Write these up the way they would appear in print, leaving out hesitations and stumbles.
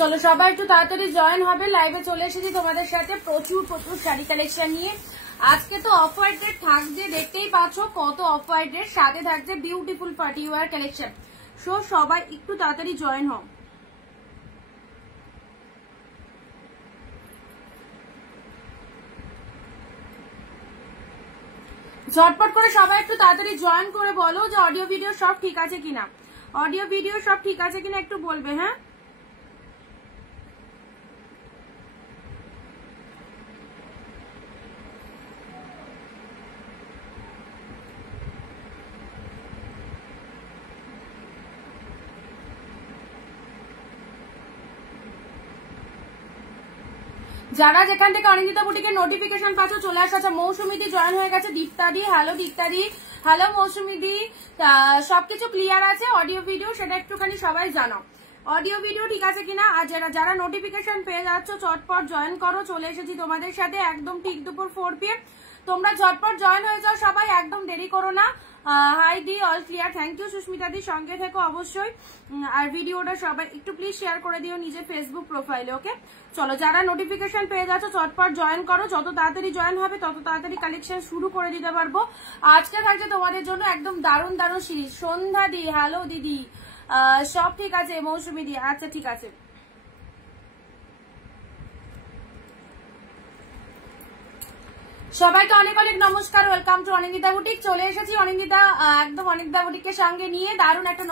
চলো সবাই একটু তাড়াতাড়ি জয়েন হবে, লাইভে চলে এসেছি তোমাদের সাথে প্রচুর প্রচুর শাড়ি কালেকশন নিয়ে। আজকে তো অফ হোয়াইট রেড থাকছে, দেখতেই পাচ্ছ কত অফ হোয়াইট রেড, সাথে থাকছে beautiful party wear collection. So সবাই একটু তাড়াতাড়ি জয়েন হও। ঝটপট করে সবাই একটু তাড়াতাড়ি জয়েন করে বলো যে অডিও ভিডিও সব ঠিক আছে কিনা, অডিও ভিডিও সব ঠিক আছে কিনা একটু বলবে। হ্যাঁ, যারা যেখান থেকে অনিন্দিতা বুটিকের নোটিফিকেশন পাচ্ছ চলে আসা। আচ্ছা, মৌসুমিদি জয়েন হয়ে গেছে, দীপ্তাদি, হ্যালো দীপ্তাদি, হ্যালো মৌসুমিদি। সবকিছু ক্লিয়ার আছে, অডিও ভিডিও সেটা একটুখানি সবাই জানো, অডিও ভিডিও ঠিক আছে কিনা। আর যারা নোটিফিকেশন পেয়ে যাচ্ছ চটপট জয়েন করো, চলে এসেছি তোমাদের সাথে একদম ঠিক দুপুর 4 PM। তোমরা ঝটপট জয়েন হয়ে যাও সবাই, একদম দেরি করো না। হাই দি, all clear, thank you Susmita দি, সঙ্গে থেকো অবশ্যই। আর ভিডিওটা সবাই একটু প্লিজ শেয়ার করে দিও নিজের ফেসবুক প্রোফাইলে। ওকে, চলো যারা নোটিফিকেশন পেয়ে যাচ্ছ চটপট জয়েন করো, যত তাড়াতাড়ি জয়েন হবে তত তাড়াতাড়ি কালেকশন শুরু করে দিতে পারবো। আজকে থাকছে তোমাদের জন্য একদম দারুণ দারুণ সিরিজ। সন্ধ্যা দি, হ্যালো দিদি, সব ঠিক আছে মৌসুমি দি, আচ্ছা ঠিক আছে। সবাইকে অনেক অনেক নমস্কার, ওয়েলকাম টু অনিন্দিতা বুটিক। চলে এসেছি অনিন্দিতা, একদম অনিন্দিতা বুটিকের সঙ্গে নিয়ে দারুণ একটা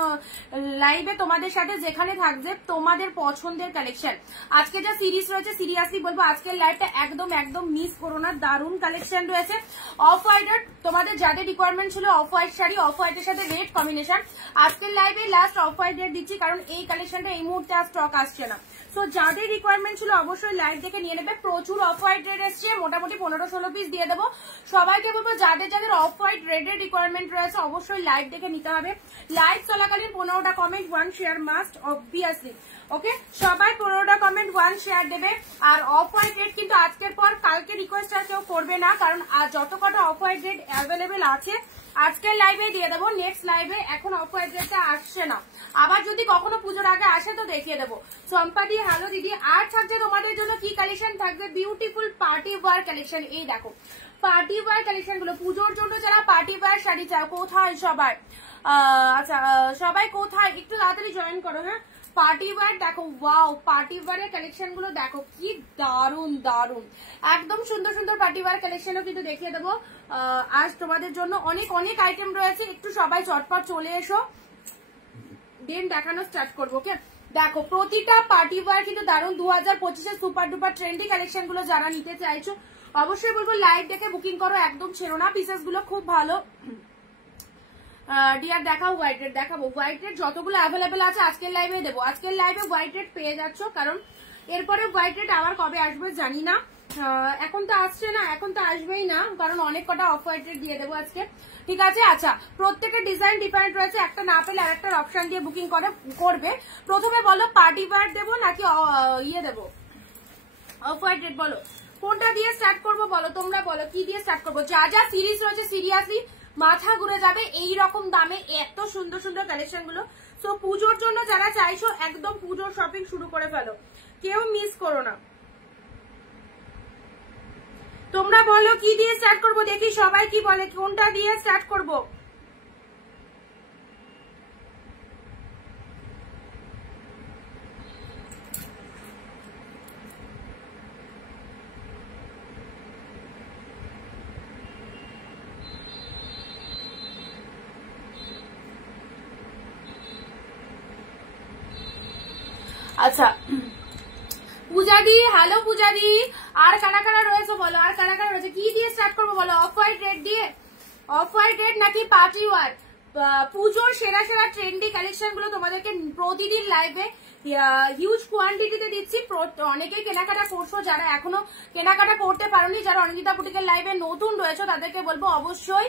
লাইভে তোমাদের সাথে, যেখানে থাকবে তোমাদের পছন্দের কালেকশন। আজকে যা সিরিজ রয়েছে সিরিয়াসলি বলবো আজকের লাইভটা একদম একদম মিস করো না, দারুণ কালেকশন রয়েছে। অফ হোয়াইটের তোমাদের যাদের রিকোয়ারমেন্ট ছিল অফ হোয়াইট শাড়ি, অফ হোয়াইটের সাথে রেড কম্বিনেশন, আজকের লাইভে লাস্ট অফ হোয়াইট রেড দিচ্ছি, কারণ এই কালেকশনটা এই মুহূর্তে আর স্টক আসছে না। সো যাদের রিকোয়ারমেন্ট ছিল অবশ্যই লাইভ দেখে নিয়ে নেবে। প্রচুর অফ হোয়াইট রেড এসছে, মোটামুটি 15-16 পিস দিয়ে দেবো সবাইকে। বলবো যাদের যাদের অফ হোয়াইট রেডের রিকোয়ারমেন্ট রয়েছে অবশ্যই লাইভ দেখে নিতে হবে। লাইভ চলাকালীন 15টা কমেন্ট, 1 শেয়ার মাস্ট অবভিয়াসলি। ওকে, সবাই 15টা কমেন্ট, 1 শেয়ার দেবে। আর অফ হোয়াইট রেড কিন্তু আজকের পর কালকে রিকোয়েস্ট আর কেউ করবে না, কারণ যত কটা অফ হোয়াইট রেড অ্যাভেলেবেল আছে আজকের লাইভে দিয়ে দেবো, নেক্সট লাইভে এখন অফ হোয়াইট রেডটা আসছে না। আবার যদি কখনো পুজোর আগে আসে তো দেখিয়ে দেবো। চম্পাদি, হ্যালো দিদি। আর থাকছে তোমাদের জন্য কি কালেকশন থাকবে, বিউটিফুল পার্টি ওয়্যার কালেকশন। এই দেখো পার্টি ওয়্যার কালেকশন গুলো, পুজোর জন্য যারা পার্টি ওয়্যার শাড়ি চাও, কোথায় সবাই, আচ্ছা সবাই কোথায় একটু তাড়াতাড়ি জয়েন করো। হ্যাঁ, পার্টি ওয়্যার দেখো, ওয়াও পার্টি ওয়্যারের কালেকশন গুলো দেখো কি দারুন দারুন, একদম সুন্দর সুন্দর পার্টি ওয়্যার কালেকশনও কিন্তু দেখিয়ে দেবো। আজ তোমাদের জন্য অনেক অনেক আইটেম রয়েছে, একটু সবাই চটপট চলে এসো, দেন দেখানো স্টার্ট করবো। ওকে, দেখো প্রতিটা পার্টি ওয়্যার কিন্তু দারুন। 2025-এর সুপার ডুপার ট্রেন্ডি কালেকশন গুলো যারা নিতে চাইছো অবশ্যই বলবো লাইভ দেখে বুকিং করো, একদম ছেড়ো না, পিসেস গুলো খুব ভালো। ডিয়ার দেখাও হোয়াইট রেড, দেখাবো হোয়াইট রেড যতগুলো অ্যাভেলেবেল আছে আজকের লাইভে দেবো। আজকের লাইভে হোয়াইট রেড পেয়ে যাচ্ছ, কারণ এরপরে হোয়াইট রেড আবার কবে আসবে জানি না, এখন তো আসছে না, এখন তো আসবেই না, কারণ অনেক কটা অফ হোয়াইট রেড দিয়ে দেবো আজকে, ঠিক আছে। আচ্ছা, প্রত্যেকের ডিজাইন ডিফারেন্ট রয়েছে, একটা না পেলে আরেকটার অপশন দিয়ে বুকিং করবে। প্রথমে বলো পার্টি ওয়্যার দেবো নাকি ইয়ে দেবো অফ হোয়াইট রেড, বলো কোনটা দিয়ে স্টার্ট করবো, বলো তোমরা, বলো কি দিয়ে স্টার্ট করবো। যা যা সিরিজ রয়েছে সিরিয়াসলি মাথা ঘুরে যাবে এই রকম দামে এত সুন্দর সুন্দর কালেকশন গুলো। তো পুজোর জন্য যারা চাইছো একদম পুজোর শপিং শুরু করে ফেলো, কেউ মিস করো না। তোমরা বলো কি দিয়ে স্টার্ট করবো, দেখি সবাই কি বলে, কোনটা দিয়ে স্টার্ট করবো। আচ্ছা, পূজাদি, হ্যালো পূজাদি। আর কারা কারা রয়েছে বলো, আর কারা কারা রয়েছে, কি দিয়ে স্টার্ট করবো বলো, অফ হোয়াইট রেড দিয়ে, অফ হোয়াইট রেড নাকি পার্টি ওয়্যার। পুজোর সেরা সেরা ট্রেন্ডি কালেকশন গুলো তোমাদেরকে প্রতিদিন লাইভে হিউজ কোয়ান্টিটিতে দিচ্ছি। অনেকেই কেনাকাটা করছো, যারা এখনো কেনাকাটা করতে পারোনি, যারা অনিন্দিতা বুটিকের লাইভে নতুন রয়েছে তাদেরকে বলবো অবশ্যই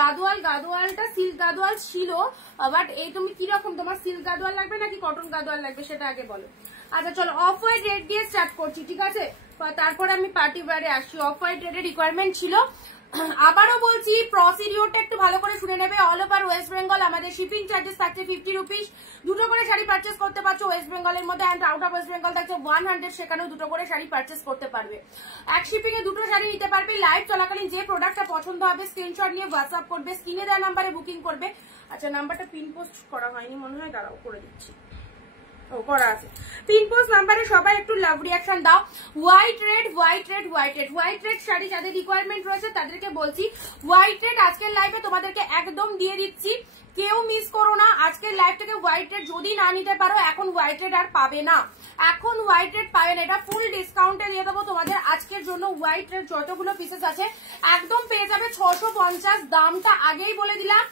গাদোয়ালটা সিল্ক গাদোয়াল ছিল, বাট এই তুমি কিরকম, তোমার সিল্ক গাদোয়াল লাগবে নাকি কটন গাদোয়াল লাগবে সেটা আগে বলো। আচ্ছা চলো, অফ হোয়াইট রেড দিয়ে স্টার্ট করছি, ঠিক আছে, তারপরে আমি পার্টি ওয়্যারে আসছি। অফ হোয়াইট রেডের রিকোয়ারমেন্ট ছিল, আবারও বলছি প্রসিডিওরটা একটু ভালো করে শুনে নেবে। অল ওভার ওয়েস্ট বেঙ্গল আমাদের শিপিং চার্জেস থাকছে 50 রুপিস। দুটো করে শাড়ি পারচেস করতে পারছো ওয়েস্ট বেঙ্গলের মধ্যে, and out of West Bengal থাকছে 100, সেখানেও দুটো করে শাড়ি পারচেস করতে পারবে। এক শিপিং এ দুটো শাড়ি নিতে পারবে। লাইভ চলাকালীন যে প্রোডাক্টটা পছন্দ হবে স্ক্রিনশট নিয়ে হোয়াটসঅ্যাপ করবে, স্ক্রিনে দেওয়া নাম্বারে বুকিং করবে। আচ্ছা নাম্বারটা পিন পোস্ট করা হয়নি মনে হয়, দাঁড়াও করে দিচ্ছি। করা আছে পিন পোস্ট নাম্বারে। সবাই একটু লাভ রিয়াকশন দাও। White red white red white red white red sari যাদের রিকোয়ারমেন্ট রয়েছে তাদেরকে বলছি হোয়াইট রেড আজকের লাইভে তোমাদেরকে একদম দিয়ে দিচ্ছি, কেউ মিস করো না। আজকের লাইভ থেকে হোয়াইট রেড যদি না নিতে পারো এখন হোয়াইট রেড আর পাবে না, এখন হোয়াইট রেড পাবে না, এটা ফুল ডিসকাউন্টে দিয়ে দেবো তোমাদের আজকের জন্য। হোয়াইট রেড যতগুলো পিসেস আছে একদম পেয়ে যাবে 650, দামটা আগেই বলে দিলাম।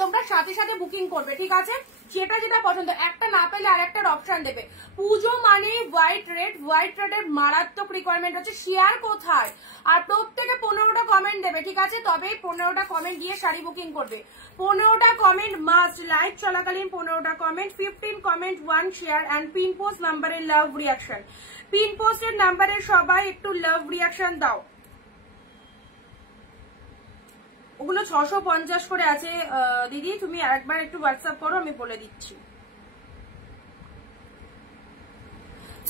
তোমরা সাথে সাথে বুকিং করবে, ঠিক আছে? যেটা যেটা পছন্দ, একটা না পেলে আর একটার অপশন দেবে। পুজো মানে হোয়াইট রেডের মারাত্মক রিকোয়ারমেন্ট হচ্ছে। শেয়ার কোথায়? আর প্রত্যেকে 15টা কমেন্ট দেবে, ঠিক আছে? তবে 15টা কমেন্ট দিয়ে শাড়ি বুকিং করবে। 15টা কমেন্ট মাস্ট, লাইভ চলাকালীন 15টা comment, 15 comment 1 share and pin post নাম্বারে লাভ রিয়াকশন। পিন পোস্টের নাম্বারে সবাই একটু লাভ রিয়াকশন দাও। ওগুলো 650 করে আছে দিদি, তুমি একবার একটু হোয়াটসঅ্যাপ করো, আমি বলে দিচ্ছি।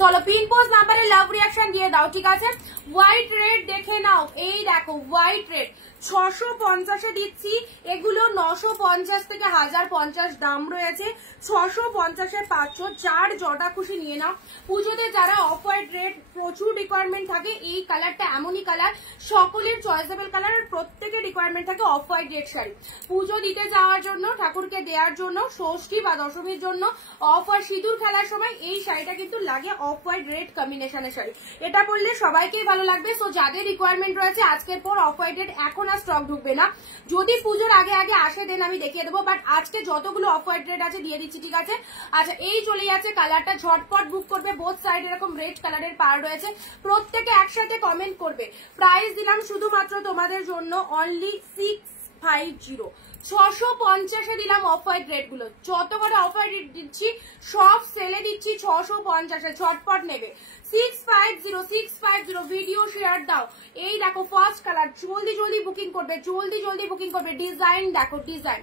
চলো পিন পোস্ট নাম্বারে লাভ রিয়াকশন দিয়ে দাও, ঠিক আছে? হোয়াইট রেড দেখে নাও, এই দেখো হোয়াইট রেড 650-এ দিচ্ছি। এগুলো 950 থেকে 1050 দাম রয়েছে। 650-এ পাচ্ছ, যার জটা খুশি নিয়ে নাও। পুজোতে যারা অফ হোয়াইট রেড প্রচুর রিকোয়ারমেন্ট থাকে, এই কালারটা এমনই কালার, সকলের চয়েসেবল কালার, আর প্রত্যেকের রিকোয়ারমেন্ট থাকে অফ হোয়াইট রেড শাড়ি। পুজো দিতে যাওয়ার জন্য, ঠাকুরকে দেওয়ার জন্য, ষষ্ঠী বা দশমীর জন্য, অফ হোয়াইট সিঁদুর খেলার সময় এই শাড়িটা কিন্তু লাগে অফ হোয়াইট রেড কম্বিনেশনের শাড়ি। এটা পরলে সবাইকেই ভালো লাগবে। সো যাদের রিকোয়ারমেন্ট রয়েছে আজকের পর অফ হোয়াইট রেড এখন আর স্টক ঢুকবে না, যদি পুজোর আগে আগে আসে দেন আমি দেখিয়ে দেবো, বাট আজকে যতগুলো অফ হোয়াইট রেড আছে দিয়ে দিচ্ছি, ঠিক আছে? আচ্ছা এই চলে যাচ্ছে কালারটা, ঝটপট বুক করবে। বোথ সাইড এরকম রেড কালারের পার রয়েছে, প্রত্যেকে একসাথে কমেন্ট করবে। প্রাইস দিলাম শুধুমাত্র তোমাদের জন্য অনলি 650, 650-এ দিলাম অফ হোয়াইট রেড গুলো। যত করে অফ হোয়াইট রেড দিচ্ছি সব সেলে দিচ্ছি 650-এ, ঝটপট নেবে। 650 ভিডিও শেয়ার দাও। এই দেখো ফার্স্ট কালার, জলদি জলদি বুকিং করবে, জলদি জলদি বুকিং করবে। ডিজাইন দেখো, ডিজাইন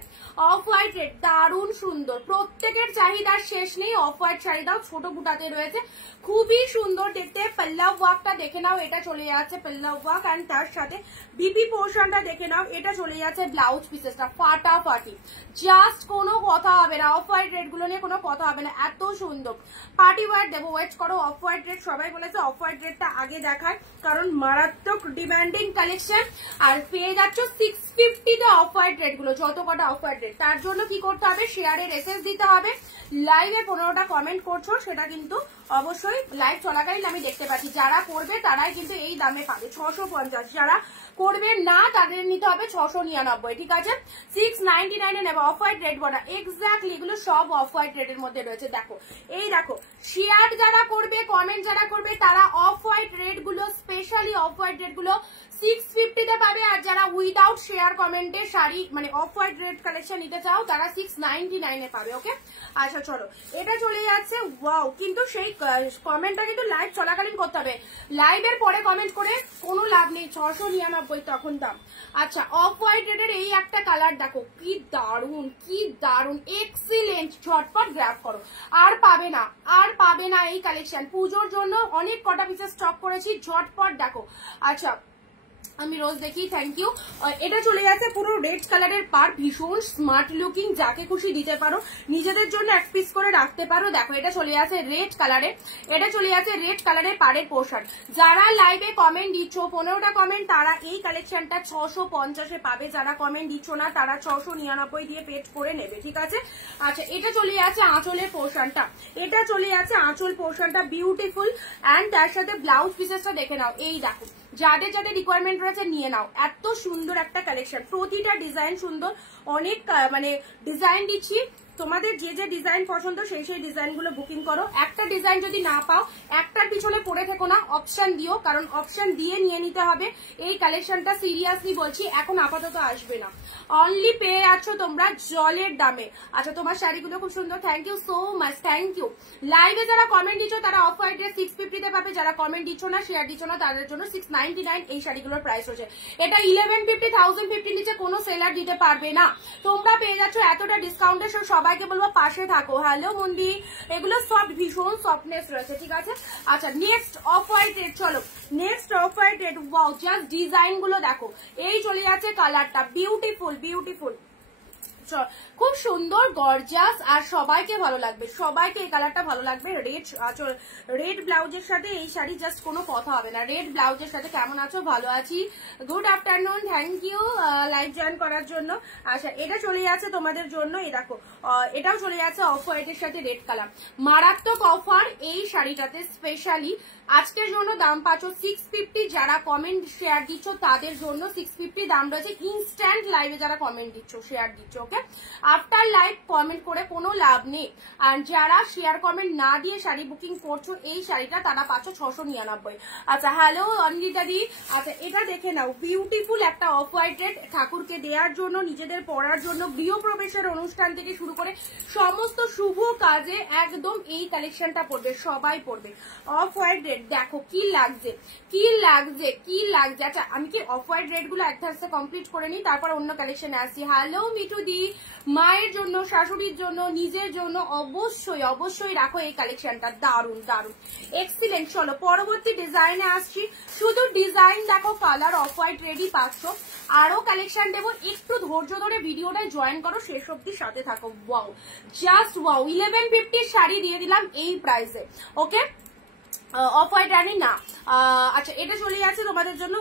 অফ হোয়াইট রেড দারুণ সুন্দর, প্রত্যেকের চাহিদার শেষ নেই। অফ হোয়াইট শাড়ি দাও, ছোট বুটাতে রয়েছে, খুবই সুন্দর দেখতে। পাল্লাভ ওয়ার্কটা দেখে নাও, এটা চলে যাচ্ছে পাল্লাভ ওয়ার্ক, অ্যান্ড তার সাথে বিপি পোর্শনটা দেখে নাও, এটা চলে যাচ্ছে ব্লাউজ পিসেসটা ফাটাফাটি। জাস্ট কোনো কথা হবে না, অফ হোয়াইট রেড গুলো নিয়ে কোনো কথা হবে না, এত সুন্দর। পার্টি ওয়ার দেবো, ওয়েট করো। অফ হোয়াইট রেড সবাই বলেছে অফ হোয়াইট রেডটা আগে দেখায়, কারণ মারাত্মক ডিমান্ডিং কালেকশন। আর পেয়ে যাচ্ছ 650-তে অফ হোয়াইট রেড গুলো, যত কটা অফ হোয়াইট রেড। তার জন্য কি করতে হবে? শেয়ারের এসএস দিতে হবে। লাইভে 15টা কমেন্ট করছো, সেটা কিন্তু অবশ্যই লাইভ চলাকালীন আমি দেখতে পাচ্ছি। যারা করবে তারাই কিন্তু এই দামে পাবে 650, যারা করবে না তাদের নিতে হবে 699, ঠিক আছে? 699-এ নেবে। Off white red border, exactly এগুলো সব অফ হোয়াইট রেডের মধ্যে রয়েছে। দেখো এই দেখো, শেয়ার যারা করবে, কমেন্ট যারা করবে, তারা অফ হোয়াইট রেড গুলো, স্পেশালি অফ হোয়াইট রেড গুলো 650-তে পাবে। আর যারা উইদাউট শেয়ার কমেন্টে শাড়ি মানে অফ হোয়াইট রেড কালেকশন নিতে চাও তারা 699-এ পাবে, ওকে? আচ্ছা চলো, এটা চলে যাচ্ছে। ওয়াও, কিন্তু সেই কমেন্টটা কিন্তু লাইভ চলাকালীন করতে হবে, লাইভের পরে কমেন্ট করে কোনো লাভ নেই। 699 তখন দাম। আচ্ছা অফ হোয়াইট রেডের এই একটা কালার দেখো, কি দারুন, কি দারুন, এক্সিলেন্ট। ঝটপট গ্র্যাব করো, আর পাবে না, আর পাবে না এই কালেকশন। পুজোর জন্য অনেক কটা পিসেস স্টক করেছি, ঝটপট দেখো। আচ্ছা আমি রোজ দেখি, থ্যাংক ইউ। এটা চলে যাচ্ছে পুরো রেড কালারের পার, ভীষণ স্মার্ট লুকিং, যাকে খুশি দিতে পারো, নিজেদের জন্য এক পিস করে রাখতে পারো। দেখো এটা চলে যাচ্ছে রেড কালারে, এটা চলে যাচ্ছে রেড কালারের পাড়ের পোর্শন। যারা লাইভে কমেন্ট দিচ্ছ 15টা কমেন্ট, তারা এই কালেকশনটা 650-এ পাবে। যারা কমেন্ট দিচ্ছ না তারা 699 দিয়ে পেড করে নেবে, ঠিক আছে? আচ্ছা এটা চলে যাচ্ছে আঁচলের পোর্শনটা, এটা চলে যাচ্ছে আঁচল পোর্শনটা, বিউটিফুল। অ্যান্ড তার সাথে ব্লাউজ পিসেসটা দেখে নাও, এই দেখো, যাদের যাদের রিকোয়ারমেন্ট রয়েছে নিয়ে নাও। এত সুন্দর একটা কালেকশন, প্রতিটা ডিজাইন সুন্দর, অনেক মানে ডিজাইন দিচ্ছি, তোমাদের যে যে ডিজাইন পছন্দ সেই সেই ডিজাইনগুলো বুকিং করো। একটা ডিজাইন যদি না পাও একটার পিছনে পড়ে থেকো না, অপশন দিও, কারণ অপশন দিয়ে নিয়ে নিতে হবে। এই কালেকশনটা সিরিয়াসলি বলছি এখন আপাতত আসবে না, অনলি পেয়ে যাচ্ছ তোমরা জলের দামে। আচ্ছা তোমার শাড়িগুলো খুব সুন্দর, thank you so much, thank you. লাইভে যারা কমেন্ট দিচ্ছ তারা অফ হোয়াইট রেট 650 পাবে, যারা কমেন্ট দিচ্ছ না শেয়ার দিচ্ছ না তাদের জন্য 699 এই শাড়িগুলোর প্রাইস রয়েছে। এটা 1150 1050 নিচে কোনো সেলার দিতে পারবে না। তোমরা পেয়ে যাচ্ছ এতটা ডিসকাউন্টে, সবাইকে বলবো পাশে থাকো। হ্যালো মন্দি, এগুলো সফট, ভীষণ সফটনেস রয়েছে, ঠিক আছে। আচ্ছা নেক্সট অফ হোয়াইট রেড, চলো next off white red. Wow, just design গুলো দেখো, এই চলে যাচ্ছে কালারটা, বিউটিফুল বিউটিফুল, খুব সুন্দর গর্জাস, আর সবাইকে ভালো লাগবে, সবাইকে এই কালারটা ভালো লাগবে। রেড ব্লাউজের সাথে এই শাড়ি জাস্ট কোনো কথা হবে না। রেড ব্লাউজের সাথে কেমন আছো? ভালো আছি, good afternoon, thank you live join করার জন্য। আচ্ছা এটা চলে যাচ্ছে তোমাদের জন্য, এই দেখো এটাও চলে যাচ্ছে অফ হোয়াইটের সাথে রেড কালার, মারাত্মক অফার এই শাড়িটাতে। স্পেশালি আজকের জন্য দাম পাচ্ছ 650, যারা কমেন্ট শেয়ার দিচ্ছ তাদের জন্য 650 দাম রয়েছে। ইনস্ট্যান্ট লাইভে যারা কমেন্ট দিচ্ছ শেয়ার দিচ্ছ, ওকে, আফটার লাইভ কমেন্ট করে কোনো লাভ নেই। আর যারা শেয়ার কমেন্ট না দিয়ে শাড়ি বুকিং করছো এই শাড়িটা তারা পাচ্ছ 699। আচ্ছা হ্যালো অনিন্দিতা দি, আচ্ছা এটা দেখে নাও, বিউটিফুল একটা অফ হোয়াইট রেড, ঠাকুরকে দেওয়ার জন্য, নিজেদের পরার জন্য, গৃহপ্রবেশের অনুষ্ঠান থেকে শুরু করে সমস্ত শুভ কাজে একদম এই কালেকশনটা পড়বে, সবাই পড়বে। অফ হোয়াইট রেড দেখো কি লাগছে, কি লাগছে, কি লাগছে। আচ্ছা আমি কি অফ হোয়াইট রেড গুলো একটা কমপ্লিট করে নিই, তারপর অন্য কালেকশনে আসি। হ্যালো মিঠু দি, মায়ের জন্য, শাশুড়ির জন্য, নিজের জন্য অবশ্যই অবশ্যই রাখো এই কালেকশনটা, দারুন দারুন, এক্সিলেন্ট। চলো পরবর্তী ডিজাইনে আসছি, শুধু ডিজাইন দেখো, কালার অফ হোয়াইট রেডি পাচ্ছ, আরো কালেকশন দেবো, একটু ধৈর্য ধরে ভিডিওটায় জয়েন করো, শেষ অব্দি সাথে থাকো। ওয়াও, জাস্ট ওয়াও, 1150 শাড়ি দিয়ে দিলাম এই প্রাইসে, ওকে। অফ হোয়াইট রানি না, আচ্ছা এটা চলে যাচ্ছে তোমাদের জন্য,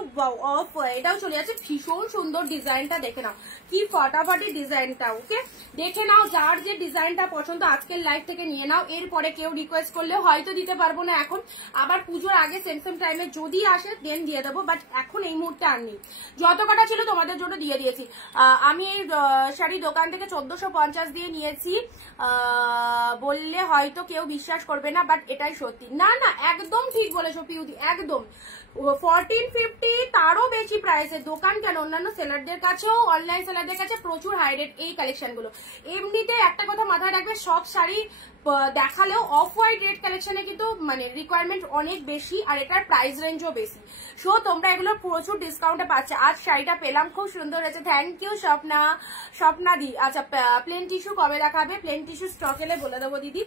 অফ এটাও চলে যাচ্ছে, ভীষণ সুন্দর ডিজাইনটা দেখে নাও, কি ফাটাফাটি ডিজাইনটা, ওকে দেখে নাও। যার যে ডিজাইনটা পছন্দ আজকের লাইভ থেকে নিয়ে নাও, এরপরে কেউ রিকোয়েস্ট করলে হয়তো দিতে পারবো না এখন, আবার পুজোর আগে সেম টাইমে যদি আসে দেন দিয়ে দেবো, বাট এখন এই মুহূর্তে আর নেই, যত কটা ছিল তোমাদের জন্য দিয়ে দিয়েছি। আমি এই শাড়ি দোকান থেকে 1450 দিয়ে নিয়েছি, বললে হয়তো কেউ বিশ্বাস করবে না, বাট এটাই সত্যি। না না একদম ঠিক বলেছো পিউদি, একদম 1450 তারও বেশি প্রাইসে দোকান কেন, অন্যান্য সেলারদের কাছেও, অনলাইন সেলারদের কাছে প্রচুর হাই রেট এই কালেকশন গুলো। এমনিতে একটা কথা মাথায় রাখবে, সব শাড়ি দেখালেও অফ হোয়াইট রেড কালেকশনে কিন্তু মানে রিকোয়ারমেন্ট অনেক বেশি, আর এটার প্রাইস রেঞ্জও বেশি, সো তোমরা এগুলো প্রচুর ডিসকাউন্টে পাচ্ছে। আজ শাড়িটা পেলাম, খুব সুন্দর হয়েছে, থ্যাংক ইউ স্বপ্না দি। আচ্ছা প্লেন টিস্যু কবে দেখাবে? প্লেন টিস্যু স্টক এলে বলে দেবো দিদি,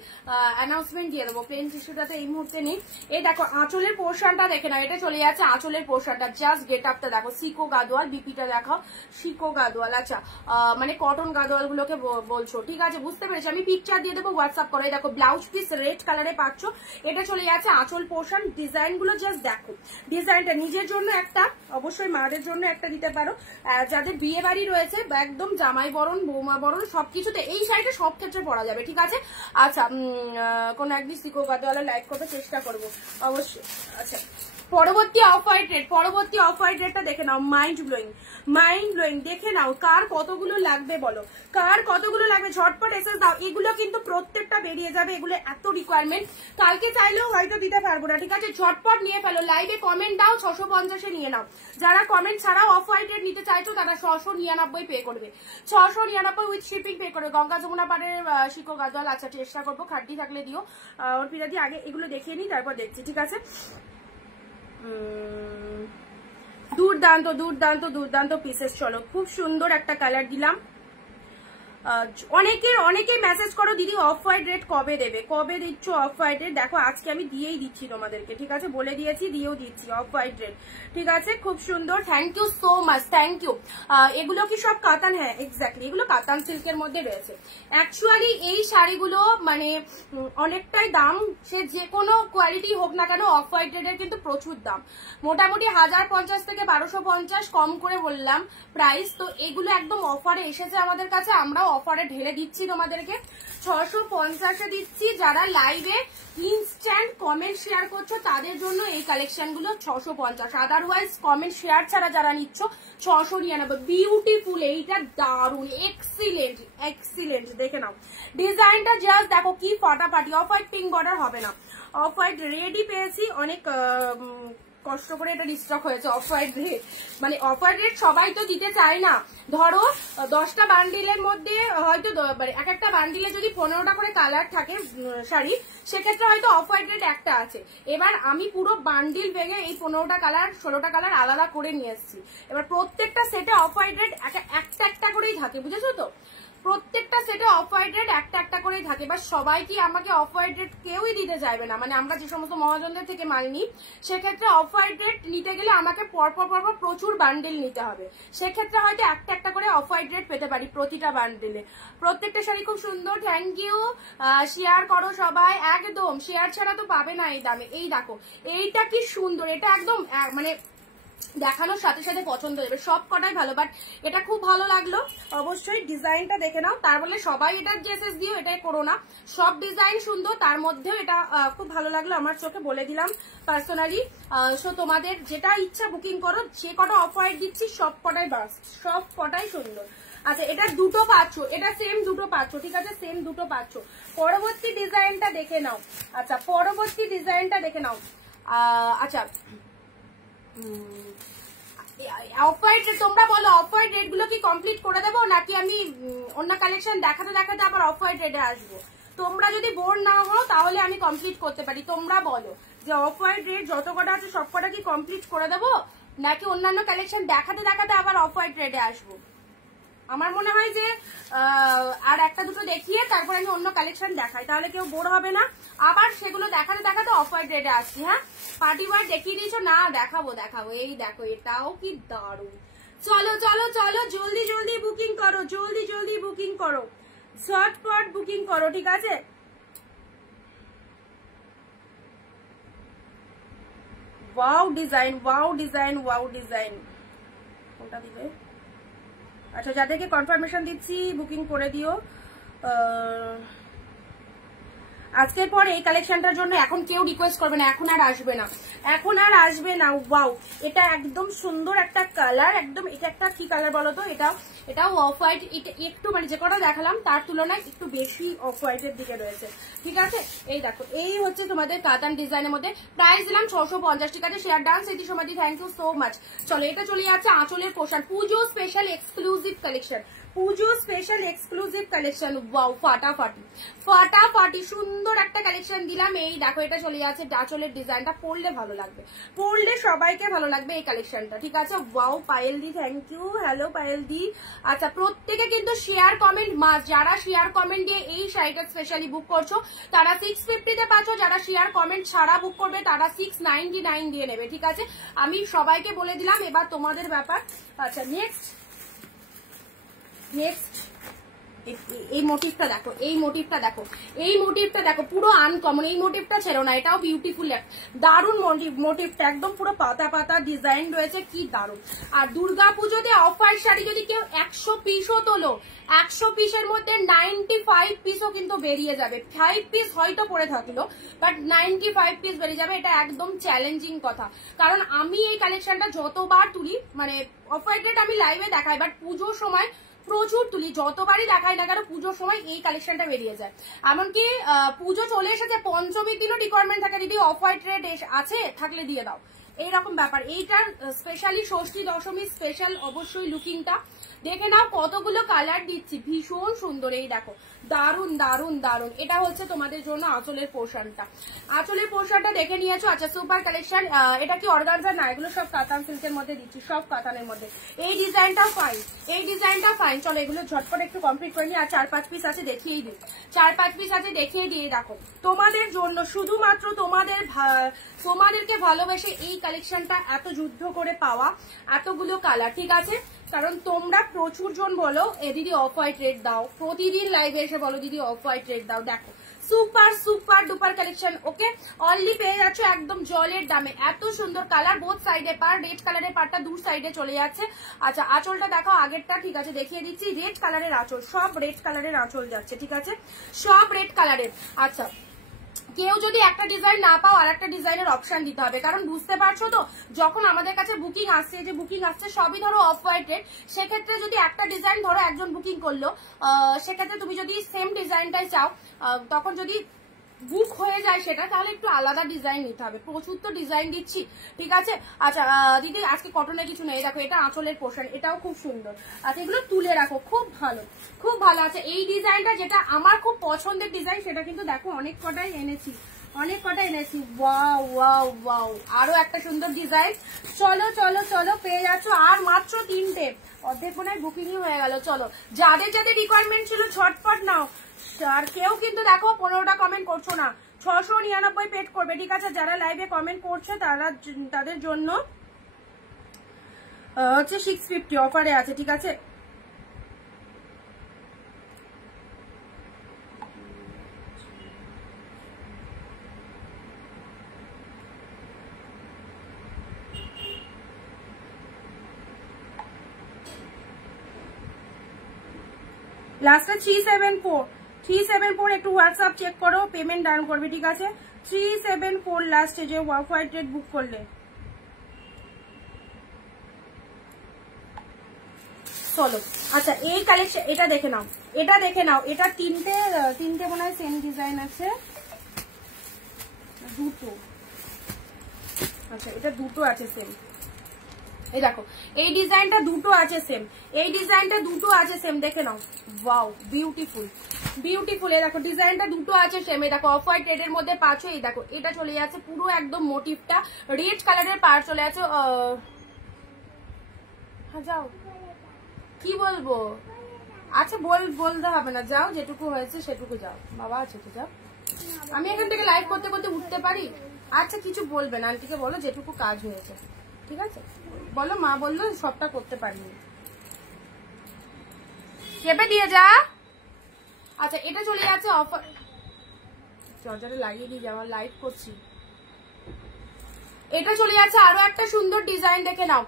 অ্যানাউন্সমেন্ট দিয়ে দেবো। প্লেন টিস্যুটা তো এই মুহূর্তে নেই। এই দেখো আঁচলের পোর্শনটা দেখে না, এটা চলে যাচ্ছে আঁচলের পোর্শনটা, জাস্ট গেট আপটা দেখো, সিকো গাদোয়াল, বিপিটা দেখাও, সিকো গাদোয়াল, আচ্ছা মানে কটন গাদোয়াল গুলোকে বলছো, ঠিক আছে বুঝতে পেরেছি, আমি পিকচার দিয়ে দেবো, হোয়াটসঅ্যাপ করে। দেখো ব্লাউজ পিস রেড কালারে পাচ্ছ, এটা চলে যাচ্ছে আঁচল পোর্শন। ডিজাইন গুলো জাস্ট দেখো, ডিজাইনটা নিজের জন্য একটা, অবশ্যই মাদের জন্য একটা দিতে পারো, যাদের বিয়ে বাড়ি রয়েছে, একদম জামাই বরণ, বৌমা বরণ, সবকিছুতে এই শাড়িটা সব ক্ষেত্রে পরা যাবে, ঠিক আছে। আচ্ছা কোন একদিন সিকো গাদোয়ালা লাইভ করতে চেষ্টা করবো অবশ্যই। আচ্ছা পরবর্তী অফ হোয়াইট রেড, পরবর্তী অফ হোয়াইট রেডটা দেখে নাও, মাইন্ড ব্লোয়িং, মাইন্ড ব্লোয়িং, দেখে নাও কার কতগুলো লাগবে বলো, কার কতগুলো লাগবে, ঝটপট এসএস দাও। এগুলো কিন্তু প্রত্যেকটা বেরিয়ে যাবে, এগুলো এত রিকোয়ারমেন্ট, কালকে চাইলেও হয়তো দিতে পারবো না, ঠিক আছে, ঝটপট নিয়ে ফেলো, লাইভে কমেন্ট দাও, 650-এ নিয়ে নাও। যারা কমেন্ট ছাড়াও অফ হোয়াইট রেড নিতে চাইছো তারা 699 পে করবে, 699 উইথ শিপিং পে করবে। গঙ্গা যমুনা পাড়ের শিকো গাদোয়াল, আচ্ছা চেষ্টা করবো, খাড্ডি থাকলে দিও। ওর পিড়া দিয়ে আগে এগুলো দেখিয়ে নিই, তারপর দেখছি, ঠিক আছে। দুর্দান্ত দুর্দান্ত দুর্দান্ত পিসেস, চলো খুব সুন্দর একটা কালার দিলাম। অনেকেই মেসেজ করো দিদি অফ হোয়াইট রেড কবে দেবে, কবে দিচ্ছ অফ হোয়াইট রেড? দেখো আজকে আমি দিয়েই দিচ্ছি তোমাদেরকে, ঠিক আছে, বলে দিয়েছি, দিয়েও দিচ্ছি অফ হোয়াইট রেড, ঠিক আছে, খুব সুন্দর, thank you so much, thank you. এগুলো কি সব কাতান? হ্যাঁ এক্স্যাক্টলি, এগুলো কাতান সিল্কের মধ্যে রয়েছে। অ্যাকচুয়ালি এই শাড়িগুলো মানে অনেকটাই দাম, সে যে কোনো কোয়ালিটি হোক না কেন, অফ হোয়াইট রেডের কিন্তু প্রচুর দাম, মোটামুটি 1050 থেকে 1250 কম করে বললাম প্রাইস। তো এগুলো একদম অফারে এসেছে আমাদের কাছে, আমরাও অফারে ঢেলে দিচ্ছি তোমাদেরকে, 650-এ দিচ্ছি। যারা লাইভে ইনস্ট্যান্ট কমেন্ট শেয়ার করছো তাদের জন্য এই কালেকশন গুলো 650, আদারওয়াইজ কমেন্ট শেয়ার ছাড়া যারা নিচ্ছ 699। বিউটিফুল, এইটা দারুন, এক্সিলেন্ট এক্সিলেন্ট, দেখে নাও ডিজাইনটা, জাস্ট দেখো কি ফাটাফাটি। অফ হোয়াইট পিঙ্ক বর্ডার হবে না, অফ হোয়াইট রেডই পেয়েছি, অনেক কষ্ট করে এটা রিস্টক হয়েছে। অফ হোয়াইট রেড মানে অফ হোয়াইট রেড সবাই তো দিতে চায় না। ধরো 10টা বান্ডিলের মধ্যে হয়তো এক একটা বান্ডিলে যদি 15টা করে কালার থাকে শাড়ি, সেক্ষেত্রে হয়তো অফ হোয়াইট রেড একটা আছে। এবার আমি পুরো বান্ডিল ভেঙে এই 15টা কালার 16টা কালার আলাদা করে নিয়ে এসেছি। এবার প্রত্যেকটা সেটে অফ হোয়াইট রেড একটা একটা করেই থাকে, বুঝেছো তো? প্রত্যেকটা সেটে অফ হোয়াইট রেড একটা একটা করেই থাকে। এবার সবাই কি আমাকে অফ হোয়াইট রেড কেউই দিতে চাইবে না, মানে আমরা যে সমস্ত মহাজনদের থেকে মাল নিই, সেক্ষেত্রে অফ হোয়াইট রেড নিতে গেলে আমাকে পরপর প্রচুর বান্ডেল নিতে হবে। সেক্ষেত্রে হয়তো একটা একটা করে অফ হোয়াইট রেড পেতে পারি প্রতিটা বান্ডেলে। প্রত্যেকটা শাড়ি খুব সুন্দর, থ্যাংক ইউ। শেয়ার করো সবাই, একদম শেয়ার ছাড়া তো পাবে না এই দামে। এই দেখো এইটা কি সুন্দর, এটা একদম মানে দেখানোর সাথে সাথে পছন্দ হবে, সব কটাই ভালো, বাট এটা খুব ভালো লাগলো। অবশ্যই ডিজাইনটা দেখে নাও, তার বলে সবাই এটার ড্রেসেস দিও এটাই করো না, সব ডিজাইন সুন্দর, তার মধ্যেও এটা খুব ভালো লাগলো আমার চোখে, বলে দিলাম পার্সোনালি। সো তোমাদের যেটা ইচ্ছা বুকিং করো, যে কটা অফ হোয়াইট দিচ্ছি সব কটাই বাস, সব কটাই সুন্দর। আচ্ছা এটা দুটো পাচ্ছ, এটা সেম দুটো পাচ্ছ, ঠিক আছে, সেম দুটো পাচ্ছ। পরবর্তী ডিজাইনটা দেখে নাও। আচ্ছা পরবর্তী ডিজাইনটা দেখে নাও। আচ্ছা অফ হোয়াইট রেড, তোমরা বলো অফ হোয়াইট রেড গুলো কি কমপ্লিট করে দেবো, নাকি আমি অন্য কালেকশন দেখাতে দেখাতে আবার অফ হোয়াইট রেডে আসবো? তোমরা যদি বোর না হও তাহলে আমি কমপ্লিট করতে পারি। তোমরা বলো যে অফ হোয়াইট রেড যত কটা আছে সব কটা কি কমপ্লিট করে দেবো, নাকি অন্যান্য কালেকশন দেখাতে দেখাতে আবার অফ হোয়াইট রেডে আসবো? আমার মনে হয় যে আর একটা দুটো দেখিয়ে তারপর আমি অন্য কালেকশন দেখাই, তাহলে কেউ বোর হবে না। আবার সেগুলো দেখাতে দেখাতে অফ হোয়াইট রেডে আসছি। হ্যাঁ পার্টি ওয়ার দেখিয়ে দিয়েছো না, দেখাবো দেখাবো। এই দেখো এটাও কি দারুণ। চলো চলো চলো জলদি জলদি বুকিং করো, জলদি জলদি বুকিং করো, ঝটপট বুকিং করো, ঠিক আছে? Wow design, wow design, wow design. কোনটা দিবে? আচ্ছা যাদেরকে কনফার্মেশন দিচ্ছি বুকিং করে দিও। আজকের পর এই কালেকশনটার জন্য এখন কেউ রিকোয়েস্ট করবে না, এখন আর আসবে না, এখন আর আসবে না। ওয়াও এটা একদম সুন্দর একটা কালার, একদম এটা একটা কি কালার বলো তো? এটাও অফ হোয়াইট, এটা একটু মানে যে কটা দেখালাম তার তুলনায় একটু বেশি অফ হোয়াইটের দিকে রয়েছে, ঠিক আছে? এই দেখো এই হচ্ছে তোমাদের কাতান ডিজাইনের মধ্যে, প্রাইস দিলাম 650, ঠিক আছে? শেয়ার ডান সেটি সমাধি, থ্যাংক ইউ সো মাচ। চলো এটা চলে যাচ্ছে আঁচলের পোশাক, পুজো স্পেশাল এক্সক্লুসিভ কালেকশন, পুজো স্পেশাল এক্সক্লুসিভ কালেকশন। ওয়াও ফাটাফাটি ফাটাফাটি সুন্দর একটা কালেকশন দিলাম। এই দেখো এটা চলে যাচ্ছে আঁচলের ডিজাইনটা, পরলে ভালো লাগবে, পরলে সবাইকে ভালো লাগবে এই কালেকশনটা, ঠিক আছে? ওয়াও পায়েল দি, থ্যাংক ইউ, হ্যালো পায়েল দি। আচ্ছা প্রত্যেকে কিন্তু শেয়ার কমেন্ট মাস্ট, যারা শেয়ার কমেন্ট দিয়ে এই শাড়িটা স্পেশালি বুক করছো তারা 650-তে পাচ্ছ, যারা শেয়ার কমেন্ট ছাড়া বুক করবে তারা 699 দিয়ে নেবে, ঠিক আছে? আমি সবাইকে বলে দিলাম, এবার তোমাদের ব্যাপার। আচ্ছা নেক্সট এই মোটিভটা দেখো, এই মোটিভটা দেখো, এই মোটিভটা দেখো, পুরো আনকমন। এই মোটিভটা ছিল না, এটাও বিউটিফুল, দারুণ মোটিভটা, একদম পুরো পাতা পাতা ডিজাইন রয়েছে, কি দারুণ। আর দুর্গাপুজোতে অফার শাড়ি যদি কেউ 100 পিসও তোলো, 100 পিসের মধ্যে 95 পিসও কিন্তু বেরিয়ে যাবে। 5 পিস হয়তো পড়ে থাকলো, বাট 95 পিস বেরিয়ে যাবে, এটা একদম চ্যালেঞ্জিং কথা। কারণ আমি এই কালেকশনটা যতবার তুলি, মানে অফ হোয়াইট রেড আমি লাইভে দেখাই, বাট পুজোর সময় প্রচুর তুলি, যতবারই দেখাই না কেন পুজোর সময় এই কালেকশনটা বেরিয়ে যায়। এমনকি পুজো চলে এসেছে, পঞ্চমীর দিনও রিকোয়ারমেন্ট থাকে, যদি অফ হোয়াইট রেড আছে থাকলে দিয়ে দাও, এইরকম ব্যাপার। এইটার স্পেশালি ষষ্ঠী দশমী স্পেশাল অবশ্যই লুকিংটা দেখে নাও, কতগুলো কালার দিচ্ছি, ভীষণ সুন্দর। এই দেখো দারুন দারুন দারুন। এটা হচ্ছে তোমাদের জন্য আঁচলের পোর্শনটা, আঁচলের পোর্শনটা দেখে নিয়েছো। আচ্ছা সুপার কালেকশন, এটা কি অর্গানজা না, এগুলো সব কাতান সিল্কের মধ্যে দিচ্ছি, সব কাতানের মধ্যে। এই ডিজাইনটাও ফাইন, এই ডিজাইনটা ফাইন। চলো এগুলো ঝটপট একটু কমপ্লিট করে নিই। আর 4-5 পিস আছে দেখিয়েই দিই, 4-5 পিস আছে দেখিয়ে দিয়ে। দেখো তোমাদের জন্য শুধুমাত্র তোমাদেরকে ভালোবেসে এই কালেকশনটা এত যুদ্ধ করে পাওয়া, এতগুলো কালার, ঠিক আছে? কারণ তোমরা প্রচুর জন বলো এ দিদি অফ হোয়াইট রেড দাও, প্রতিদিন লাইভে এসে বলো দিদি অফ হোয়াইট রেড দাও। দেখো সুপার সুপার ডুপার কালেকশন। ওকে, অনলি পেয়ে যাচ্ছ একদম জলের দামে। এত সুন্দর কালার, বোথ সাইডে পার, রেড কালারের পারটা দু সাইডে চলে যাচ্ছে। আচ্ছা আঁচলটা দেখাও আগেরটা, ঠিক আছে দেখিয়ে দিচ্ছি। রেড কালারের আঁচল, সব রেড কালারের আঁচল যাচ্ছে, ঠিক আছে সব রেড কালারের। আচ্ছা কেউ যদি একটা ডিজাইন না পাও আর একটা ডিজাইনের অপশন দিতে হবে, কারণ বুঝতে পারছো তো যখন আমাদের কাছে বুকিং আসছে, যে বুকিং আসছে সবই ধরো অফ হোয়াইটের, সেক্ষেত্রে যদি একটা ডিজাইন ধরো একজন বুকিং করলো, সেক্ষেত্রে তুমি যদি সেম ডিজাইনটাই চাও, তখন যদি বুক হয়ে যায় সেটা, তাহলে একটু আলাদা ডিজাইন নিতে হবে। প্রচুর তো ডিজাইন দিচ্ছি, ঠিক আছে। আচ্ছা দিদি আজকে কটনের কিছু নেই, দেখো এটা আঁচলের পোর্শন, এটাও খুব সুন্দর। আচ্ছা এগুলো তুলে রাখো, খুব ভালো খুব ভালো আছে। এই ডিজাইনটা যেটা আমার খুব পছন্দের ডিজাইন, সেটা কিন্তু দেখো অনেক কটাই এনেছি, অনেক কটা এনেছি। ওয়াও ওয়াও ওয়াও, আরো একটা সুন্দর ডিজাইন। চলো চলো চলো, পেয়ে যাচ্ছ আর মাত্র 3টে, অর্ধেক মনে হয় বুকিংই হয়ে গেল। চলো যাদের যাদের রিকোয়ারমেন্ট ছিল ঝটপট নাও। আর কেউ কিন্তু দেখো 15টা কমেন্ট করছো না, 699 পেড করবে, ঠিক আছে। যারা লাইভে কমেন্ট করছে তাদের জন্য হচ্ছে 650 অফারে আছে, ঠিক আছে। লাস্টে 374 একটু হোয়াটসঅ্যাপ চেক করো, পেমেন্ট ডান করবে, ঠিক আছে। 374 লাস্টে যে অফ হোয়াইট রেড বুক করলে। চলো আচ্ছা এই কালেকশন, এটা দেখে নাও, এটা দেখে নাও। এটা তিনটে মনে হয় সেম ডিজাইন আছে, দুটো। আচ্ছা এটা দুটো আছে সেম, এই দেখো এই ডিজাইনটা দুটো আছে সেম, এই ডিজাইনটা দুটো আছে সেম, দেখে নাও। Wow beautiful beautiful. এই দেখো ডিজাইনটা দুটো আছে সেম, এই দেখো অফ হোয়াইট রেড এর মধ্যে পাচ্ছ। এই দেখো এটা চলে যাচ্ছে পুরো একদম মোটিভটা রেড কালারের পার চলে যাচ্ছে। হ্যাঁ যাও, কি বলবো? আচ্ছা বলতে হবে না, যাও যেটুকু হয়েছে সেটুকু যাও, বাবা আছে তো যাও। আমি এখান থেকে লাইভ করতে করতে উঠতে পারি। আচ্ছা কিছু বলবে না, আন্টিকে বলো যেটুকু কাজ হয়েছে, ঠিক আছে বলো। মা বললো সবটা করতে পারিনি, চেপে দিয়ে যা। আচ্ছা এটা চলে যাচ্ছে অফার, চার্জারে লাগিয়ে দিয়ে যাওয়া, লাইভ করছি। এটা চলে যাচ্ছে আরো একটা সুন্দর ডিজাইন, দেখে নাও।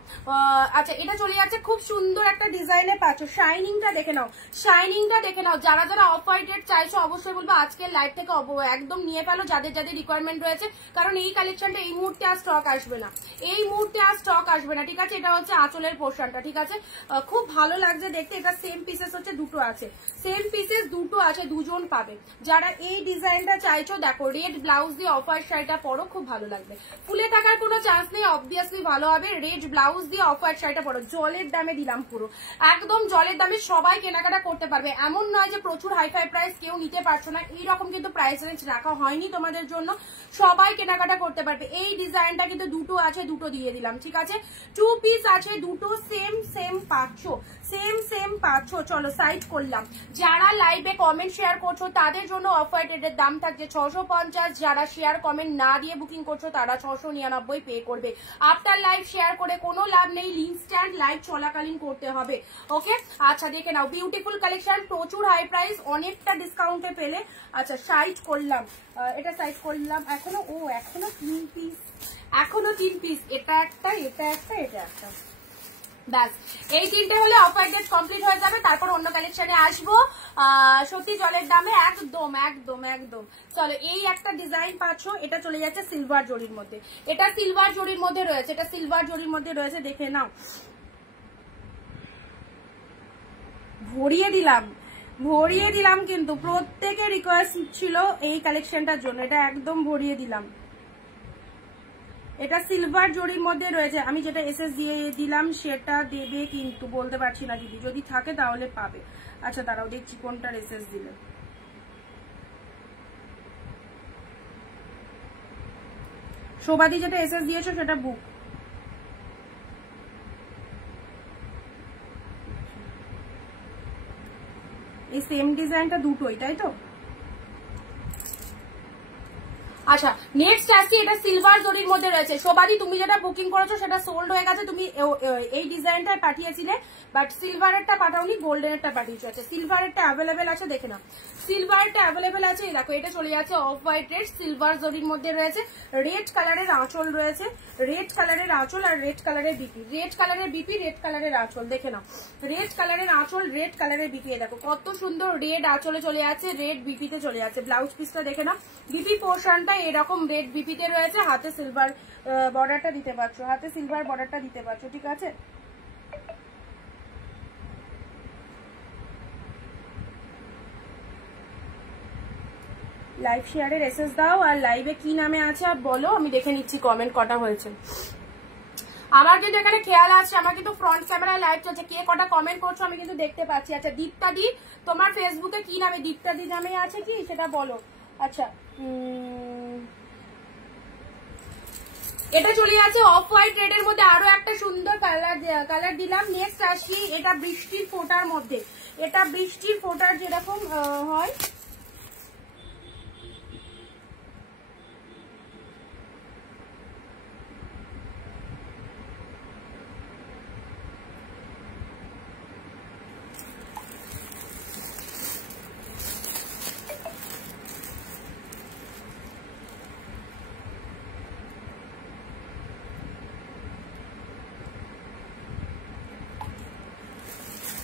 আচ্ছা এটা চলে যাচ্ছে খুব সুন্দর একটা ডিজাইনে পাচ্ছ। শাইনিংটা দেখে নাও, শাইনিংটা দেখে নাও। যারা যারা অফ হোয়াইট রেড চাইছো অবশ্যই বলবো আজকের লাইভ থেকে একদম নিয়ে ফেলো, যাদের যাদের রিকোয়ারমেন্ট রয়েছে, কারণ এই কালেকশনটা এই মুহূর্তে আর স্টক আসবে না, এই মুহূর্তে আর স্টক আসবে না, ঠিক আছে। এটা হচ্ছে আঁচলের পোর্শনটা, ঠিক আছে। খুব ভালো লাগছে দেখতে। এটা সেম পিসেস হচ্ছে দুটো আছে, সেম পিসেস দুটো আছে, দুজন পাবে। যারা এই ডিজাইনটা চাইছো দেখো রেড ব্লাউজ দিয়ে অফ হোয়াইট শাড়িটা পরো, খুব ভালো লাগবে। ফুলে থাকার কোনো চান্স নেই, অবভিয়াসলি ভালো হবে। রেড ব্লাউজ দিয়ে অফ হোয়াইট শাড়িটা পরো, জলের দামে দিলাম, পুরো একদম জলের দামে সবাই কেনাকাটা করতে পারবে। এমন নয় যে প্রচুর হাইফাই প্রাইস কেউ নিতে পারছো না, এইরকম কিন্তু প্রাইস রেঞ্জ রাখা হয়নি তোমাদের জন্য, সবাই কেনাকাটা করতে পারবে। এই ডিজাইনটা কিন্তু দুটো আছে, দুটো দিয়ে দিলাম, ঠিক আছে। 2 পিস আছে, দুটো সেম সেম পাচ্ছ, সেম সেম পাচ্ছ। চলো সাইড করলাম। যারা লাইভে কমেন্ট শেয়ার করছো তাদের জন্য অফ হোয়াইট রেডের দাম থাকছে 650। যারা শেয়ার কমেন্ট না দিয়ে বুকিং করছো তারা 699 পে করবে। আফটার লাইভ শেয়ার করে কোনো লাভ নেই, ইনস্ট্যান্ট লাইভ চলাকালীন করতে হবে, ওকে। আচ্ছা দেখে নাও বিউটিফুল কালেকশন, প্রচুর হাই প্রাইস, অনেকটা ডিসকাউন্টে পেলে। আচ্ছা সাইড করলাম, এটা সাইড করলাম। এখনো 3 পিস, এখনো 3 পিস, এটা একটা, এটা একটা, এটা একটা, ব্যাস এই তিনটে হলে অফ হোয়াইট রেড কমপ্লিট হয়ে যাবে। তারপর অন্য কালেকশনে আসবো সত্যি জলের দামে, একদম একদম একদম। চলো এই একটা ডিজাইন পাচ্ছ, এটা চলে যাচ্ছে সিলভার জরির মধ্যে, এটা সিলভার জরির মধ্যে রয়েছে, এটা সিলভার জরির মধ্যে রয়েছে, দেখে নাও। ভরিয়ে দিলাম কিন্তু প্রত্যেকের রিকোয়েস্ট ছিল এই কালেকশনটার জন্য, এটা একদম ভরিয়ে দিলাম। এটা সিলভার জরির মধ্যে রয়েছে, আমি যেটা এসএস দিয়ে দিলাম সেটা দেবে কিন্তু বলতে পারছি না দিদি, যদি থাকে তাহলে পাবে। আচ্ছা দাঁড়াও দেখছি কোনটার এসএস দিলে। শোভাদি যেটা এসএস দিয়েছো সেটা বুক। এই সেম ডিজাইনটা দুটোই, তাই তো? আচ্ছা নেক্সট আসছি, এটা সিলভার জরির মধ্যে রয়েছে। শোভাদি তুমি যেটা বুকিং করেছো সেটা সোল্ড হয়ে গেছে, তুমি এই ডিজাইনটাই পাঠিয়েছিলে, বাট সিলভারেরটা পাঠাওনি, গোল্ডেনেরটা পাঠিয়েছো। আচ্ছা সিলভারেরটা অ্যাভেলেবেল আছে, দেখে নাও সিলভারটা অ্যাভেলেবেল আছে। এই দেখো এটা চলে যাচ্ছে অফ হোয়াইট রেড, সিলভার জরির মধ্যে রয়েছে, রেড কালারের আঁচল রয়েছে, রেড কালারের আঁচল আর রেড কালারের বিপি, রেড কালারের বিপি, রেড কালারের আঁচল, দেখে নাও রেড কালারের আঁচল, রেড কালারের বিপি। দেখো কত সুন্দর রেড আঁচলে চলে যাচ্ছে, রেড বিপিতে চলে যাচ্ছে। ব্লাউজ পিসটা দেখে নাও, বিপি পোর্শনটা এরকম রেড বিপিতে রয়েছে, হাতে সিলভার বর্ডারটা দিতে পারছো, হাতে সিলভার বর্ডারটা দিতে পারছো, ঠিক আছে। লাইভ শেয়ারের এসএস দাও, আর লাইভে কি নামে আছে আর বলো, আমি দেখে নিচ্ছি কমেন্ট কটা হয়েছে। আমার কিন্তু এখানে খেয়াল আছে, আমার কিন্তু ফ্রন্ট ক্যামেরায় লাইভ চলছে, কে কটা কমেন্ট করছো আমি কিন্তু দেখতে পাচ্ছি। আচ্ছা দীপ্তা দি, তোমার ফেসবুকে কি নামে, দীপ্তা দি নামে আছে কি সেটা বলো। আচ্ছা এটা চলে যাচ্ছে অফ হোয়াইট রেড এর মধ্যে, আরো একটা সুন্দর কালার দিলাম। নেক্সট আসি, এটা বৃষ্টির ফোঁটার মধ্যে, এটা বৃষ্টির ফোঁটার যেরকম হয়,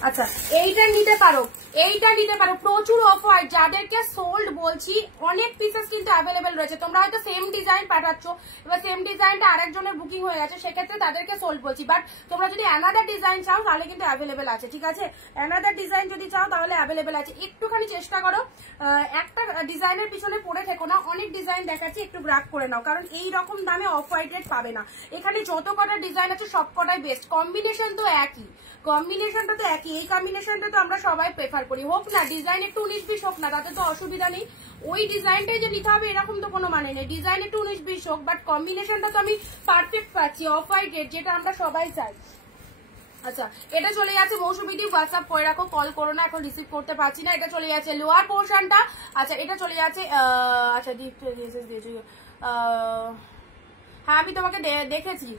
আচ্ছা এইটা নিতে পারো, এইটা নিতে পারো, প্রচুর অফার। যাদেরকে সোল্ড বলছি, অনেক পিসেস কিন্তু অ্যাভেলেবেল রয়েছে। তোমরা হয়তো সেম ডিজাইন পাঠাচ্ছ, এবার সেম ডিজাইনটা আরেকজনের বুকিং হয়ে গেছে, সেক্ষেত্রে তাদেরকে সোল্ড বলছি। বাট তোমরা যদি অ্যানাদার ডিজাইন চাও তাহলে কিন্তু অ্যাভেলেবেল আছে, ঠিক আছে। অ্যানাদার ডিজাইন যদি চাও তাহলে অ্যাভেলেবেল আছে। একটুখানি চেষ্টা করো, একটা ডিজাইনের পিছনে পড়ে থেকো না, অনেক ডিজাইন দেখাচ্ছি, একটু গ্রাফ করে নাও, কারণ এই রকম দামে অফ হোয়াইট রেড পাবে না। এখানে যত কটা ডিজাইন আছে সব কটাই বেস্ট, কম্বিনেশন তো একই, কম্বিনেশনটা তো একই, এই কম্বিনেশনটা তো আমরা সবাই প্রেফার করি। হোক না ডিজাইন একটু 19-20 হোক না, তাতে তো অসুবিধা নেই। ওই ডিজাইনটাই যে নিতে হবে এরকম তো কোনো মানে নেই, ডিজাইন একটু 19-20 হোক, বাট কম্বিনেশনটা তো আমি পারফেক্ট পাচ্ছি, অফ হোয়াইট রেড যেটা আমরা সবাই চাই। আচ্ছা এটা চলে যাচ্ছে মৌসুমীদি, হোয়াটসঅ্যাপ করে রাখো, কল করো না, এখন রিসিভ করতে পারছি না। এটা চলে যাচ্ছে লোয়ার পোর্শনটা। আচ্ছা এটা চলে যাচ্ছে, আচ্ছা হ্যাঁ আমি তোমাকে দেখেছি।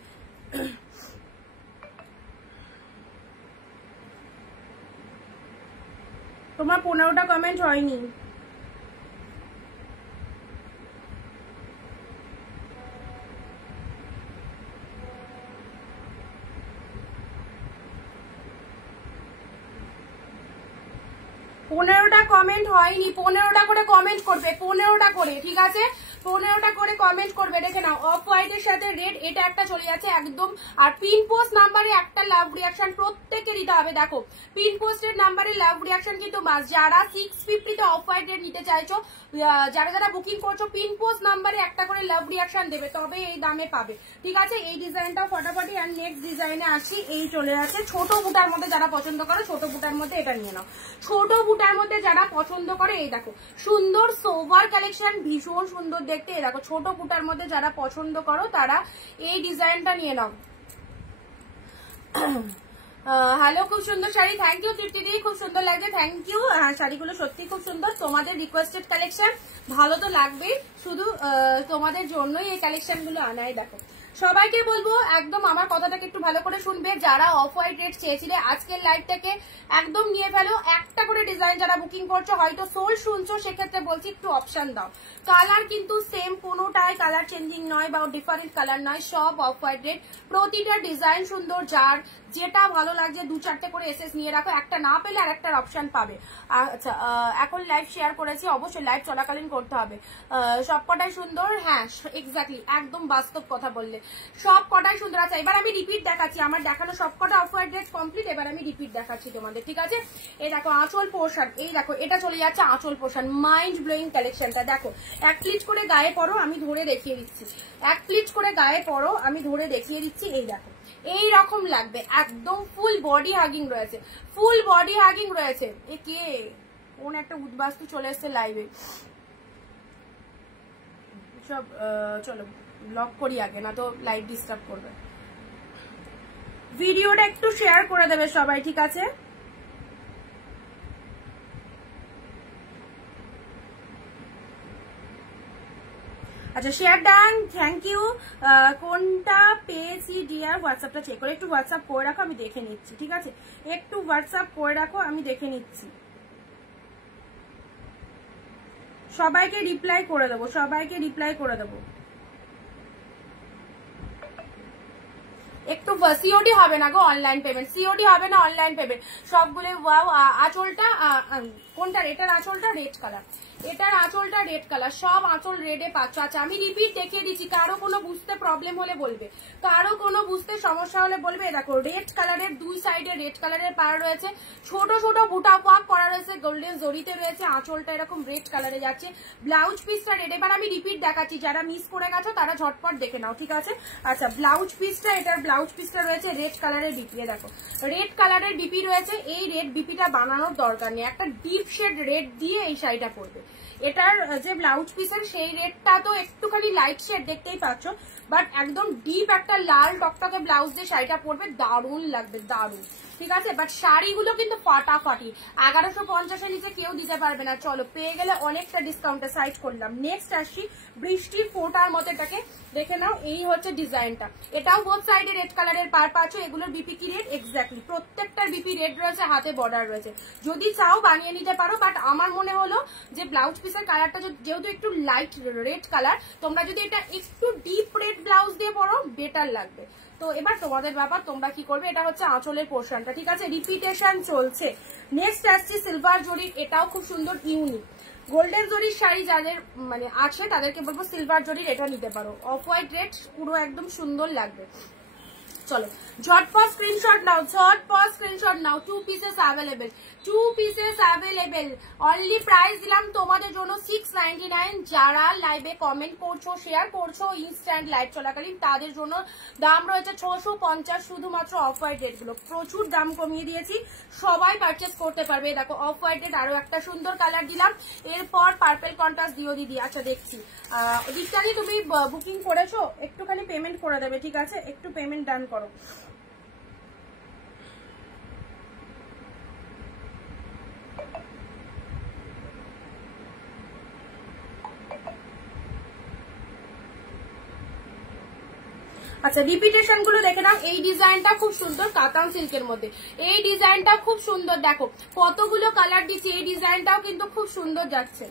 তোমার 15টা কমেন্ট হয়নি। পনেরোটা কমেন্ট হয়নি, 15টা করে কমেন্ট করবে, 15টা করে, ঠিক আছে 15টা করে কমেন্ট করবে। দেখে নাও অফ হোয়াইট এর সাথে রেড, এটা একটা চলে যাচ্ছে একদম। আর পিন পোস্ট নাম্বারে একটা লাভ রিয়াকশন প্রত্যেকে দিতে হবে। দেখো পিন পোস্টের নাম্বারে লাভ রিয়াকশন কিন্তু মাস্ট। যারা 650 তে অফ হোয়াইট রেড নিতে চাইছো, যারা যারা বুকিং করছো, পিন পোস্ট নাম্বারে একটা করে লাভ রিয়াকশন দেবে, তবে এই দামে পাবে, ঠিক আছে। এই ডিজাইনটাও ফটাফটি। আর নেক্সট ডিজাইনে আসি, এই চলে যাচ্ছে ছোট বুটার মধ্যে, যারা পছন্দ করো ছোট বুটার মধ্যে এটা নিয়ে নাও। ছোট বুটার মধ্যে যারা পছন্দ করে, এই দেখো সুন্দর সোভার কালেকশন, ভীষণ সুন্দর দেখতে। এই দেখো ছোট বুটার মধ্যে যারা পছন্দ করো তারা এই ডিজাইনটা নিয়ে নাও। হ্যালো, খুব সুন্দর শাড়ি, থ্যাংক ইউ তৃপ্তি দি, খুব সুন্দর লাগছে, থ্যাংক ইউ। শাড়িগুলো সত্যি খুব সুন্দর, তোমাদের রিকোয়েস্টেড কালেকশন, ভালো তো লাগবেই, শুধু তোমাদের জন্যই এই কালেকশন গুলো আনাই। দেখো সবাইকে বলবো একদম আমার কথাটাকে একটু ভালো করে শুনবে, যারা অফ হোয়াইট রেড চেয়েছিলে আজকের লাইভ থেকে একদম নিয়ে ফেলো। একটা করে ডিজাইন যারা বুকিং করছো, হয়তো সোল শুনছো, সেক্ষেত্রে বলছি একটু অপশন দাও। কালার কিন্তু সেম, কোনোটাই কালার চেঞ্জিং নয় বা ডিফারেন্ট কালার নয়, সব অফ হোয়াইট রেড, প্রতিটা ডিজাইন সুন্দর। যার যেটা ভালো লাগছে 2-4টে করে এসএস নিয়ে রাখো, একটা না পেলে আর একটার অপশন পাবে। আচ্ছা এখন লাইভ শেয়ার করেছি, অবশ্যই লাইভ চলাকালীন করতে হবে। সবকটাই সুন্দর, হ্যাঁ এক্স্যাক্টলি, একদম বাস্তব কথা বললে, সব কটাই সুন্দর আছে। এবার আমি রিপিট দেখাচ্ছি, আমার দেখানো সবকটা অফ হোয়াইট রেড কমপ্লিট, এবার আমি রিপিট দেখাচ্ছি তোমাদের, ঠিক আছে। এই দেখো আঁচল পোর্শন, এই দেখো এটা চলে যাচ্ছে আঁচল পোর্শন, মাইন্ড ব্লোয়িং কালেকশনটা। দেখো এক প্লিট করে গায়ে পরো, আমি ধরে দেখিয়ে দিচ্ছি, এক প্লিট করে গায়ে পরো, আমি ধরে দেখিয়ে দিচ্ছি। এই দেখো এই রকম লাগবে, একদম ফুল বডি হাগিং রয়েছে, ফুল বডি হাগিং রয়েছে। এ কে কোন একটা উদ্বাস্তু চলে এসছে লাইভে, সব চলো ব্লক করি আগে, না তো লাইভ ডিস্টার্ব করবে। ভিডিওটা একটু শেয়ার করে দেবে সবাই, ঠিক আছে। আচ্ছা শেয়ার ডান, থ্যাংক ইউ। কোনটা পেয়েছি ডিয়ার? হোয়াটসঅ্যাপটা চেক করে একটু হোয়াটসঅ্যাপ করে রাখো, আমি দেখে নিচ্ছি, ঠিক আছে? একটু হোয়াটসঅ্যাপ করে রাখো, আমি দেখে নিচ্ছি। সবাইকে রিপ্লাই করে দেবো, সবাইকে রিপ্লাই করে দেবো। একটু সিওডি হবে না গো, অনলাইন পেমেন্ট। সিওডি হবে না, অনলাইন পেমেন্ট সবগুলো। ওয়াও, আঁচলটা কোনটার? এটার আঁচলটা রেড কালার, এটার আঁচলটা রেড কালার, সব আঁচল রেডে পাচ্ছ। আচ্ছা আমি রিপিট দেখিয়ে দিচ্ছি, কারো কোনো বুঝতে প্রবলেম হলে বলবে, কারো কোনো বুঝতে সমস্যা হলে বলবে। দেখো রেড কালারের দুই সাইডে রেড কালারের পার রয়েছে, ছোট ছোট বুটা ওয়ার্ক করা রয়েছে, গোল্ডেন জরিতে রয়েছে, আঁচলটা এরকম রেড কালারে যাচ্ছে, ব্লাউজ পিসটা রেড। এবার আমি রিপিট দেখাচ্ছি, যারা মিস করে গেছো তারা ঝটপট দেখে নাও, ঠিক আছে? আচ্ছা ব্লাউজ পিসটা, এটার ব্লাউজ পিসটা রয়েছে রেড কালারের ডিপি। দেখো রেড কালারের ডিপি রয়েছে, এই রেড ডিপিটা বানানোর দরকার নেই, একটা ডিপ শেড রেড দিয়ে এই শাড়িটা পরবে। এটার যে ব্লাউজ পিসের সেই রেডটা তো একটুখানি লাইট শেড দেখতেই পাচ্ছ, বাট একদম ডিপ একটা লাল টকটকে ব্লাউজ দিয়ে শাড়িটা পরবে, দারুণ লাগবে, দারুণ, ঠিক আছে? বাট শাড়িগুলো কিন্তু ফাটাফাটি, 1150-এর নিচে কেউ দিতে পারবে না। চলো পেয়ে গেলে অনেকটা ডিসকাউন্টে সাইড করলাম। নেক্সট আসছি বৃষ্টির ফোটার মতো, এটাকে দেখে নাও, এই হচ্ছে ডিজাইনটা। এটাও বোথ সাইডে রেড কালারের পার পাচ্ছ। এগুলোর বিপি কি রেড? এক্স্যাক্টলি প্রত্যেকটার বিপি রেড রয়েছে, হাতে বর্ডার রয়েছে। যদি চাও বানিয়ে নিতে পারো, বাট আমার মনে হলো যে ব্লাউজ পিসের কালারটা যেহেতু একটু লাইট রেড কালার, তোমরা যদি এটা একটু ডিপ রেড ব্লাউজ দিয়ে পরো বেটার লাগবে। তো এবার তোমাদের ব্যাপার, তোমরা কি করবে। এটা হচ্ছে আঁচলের পোর্শনটা, ঠিক আছে? রিপিটেশন চলছে। নেক্সট আসছে সিলভার জরির, এটাও খুব সুন্দর, ইউনিক। গোল্ডেন জরির শাড়ি যাদের মানে আছে তাদেরকে বলবো সিলভার জরির এটা নিতে পারো। অফ হোয়াইট রেড, পুরো একদম সুন্দর লাগবে। চলো ঝটপট স্ক্রিনশট নাও, ঝটপট স্ক্রিনশট নাও। 2 pieces available, 2 pieces available. Only price দিলাম তোমাদের জন্য 699। যারা লাইভে কমেন্ট করছো, শেয়ার করছো ইনস্ট্যান্ট লাইভ চলাকালীন, তাদের জন্য দাম রয়েছে 650, শুধুমাত্র অফ হোয়াইট রেড গুলো প্রচুর দাম কমিয়ে দিয়েছি, সবাই পারচেস করতে পারবে। দেখো অফ হোয়াইট রেড আরো একটা সুন্দর কালার দিলাম, এরপর পার্পল কন্ট্রাস্ট দিও দিদি। আচ্ছা দেখছি দীপ্তাদি তুমি বুকিং করেছো, একটুখানি পেমেন্ট করে দেবে, ঠিক আছে? একটু পেমেন্ট ডান করো। আচ্ছা রিপিটেশন গুলো দেখে নাও। এই ডিজাইনটা খুব সুন্দর, কাতান সিল্কের মধ্যে, এই ডিজাইনটা খুব সুন্দর। দেখো কতগুলো কালার দিচ্ছি, এই ডিজাইনটাও কিন্তু খুব সুন্দর যাচ্ছে।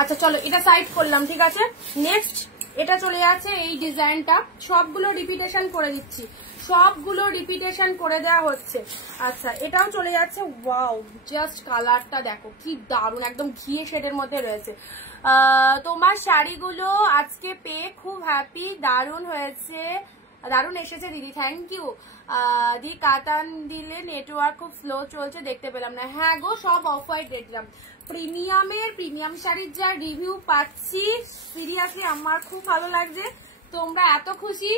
আচ্ছা চলো এটা সাইড করলাম, ঠিক আছে? নেক্সট এটা চলে যাচ্ছে এই ডিজাইনটা, সবগুলো রিপিটেশন করে দিচ্ছি, সবগুলো রিপিটেশন করে দেওয়া হচ্ছে। আচ্ছা এটাও চলে যাচ্ছে। ওয়াও, জাস্ট কালারটা দেখো কি দারুণ, একদম ঘিয়ে শেডের মধ্যে রয়েছে। তোমার শাড়িগুলো আজকে পেয়ে খুব হ্যাপি, দারুণ হয়েছে, দারুণ এসেছে দিদি, থ্যাংক ইউ। দি কাতান দিলে নেটওয়ার্ক খুব স্লো চলছে, দেখতে পেলাম না। হ্যাঁ গো, সব অফ হোয়াইট দেখলাম। প্রিমিয়াম শাড়ির যা রিভিউ পাচ্ছি, সিরিয়াসলি আমার খুব ভালো লাগছে, তোমরা এত খুশি,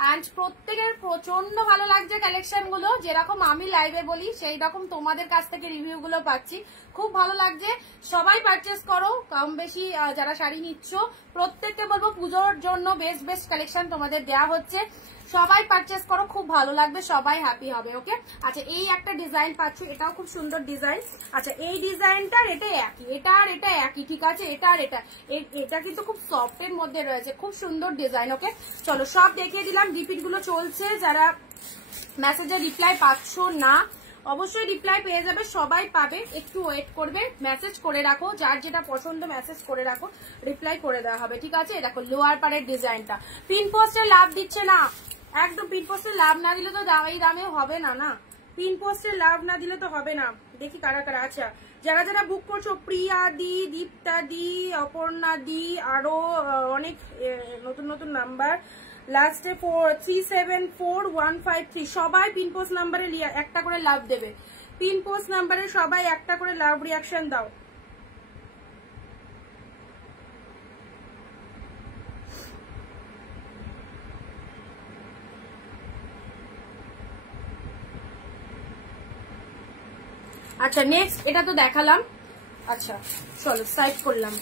অ্যান্ড প্রত্যেকের প্রচন্ড ভালো লাগছে কালেকশন গুলো। যেরকম আমি লাইভে বলি সেই রকম তোমাদের কাছ থেকে রিভিউ গুলো পাচ্ছি, খুব ভালো লাগছে। সবাই পারচেস করো, কম বেশি যারা শাড়ি নিচ্ছ প্রত্যেককে বলবো পুজোর জন্য বেস্ট বেস্ট কালেকশন তোমাদের দেওয়া হচ্ছে, সবাই পারচেস করো, খুব ভালো লাগবে, সবাই হ্যাপি হবে। ওকে আচ্ছা এই একটা ডিজাইন পাচ্ছ, এটাও খুব সুন্দর ডিজাইন। আচ্ছা এই ডিজাইনটার এটা একই, এটা আর এটা একই, ঠিক আছে? এটা আর এটা কিন্তু খুব সফট এর মধ্যে রয়েছে, খুব সুন্দর ডিজাইন। ওকে চলো সব দেখিয়ে দিলাম, রিপিট গুলো চলছে। যারা মেসেজে রিপ্লাই পাচ্ছ না, অবশ্যই রিপ্লাই পেয়ে যাবে, সবাই পাবে, একটু ওয়েট করবে, মেসেজ করে রাখো, যার যেটা পছন্দ মেসেজ করে রাখো, রিপ্লাই করে দেওয়া হবে, ঠিক আছে? দেখো লোয়ার পারের ডিজাইনটা, পিন পোস্টে লাভ দিচ্ছে না, একদম পিন পোস্টে লাভ না দিলে তো এই দামে হবে না, না পিন পোস্টে লাভ না দিলে তো হবে না। দেখি কারা কারা। আচ্ছা যারা যারা বুক করছো, প্রিয়া দি, দীপ্তা দি, অপর্ণা দি, আরো অনেক নতুন নতুন নাম্বার, লাস্টে 374153, সবাই পিন পোস্ট নাম্বারে একটা করে লাভ দেবে, পিন পোস্ট নাম্বারে সবাই একটা করে লাভ রিয়াকশন দাও। আচ্ছা নেক্সট এটা তো দেখালাম, আচ্ছা চলো সাইড করলাম,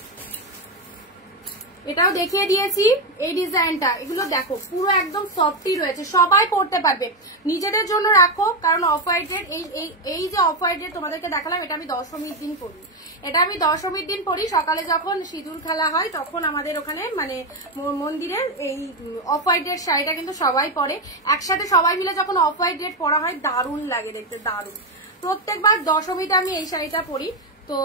এটাও দেখিয়ে দিয়েছি। এই ডিজাইনটা, এগুলো দেখো পুরো একদম সফটই রয়েছে, সবাই পরতে পারবে, নিজেদের জন্য রাখো, কারণ অফ হোয়াইটের এই যে অফ হোয়াইটের তোমাদেরকে দেখালাম, এটা আমি দশমীর দিন পরি, এটা আমি দশমীর দিন পরি। সকালে যখন সিঁদুর খেলা হয় তখন আমাদের ওখানে মানে মন্দিরের এই অফ হোয়াইটের শাড়িটা কিন্তু সবাই পরে, একসাথে সবাই মিলে যখন অফ হোয়াইট রেড পরা হয় দারুণ লাগে দেখতে, দারুণ। প্রত্যেকবার দশমীতে আমি এই শাড়িটা পরি, তো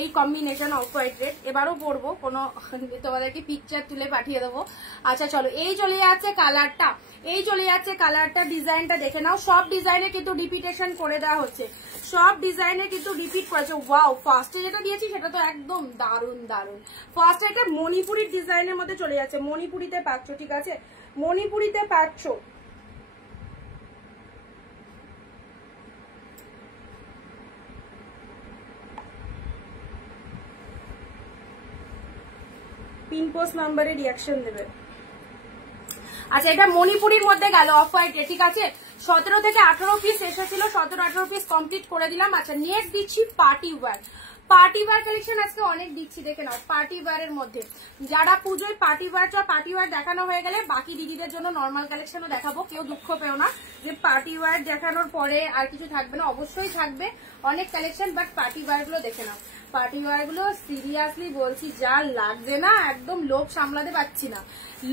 এই কম্বিনেশন অফ হোয়াইট রেড এবারও পরবো, কোনো তোমাদেরকে পিকচার তুলে পাঠিয়ে দেবো। আচ্ছা চলো, এই চলে যাচ্ছে কালারটা, এই চলে যাচ্ছে কালারটা, ডিজাইনটা দেখে নাও। সব ডিজাইনে কিন্তু রিপিটেশন করে দেওয়া হচ্ছে, সব ডিজাইনে কিন্তু রিপিট করেছে। ওয়াও, ফার্স্টে যেটা দিয়েছি সেটা তো একদম দারুণ দারুণ। ফার্স্টে একটা মণিপুরি ডিজাইনের মধ্যে চলে যাচ্ছে, মণিপুরিতে পাচ্ছ, ঠিক আছে, মণিপুরিতে পাচ্ছ। পিনপোস্ট নাম্বারে রিয়াকশন দেবে। আচ্ছা এটা মণিপুরির মধ্যে গেল অফ হোয়াইটে, ঠিক আছে। 17 থেকে 18 পিস এসেছিল, 17-18 পিস কমপ্লিট করে দিলাম। আচ্ছা নেক্সট দিচ্ছি party wear, party wear collection আজকে অনেক দিচ্ছি, দেখে নাও। পার্টি ওয়্যারের মধ্যে যারা পুজোয় পার্টি ওয়্যার চাও, পার্টি ওয়্যার দেখানো হয়ে গেলে বাকি দিদিদের জন্য নর্মাল কালেকশনও দেখাবো, কেউ দুঃখ পেও না যে পার্টি ওয়্যার দেখানোর পরে আর কিছু থাকবে না, অবশ্যই থাকবে অনেক কালেকশন, বাট পার্টি ওয়্যার গুলো দেখে নাও। পার্টি ওয়্যার গুলো সিরিয়াসলি বলছি যা লাগছে না, একদম লোভ সামলাতে পারছি না,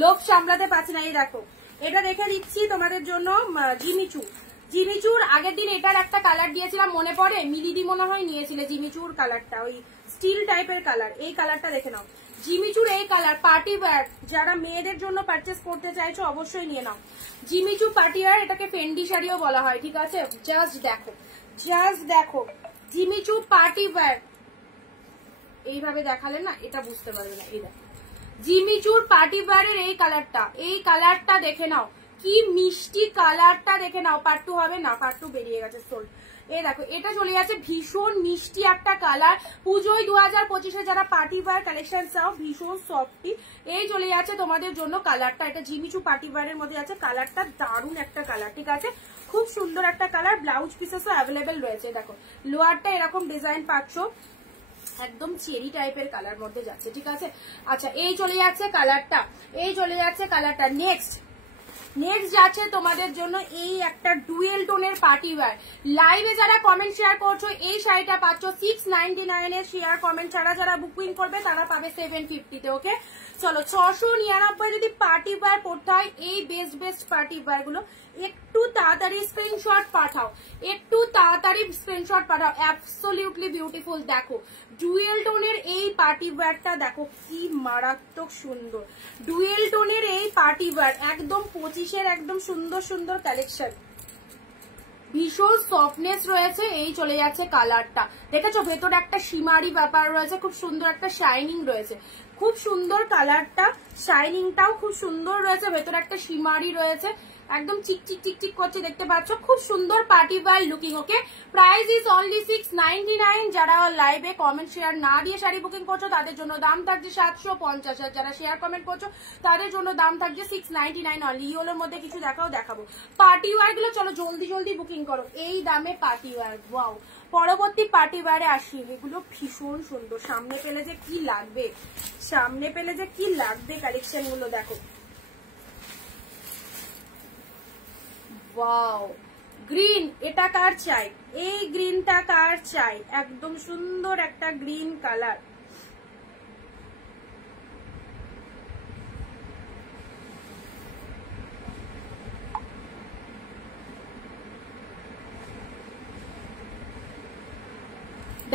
লোভ সামলাতে পারছি না। এই দেখো এটা দেখে দিচ্ছি তোমাদের জন্য, জিমিচু, জিমিচুর আগের দিন এটার একটা কালার দিয়েছিলাম মনে পড়ে, মিলিদি মনে হয় নিয়েছিলে জিমিচুর কালারটা, ওই স্টিল টাইপের কালার, এই কালারটা দেখে নাও। জিমিচুর এই কালার পার্টি ওয়্যার, যারা মেয়েদের জন্য পারচেস করতে চাইছো অবশ্যই নিয়ে নাও। জিমিচু পার্টি ওয়্যার, এটাকে ফেন্ডি শাড়িও বলা হয়, ঠিক আছে। জাস্ট দেখো, জাস্ট দেখো, জিমিচু পার্টি ওয়্যার, এইভাবে দেখালে না এটা বুঝতে পারবে না। এই দেখো জিমিচুর পার্টি ওয়্যারের এই কালারটা, এই কালারটা দেখে নাও, কি মিষ্টি কালারটা দেখে নাও। পার্ট 2 হবে না, পার্ট 2 বেরিয়ে গেছে, সোল্ড। এই দেখো এটা চলে যাচ্ছে, ভীষণ মিষ্টি একটা কালার, পুজোয় 2025-এ যারা পার্টি ওয়্যার কালেকশন চাও, ভীষণ সফটি, এই চলে যাচ্ছে তোমাদের জন্য কালারটা। এটা জিমিচু পার্টি ওয়্যারের মধ্যে আছে, কালারটা দারুণ একটা কালার, ঠিক আছে, খুব সুন্দর একটা কালার। ব্লাউজ পিসেসও অ্যাভেলেবেল রয়েছে, দেখো লোয়ারটা এরকম ডিজাইন পাচ্ছ, একদম চেরি টাইপের কালার মধ্যে যাচ্ছে, ঠিক আছে। আচ্ছা এই চলে যাচ্ছে কালারটা, এই চলে যাচ্ছে কালারটা। নেক্সট যাচ্ছে তোমাদের জন্য এই একটা ডুয়েল টোনের পার্টি ওয়্যার। লাইভে যারা কমেন্ট শেয়ার করছো এই শাড়িটা পাচ্ছ 699 এর, শেয়ার কমেন্ট ছাড়া যারা বুকিং করবে তারা পাবে 750 তে, ওকে। চলো 699 যদি পার্টি ওয়্যার পড়তে হয়, এই বেস্ট পার্টি ওয়্যার গুলো একটু তাড়াতাড়ি স্ক্রিনশট পাঠাও, একটু তাড়াতাড়ি স্ক্রিনশট পাঠাও, অ্যাবসলিউটলি বিউটিফুল। দেখো ডুয়েল টোনের এই পার্টি ওয়্যারটা দেখো কি মারাত্মক সুন্দর, ডুয়েল টোনের এই পার্টি ওয়্যার একদম 25-এর একদম সুন্দর সুন্দর কালেকশন, ভীষণ সফটনেস রয়েছে। এই চলে যাচ্ছে কালারটা, দেখেছো ভেতরে একটা সীমারি ব্যাপার রয়েছে, খুব সুন্দর একটা শাইনিং রয়েছে, খুব সুন্দর কালারটা, শাইনিংটাও খুব সুন্দর রয়েছে, ভেতরে একটা সীমারি রয়েছে, একদম চিকচিক করছে, দেখতে পাচ্ছ, খুব সুন্দর party wear looking, okay. Price is only 699। যারা লাইভে কমেন্ট শেয়ার না দিয়ে শাড়ি বুকিং করছো তাদের জন্য দাম থাকছে 750, আর যারা শেয়ার কমেন্ট করছো তাদের জন্য দাম থাকছে 699 অনলি। ইয়েলোর মধ্যে কিছু দেখাবো পার্টি ওয়্যার গুলো, চলো জলদি বুকিং করো, এই দামে পার্টি ওয়্যার। ওয়াও, পরবর্তী পার্টি ওয়্যারে আসি, এগুলো ভীষণ সুন্দর, সামনে পেলে যে কি লাগবে, সামনে পেলে যে কি লাগবে কালেকশন গুলো দেখো। ওয়াও, গ্রিন, এটা কার চাই, এই গ্রিনটা কার চাই, একদম সুন্দর একটা গ্রিন কালার।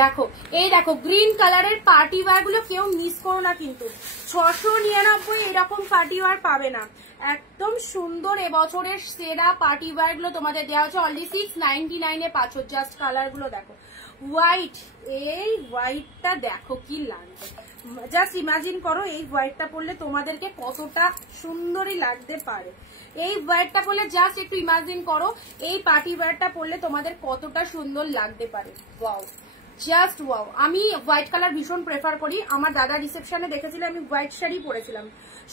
দেখো এই দেখো গ্রিন কালারের পার্টি ওয়্যার গুলো কেউ মিস করো না কিন্তু, 699 এরকম পার্টি ওয়্যার পাবে না, একদম সুন্দর এবছরের সেরা পার্টি ওয়্যার গুলো তোমাদের দেওয়া হচ্ছে অলরেডি 699 এ পাচ্ছ। জাস্ট কালার গুলো দেখো, হোয়াইট, এই হোয়াইটটা দেখো কি লাগবে, জাস্ট ইমাজিন করো এই হোয়াইটটা পরলে তোমাদেরকে কতটা সুন্দরই লাগতে পারে, এই হোয়াইটটা পরলে জাস্ট একটু ইমাজিন করো এই পার্টি ওয়্যারটা পরলে তোমাদের কতটা সুন্দর লাগতে পারে। Wow, just wow. আমি হোয়াইট কালার ভীষণ প্রেফার করি। আমার দাদা রিসেপশনে দেখেছিল আমি হোয়াইট শাড়ি পরেছিলাম,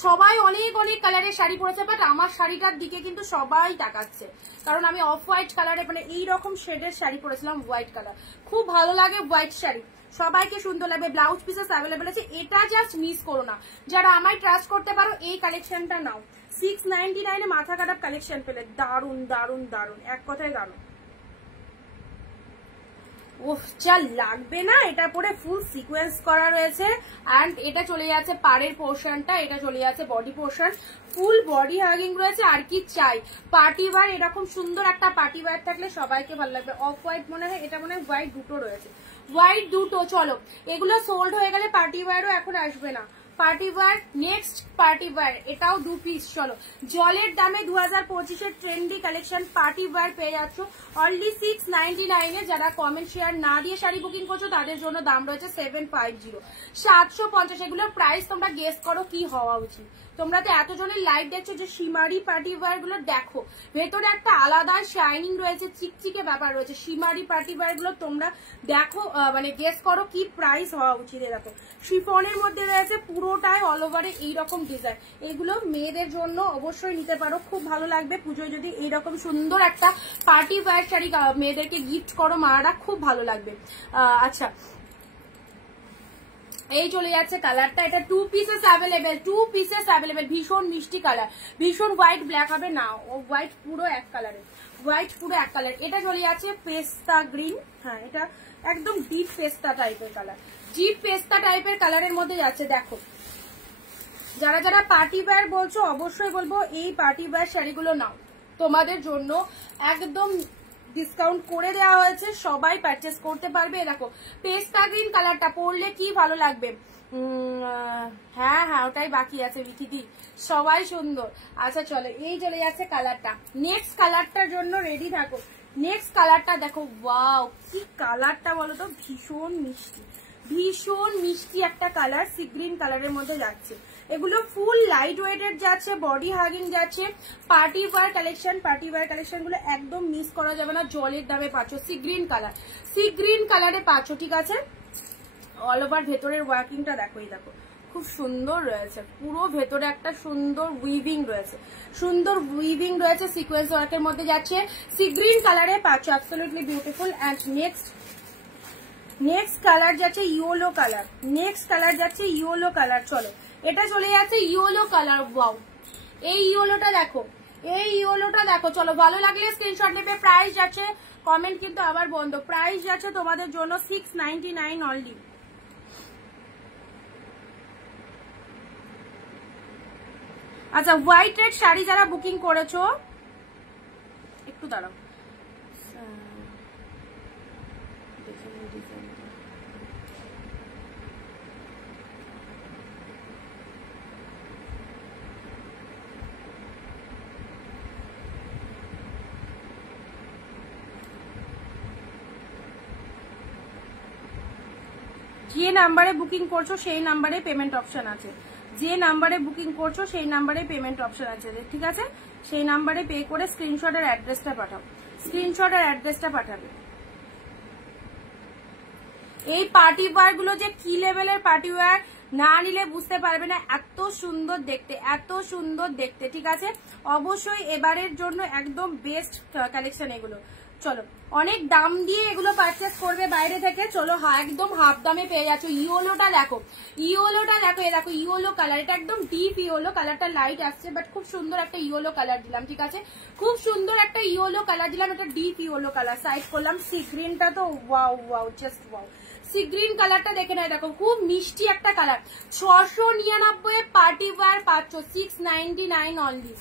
সবাই অনেক অনেক কালারের শাড়ি পরেছে, বাট আমার শাড়িটার দিকে কিন্তু সবাই তাকাচ্ছে, কারণ আমি অফ হোয়াইট কালারে মানে এইরকম শেডের শাড়ি পরেছিলাম, হোয়াইট কালার। খুব ভালো লাগে হোয়াইট শাড়ি, সবাইকে সুন্দর লাগবে। ব্লাউজ পিসেস অ্যাভেলেবেল আছে, এটা জাস্ট মিস করো না। যারা আমায় ট্রাস্ট করতে পারো এই কালেকশনটা নাও। 699 মাথা খারাপ কালেকশন পেলে, দারুন দারুন দারুন, এক কথায় দারুন। ওহ যা লাগবে না, এটা পরে ফুল সিকোয়েন্স করা রয়েছে, অ্যান্ড এটা চলে যাচ্ছে পাড়ের পোর্শনটা, এটা চলে যাচ্ছে body portion, full body hugging রয়েছে। আর কি চাই, পার্টি ওয়্যার এরকম সুন্দর একটা পার্টি ওয়্যার থাকলে সবাইকে ভালো লাগবে। অফ হোয়াইট মনে হয়, এটা মনে হয় হোয়াইট দুটো রয়েছে, হোয়াইট দুটো। চলো এগুলো সোল্ড হয়ে গেলে পার্টি ওয়্যারও এখন আসবে না। Party wear, next party wear, এটাও 2 পিস। চলো জলের দামে 2025-এর ট্রেন্ডি কালেকশন পার্টি ওয়্যার পেয়ে যাচ্ছ অনলি 699-এ। যারা কমেন্ট শেয়ার না দিয়ে শাড়ি বুকিং করছো তাদের জন্য দাম রয়েছে 750, 750। এগুলোর প্রাইস তোমরা গেস করো কি হওয়া উচিত। তোমরা তো এতজনের লাইভ দেখছো, যে সীমারি পার্টি ওয়্যার গুলো দেখো, ভেতরে একটা আলাদা শাইনিং রয়েছে, চিকচিকে ব্যাপার রয়েছে। সীমারি পার্টি ওয়্যার গুলো তোমরা দেখো, মানে গেস করো কি প্রাইস হওয়া উচিত। দেখো শিফনের মধ্যে রয়েছে, পুরোটাই অল ওভারে এইরকম ডিজাইন। এগুলো মেয়েদের জন্য অবশ্যই নিতে পারো, খুব ভালো লাগবে। পুজোয় যদি এইরকম সুন্দর একটা পার্টি ওয়্যার শাড়ি মেয়েদেরকে গিফট করো, মারা খুব ভালো লাগবে। আচ্ছা এই চলে যাচ্ছে কালারটা, এটা 2 পিসেস অ্যাভেলেবেল, 2 পিসেস অ্যাভেলেবেল। ভীষণ মিষ্টি কালার, ভীষণ হোয়াইট ব্ল্যাক হবে না, ও হোয়াইট পুরো এক কালারের, হোয়াইট পুরো এক কালার। এটা চলে যাচ্ছে পেস্তা গ্রিন, হ্যাঁ এটা একদম ডিপ পেস্তা টাইপের কালার, ডিপ পেস্তা টাইপের কালারের মধ্যে যাচ্ছে। দেখো যারা যারা পার্টি ওয়্যার বলছো অবশ্যই বলবো এই পার্টি ওয়্যার শাড়িগুলো নাও, তোমাদের জন্য একদম ডিসকাউন্ট করে দেওয়া হয়েছে, সবাই পারচেস করতে পারবে। দেখো পেস্তা গ্রিন কালারটা পরলে কি ভালো লাগবে। হ্যাঁ হ্যাঁ ওটাই বাকি আছে বিথিদি, সবাই সুন্দর। আচ্ছা চলো এই চলে যাচ্ছে কালারটা, নেক্সট কালারটার জন্য রেডি থাকো। নেক্সট কালারটা দেখো, ওয়াও কি কালারটা বলো তো, ভীষণ মিষ্টি, ভীষণ মিষ্টি একটা কালার, সি গ্রিন কালারের মধ্যে যাচ্ছে। এগুলো ফুল লাইট ওয়েটেড যাচ্ছে, বডি হাগিং যাচ্ছে, party wear collection. Party wear collection গুলো একদম মিস করা যাবে না, জলের দামে পাচ্ছ। Sea green colour, sea green কালারে পাচ্ছ, ঠিক আছে। অল ওভার ভেতরের ওয়ার্কিংটা দেখো, এই দেখো খুব সুন্দর রয়েছে, পুরো ভেতরে একটা সুন্দর উইভিং রয়েছে, সুন্দর উইভিং রয়েছে, সিকোয়েন্স ওয়ার্কের মধ্যে যাচ্ছে। সি গ্রিন কালারে পাচ্ছ, absolutely beautiful. And next colour যাচ্ছে ইয়েলো কালার, নেক্সট কালার যাচ্ছে ইয়েলো কালার। চলো এটা চলে যাচ্ছে ইয়েলো কালার, ওয়াও এই ইয়েলোটা দেখো, এই ইয়েলোটা দেখো। চলো ভালো লাগলে স্ক্রিনশট নেবে। প্রাইস যাচ্ছে, কমেন্ট কিন্তু আবার বন্ধ, প্রাইস যাচ্ছে তোমাদের জন্য 699 অনলি। আচ্ছা হোয়াইট রেড শাড়ি যারা বুকিং করেছো একটু দাঁড়াও, যে নাম্বারে বুকিং করছো সেই নাম্বারে পেমেন্ট অপশন আছে, যে নাম্বারে বুকিং করছো সেই নাম্বারে পেমেন্ট অপশন আছে, ঠিক আছে। সেই নাম্বারে পে করে স্ক্রিনশটের অ্যাড্রেসটা পাঠাও, স্ক্রিনশটের অ্যাড্রেসটা পাঠাবে। এই পার্টি ওয়্যার গুলো যে কি লেভেলের পার্টি ওয়্যার, না নিলে বুঝতে পারবে না, এত সুন্দর দেখতে, এত সুন্দর দেখতে, ঠিক আছে। অবশ্যই এবারের জন্য একদম বেস্ট কালেকশন এগুলো। চলো অনেক দাম দিয়ে এগুলো পারচেস করবে বাইরে থেকে, চলো একদম হাফ দামে পেয়ে যাচ্ছ। ইয়েলোটা দেখো, ইয়েলোটা দেখো, এ দেখো ইয়েলো কালার, এটা একদম ডিপ ইয়েলো, কালারটা লাইট আসছে বাট খুব সুন্দর একটা ইয়েলো কালার দিলাম, ঠিক আছে। খুব সুন্দর একটা ইয়েলো কালার দিলাম, এটা ডিপ ইয়েলো কালার। সাইড করলাম সি গ্রিনটা, তো wow wow just wow. Sea green কালারটা দেখে না, দেখো খুব মিষ্টি একটা কালার। 699 পার্টি ওয়্যার পাচ্ছ, 699 অনলি।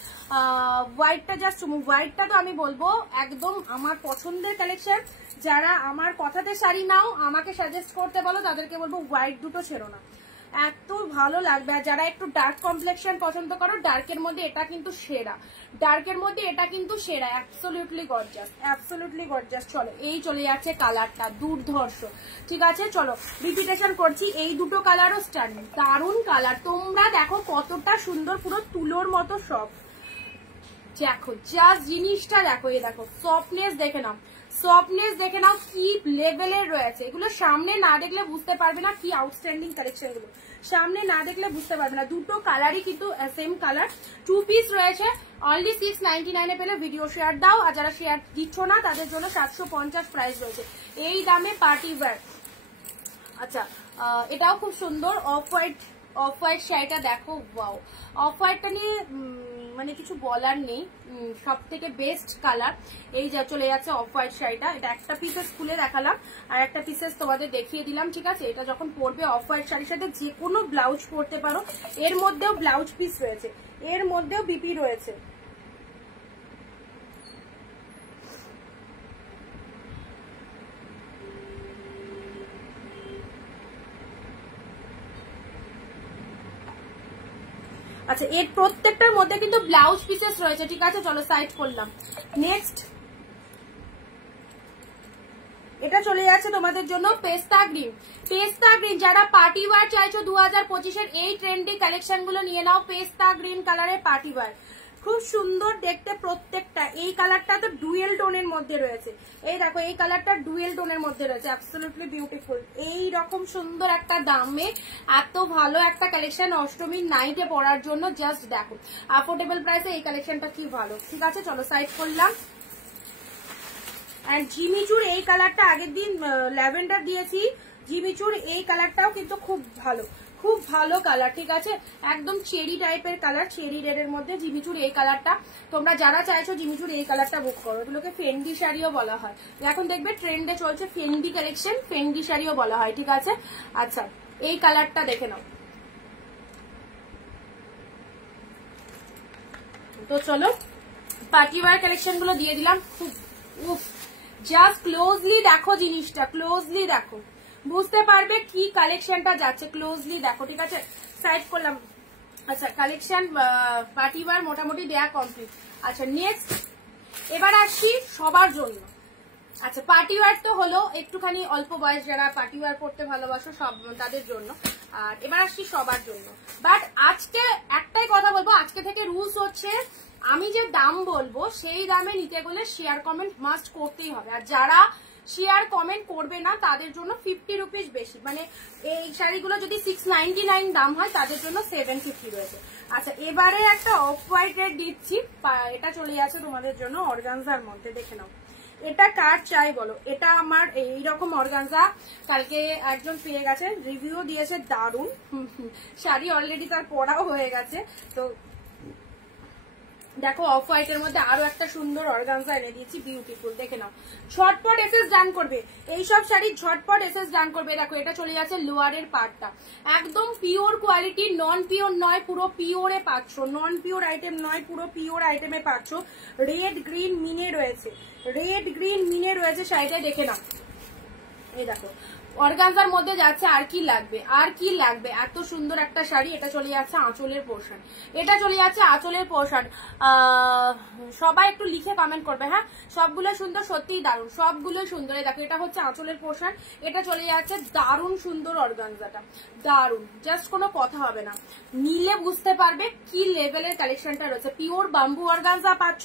হোয়াইটটা জাস্ট, হোয়াইটটা তো আমি বলবো একদম আমার পছন্দের কালেকশন। যারা আমার কথাতে শাড়ি নাও, আমাকে সাজেস্ট করতে বলো, তাদেরকে বলবো হোয়াইট দুটো ছেড়ো না, এত ভালো লাগবে। আর যারা একটু ডার্ক কমপ্লেক্সন পছন্দ করো, ডার্কের মধ্যে এটা কিন্তু সেরা, ডার্কের মধ্যে এটা কিন্তু সেরা, অ্যাবসলিউটলি গর্জাস, অ্যাবসলিউটলি গর্জাস। চলো এই চলে যাচ্ছে কালারটা, দুর্ধর্ষ, ঠিক আছে। চলো রিপিটেশন করছি, এই দুটো কালারও স্টার্নিং, দারুণ কালার। তোমরা দেখো কতটা সুন্দর, পুরো তুলোর মতো সফট, দেখো জাস্ট জিনিসটা দেখো, এই দেখো সফটনেস দেখে নাও, সফটনেস দেখে নাও কি লেভেলের রয়েছে। এগুলো সামনে না দেখলে বুঝতে পারবে না কি আউটস্ট্যান্ডিং কালেকশন গুলো, সামনে না দেখলে বুঝতে পারবে না। দুটো কালারই কিন্তু সেম কালার, 2 পিস রয়েছে। অনলি 699 পেলে ভিডিও শেয়ার দাও, আর যারা শেয়ার দিচ্ছ না তাদের জন্য 750 প্রাইস রয়েছে। এই দামে পার্টি ওয়্যার। আচ্ছা এটাও খুব সুন্দর, অফ হোয়াইট শাড়িটা দেখো, ওয়াও। অফ হোয়াইটটা নিয়ে মানে কিছু বলার নেই, সব থেকে বেস্ট কালার। এই যা চলে যাচ্ছে অফ হোয়াইট শাড়িটা, এটা একটা পিসেস খুলে দেখালাম আর একটা পিসেস তোমাদের দেখিয়ে দিলাম, ঠিক আছে। এটা যখন পরবে অফ হোয়াইট শাড়ির সাথে যে কোনো ব্লাউজ পরতে পারো। এর মধ্যেও ব্লাউজ পিস রয়েছে, এর মধ্যেও বিপি রয়েছে। আচ্ছা এর প্রত্যেকটার মধ্যে কিন্তু ব্লাউজ পিসেস রয়েছে, ঠিক আছে। চলো সাইড করলাম। নেক্সট এটা চলে যাচ্ছে তোমাদের জন্য পেস্তা গ্রিন। পেস্তা গ্রিন যারা পার্টি ওয়্যার চাইছো 2025-এর এই ট্রেন্ডি কালেকশন গুলো নিয়ে নাও। পেস্তা গ্রিন কালারের পার্টি ওয়্যার, খুব সুন্দর দেখতে প্রত্যেকটা। এই কালারটা তো ডুয়েল টোনের মধ্যে রয়েছে, এই দেখো এই কালারটা ডুয়েল টোনের মধ্যে রয়েছে, অ্যাবসলিউটলি বিউটিফুল। এই রকম সুন্দর একটা দামে এত ভালো একটা কালেকশন অষ্টমীর নাইটে পরার জন্য, জাস্ট দেখো অ্যাফোর্ডেবল প্রাইসে এই কালেকশনটা কি ভালো, ঠিক আছে। চলো সাইড করলাম। এন্ড জিমিচুর এই কালারটা আগের দিন ল্যাভেন্ডার দিয়েছি, জিমিচুর এই কালারটাও কিন্তু খুব ভালো, খুব ভালো কালার, ঠিক আছে। একদম চেরি টাইপের কালার, চেরি রেড এর মধ্যে জিমিচুর এই কালারটা। তোমরা যারা চাইছো জিমিচুর এই কালারটা বুক করো। এগুলোকে ফেন্ডি শাড়িও বলা হয়, এখন দেখবে ট্রেন্ডে চলছে ফেন্ডি কালেকশন, ফেন্ডি শাড়িও বলা হয়, ঠিক আছে। আচ্ছা এই কালারটা দেখে নাও। তো চলো পার্টি ওয়্যার কালেকশন গুলো দিয়ে দিলাম। খুব উফ, জাস্ট ক্লোজলি দেখো জিনিসটা, ক্লোজলি দেখো, বুঝতে পারবে কি কালেকশনটা যাচ্ছে। ক্লোজলি দেখো, ঠিক আছে। সাইড করলাম। আচ্ছা কালেকশন পার্টি ওয়্যার মোটামুটি দেয়া কমপ্লিট। আচ্ছা নেক্সট এবার আসছি সবার জন্য। আচ্ছা পার্টি ওয়্যার তো হলো, একটুখানি অল্প বয়স যারা পার্টি ওয়্যার পড়তে ভালোবাসো সব তাদের জন্য। আর এবার আসছি সবার জন্য। বাট আজকে একটাই কথা বলবো, আজকে থেকে রুলস হচ্ছে আমি যে দাম বলবো সেই দামে নিতে গেলে শেয়ার কমেন্ট মাস্ট করতেই হবে। আর যারা শেয়ার কমেন্ট করবে না তাদের জন্য 50 রুপিস বেশি, মানে এই শাড়িগুলো যদি 699 দাম হয় তাদের জন্য 750 রয়েছে। আচ্ছা এবারে একটা অফ হোয়াইট রেড দিচ্ছি, এটা চলে যাচ্ছে তোমাদের জন্য অর্গানজার মধ্যে, দেখে নাও। এটা কার চাই বলো, এটা আমার এইরকম অর্গানজা কালকে একজন পেয়ে গেছে, রিভিউ দিয়েছে দারুন। শাড়ি অলরেডি তার পরাও হয়ে গেছে। তো দেখো অফ হোয়াইটের মধ্যে আরো একটা সুন্দর অর্গানজা এনে দিয়েছি, বিউটিফুল, দেখে নাও। ঝটপট এসএস ডান করবে, এইসব শাড়ি ঝটপট এসএস ডান করবে। দেখো এটা চলে যাচ্ছে লোয়ারের পার্টটা, একদম পিওর কোয়ালিটি, নন পিওর নয়, পুরো পিওরে পাচ্ছ, নন পিওর আইটেম নয়, পুরো পিওর আইটেমে পাচ্ছ। রেড গ্রিন মিনে রয়েছে, রেড গ্রিন মিনে রয়েছে শাড়িটা, দেখে নাও। এই দেখো অর্গানজার মধ্যে যাচ্ছে, আর কি লাগবে, আর কি লাগবে, এত সুন্দর একটা শাড়ি। এটা চলে যাচ্ছে আঁচলের পোর্শন, এটা চলে যাচ্ছে আঁচলের পোর্শন। সবাই একটু লিখে কমেন্ট করবে, হ্যাঁ সবগুলো সুন্দর, সত্যিই দারুণ, সবগুলো সুন্দর। এই দেখো এটা হচ্ছে আঁচলের পোর্শন, এটা চলে যাচ্ছে দারুণ সুন্দর অর্গানজাটা, দারুণ, জাস্ট কোনো কথা হবে না, নিলে বুঝতে পারবে কি লেভেলের কালেকশনটা রয়েছে। পিওর বাম্বু অর্গানজা পাচ্ছ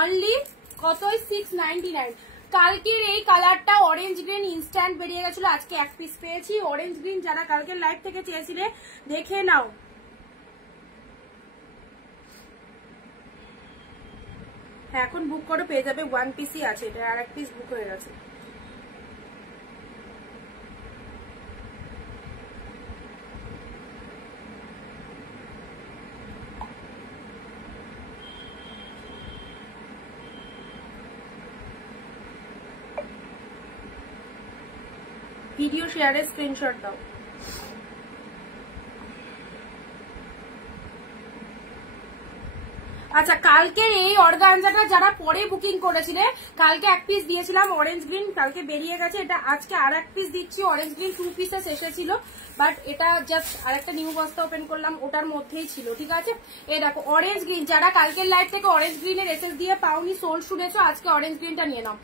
অনলি কতই 699। কালকের এই কালারটা অরেঞ্জ গ্রিন ইনস্ট্যান্ট বেরিয়ে গেছিল, আজকে এক পিস পেয়েছি অরেঞ্জ গ্রিন। যারা কালকের লাইভ থেকে চেয়েছিলে দেখে নাও। হ্যাঁ এখন বুক করে পেয়ে যাবে, 1 পিসই আছে, এটা আর এক পিস বুক হয়ে গেছে। ভিডিও শেয়ারের স্ক্রিনশট দাও। আচ্ছা কালকের এই অর্গানজাটা যারা পরে বুকিং করেছিলে, কালকে এক পিস দিয়েছিলাম অরেঞ্জ গ্রিন, কালকে বেরিয়ে গেছে, এটা আজকে আর এক পিস দিচ্ছি। অরেঞ্জ গ্রিন 2 পিসেস এসেছিল, বাট এটা জাস্ট আরেকটা নিউ বস্তা ওপেন করলাম, ওটার মধ্যেই ছিল, ঠিক আছে। এই দেখো অরেঞ্জ গ্রিন, যারা কালকের লাইভ থেকে অরেঞ্জ গ্রিনের এসএস দিয়ে পাওনি, সোল শুনেছো, আজকে অরেঞ্জ গ্রিনটা নিয়ে নাও।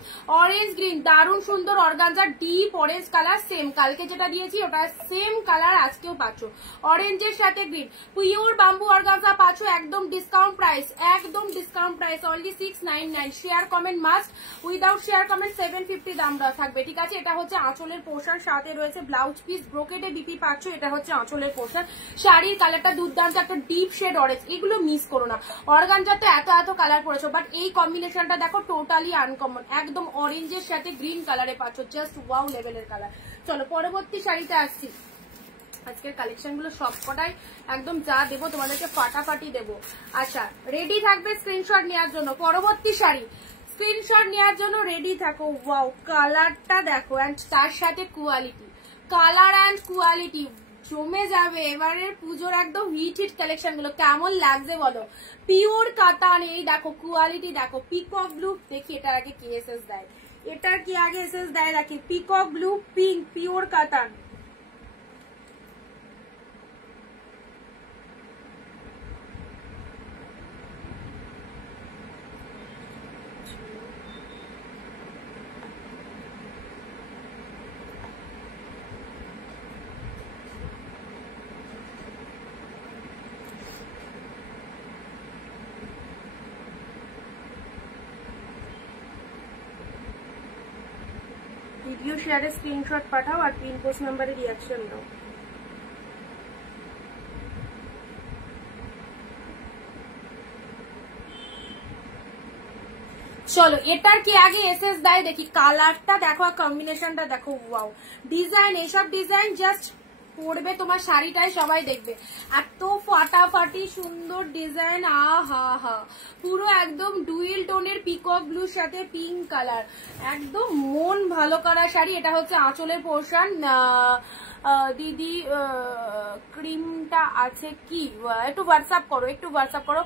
অরেঞ্জ গ্রিন দারুণ সুন্দর organza, deep orange colour, same কালকে যেটা দিয়েছি ওটা সেম কালার আজকেও পাচ্ছ। অরেঞ্জের সাথে গ্রিন, পিওর বাম্বু অর্গানজা পাচ্ছ, একদম ডিসকাউন্ট প্রাইস, একদম discount price only 699। Share comment must, without share comment 750 দাম থাকবে, ঠিক আছে। এটা হচ্ছে আঁচলের পোর্শন, সাথে রয়েছে ব্লাউজ পিস, ব্রোকেডে বিপি পাচ্ছ। এটা হচ্ছে আঁচলের পোর্শন। শাড়ির কালারটা দুর্দান্ত, একটা ডিপ শেড অরেঞ্জ, এগুলো মিস করো না। অর্গানজাতে এত এত কালার পড়েছো, বাট এই কম্বিনেশনটা দেখো টোটালি আনকমন, একদম অরেঞ্জের সাথে গ্রিন কালারে পাচ্ছ, জাস্ট ওয়াও লেভেলের কালার। চলো পরবর্তী শাড়িতে আসছি। আজকের কালেকশন গুলো সবকটাই একদম যা দেবো তোমাদেরকে ফাটাফাটি দেবো। আচ্ছা, রেডি থাকবে স্ক্রিনশট নেওয়ার জন্য। পরবর্তী শাড়ি স্ক্রিনশট নেওয়ার জন্য রেডি থাকো। ওয়াও, কালারটা দেখো অ্যান্ড তার সাথে কোয়ালিটি, কালার অ্যান্ড কোয়ালিটি জমে যাবে। এবারের পুজোর একদম হিট হিট কালেকশন গুলো কেমন লাগছে বলো। পিওর কাতান, এই দেখো কোয়ালিটি দেখো। পিকক ব্লু, দেখি এটার আগে কি এসএস দেয়, এটার কি আগে এসএস দেয় দেখি। পিকক ব্লু পিঙ্ক পিওর কাতান। ভিডিও শেয়ারে স্ক্রিনশট পাঠাও আর পিন পোস্ট নাম্বারে রিঅ্যাকশন দাও। চলো এটার কি আগে এসএস দেয় দেখি। কালারটা দেখো, কম্বিনেশনটা দেখো, ওয়াও। ডিজাইন, এইসব ডিজাইন জাস্ট পড়বে তোমার শাড়িটাই সবাই দেখবে, এত ফাটাফাটি সুন্দর ডিজাইন। হা হা, পুরো একদম ডুয়েল টোনের পিকক ব্লুর সাথে পিঙ্ক কালার, একদম মন ভালো করা শাড়ি। এটা হচ্ছে আঁচলের পোর্শন। দিদি ক্রিমটা আছে কি, একটু হোয়াটসঅ্যাপ করো, একটু হোয়াটসঅ্যাপ করো।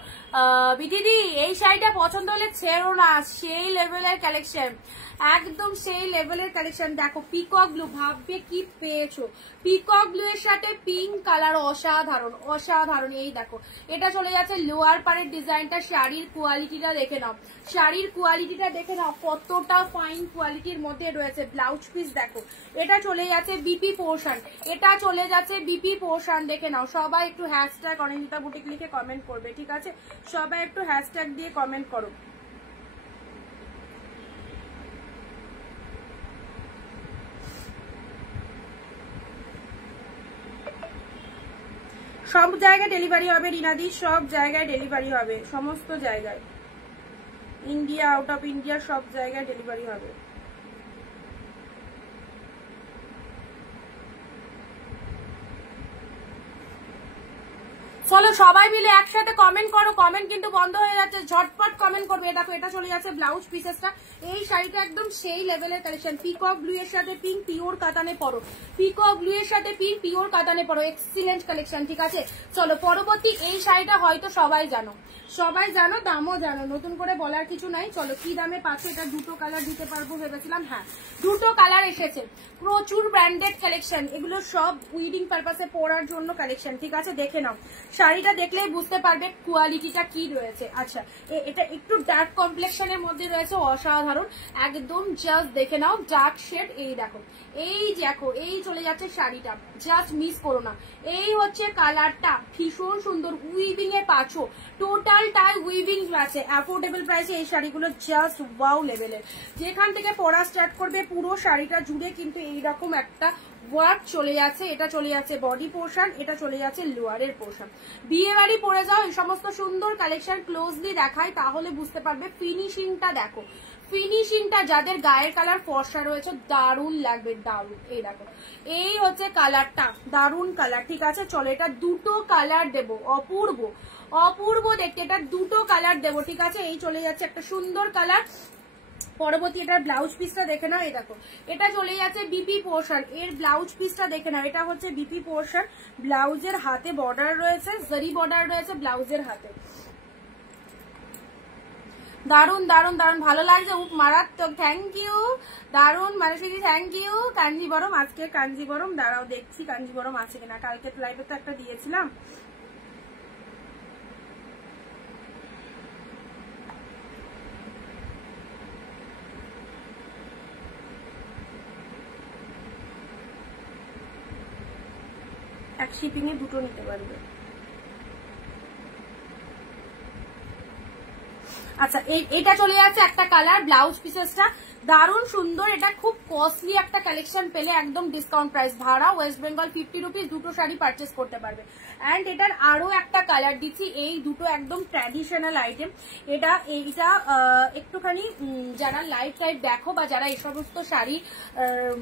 দিদি এই শাড়িটা পছন্দ হলে ছেড়ো না, সেই লেভেলের কালেকশন, একদম সেই লেভেলের কালেকশন। দেখো পিকক ব্লু, ভাববে কি পেয়েছো। পিকক ব্লু এর সাথে পিঙ্ক কালার, অসাধারণ অসাধারণ। এই দেখো, এটা চলে যাচ্ছে লোয়ার পারের ডিজাইনটা। শাড়ির কোয়ালিটিটা দেখে নাও, শাড়ির কোয়ালিটিটা দেখে নাও, কতটা ফাইন কোয়ালিটির মধ্যে রয়েছে। ব্লাউজ পিস দেখো, এটা চলে যাচ্ছে বিপি পোর্শন, এটা চলে যাচ্ছে বিপি পোর্শন। দেখে নাও, সবাই একটু হ্যাশট্যাগ অনিন্দিতা বুটিক লিখে কমেন্ট করবে, ঠিক আছে। সবাই একটু হ্যাশট্যাগ দিয়ে কমেন্ট করো। সব জায়গায় ডেলিভারি হবে রিনাদি, সব জায়গায় ডেলিভারি হবে, সমস্ত জায়গায়, ইন্ডিয়া, আউট অফ ইন্ডিয়া, সব জায়গায় ডেলিভারি হবে। চলো সবাই মিলে একসাথে কমেন্ট করো, কমেন্ট কিন্তু বন্ধ হয়ে যাচ্ছে, ঝটপট কমেন্ট করবে। দেখো এটা চলে যাচ্ছে ব্লাউজ পিসেসটা। এই শাড়িটা একদম সেই লেভেলের কালেকশন। পিকক ব্লু এর সাথে পিঙ্ক পিওর কাতানে পরো, পিকক ব্লু এর সাথে পিঙ্ক পিওর কাতানে পরো, এক্সিলেন্ট কালেকশন, ঠিক আছে। চলো পরবর্তী, এই শাড়িটা হয়তো সবাই জানো, সবাই জানো, দামও জানো, নতুন করে বলার কিছু নাই। চলো কি দামে পাচ্ছ, এটা দুটো কালার দিতে পারবো ভেবেছিলাম, হ্যাঁ দুটো কালার এসেছে। প্রচুর ব্র্যান্ডেড কালেকশন, এগুলো সব উইডিং পারপাসে পরার জন্য কালেকশন, ঠিক আছে। দেখে নাও, শাড়িটা দেখলেই বুঝতে পারবে কোয়ালিটিটা কি রয়েছে। আচ্ছা, এটা একটু ডার্ক কমপ্লেক্সনের মধ্যে রয়েছে, অসাধারণ একদম, জাস্ট দেখে নাও ডার্ক শেড। এই দেখো, এই দেখো, এই চলে যাচ্ছে শাড়িটা, জাস্ট মিস করো না। এই হচ্ছে কালারটা, ভীষণ সুন্দর, উইভিং এ পাচ্ছ, টোটালটাই উইভিং আছে। অ্যাফোর্ডেবল প্রাইসে এই শাড়িগুলো জাস্ট ওয়াও লেভেলের। যেখান থেকে পরা স্টার্ট করবে পুরো শাড়িটা জুড়ে কিন্তু এইরকম একটা ওয়ার্ক চলে যাচ্ছে। এটা চলে যাচ্ছে বডি পোর্শন, এটা চলে যাচ্ছে লোয়ারের পোর্শন। বিয়ে বাড়ি পরে যাও, এই সমস্ত সুন্দর কালেকশন ক্লোজলি দেখাই, তাহলে বুঝতে পারবে। ফিনিশিংটা দেখো, ফিনিশিংটা যাদের গায়ের কালার ফর্সা রয়েছে দারুণ লাগবে, দারুণ। এই দেখো, এই হচ্ছে কালারটা, দারুণ কালার, ঠিক আছে। চলো এটা দুটো কালার দেবো, অপূর্ব অপূর্ব দেখতে, এটা দুটো কালার দেবো, ঠিক আছে। এই চলে যাচ্ছে একটা সুন্দর কালার। পরবর্তী এটার ব্লাউজ পিসটা দেখে নাও, এই দেখো এটা চলে যাচ্ছে বিপি পোর্শন। এর ব্লাউজ পিসটা দেখে নাও, এটা হচ্ছে বিপি পোর্শন। ব্লাউজের হাতে বর্ডার রয়েছে, জরি বর্ডার রয়েছে ব্লাউজের হাতে। দারুন দারুন দারুন, ভালো লাগছে, মারাত্মক, থ্যাংক ইউ। দারুন মানুষের, থ্যাংক ইউ। কাঞ্জিবরম, আজকে কাঞ্জিবরম, দাঁড়াও দেখছি কাঞ্জিবরম আছে কিনা, কালকে লাইভে তো একটা দিয়েছিলাম। এক শিপিং এ দুটো নিতে পারবে। আচ্ছা এটা চলে যাচ্ছে একটা কালার, ব্লাউজ পিসেসটা দারুণ সুন্দর, এটা খুব কস্টলি একটা কালেকশন পেলে একদম ডিসকাউন্ট প্রাইস, ভাড়া ওয়েস্ট বেঙ্গল 50 রুপিস, দুটো শাড়ি পারচেস করতে পারবে। অ্যান্ড এটার আরো একটা কালার দিচ্ছি, এই দুটো একদম ট্র্যাডিশনাল আইটেম। এইটা একটুখানি যারা লাইট টাইপ দেখো বা যারা এই সমস্ত শাড়ি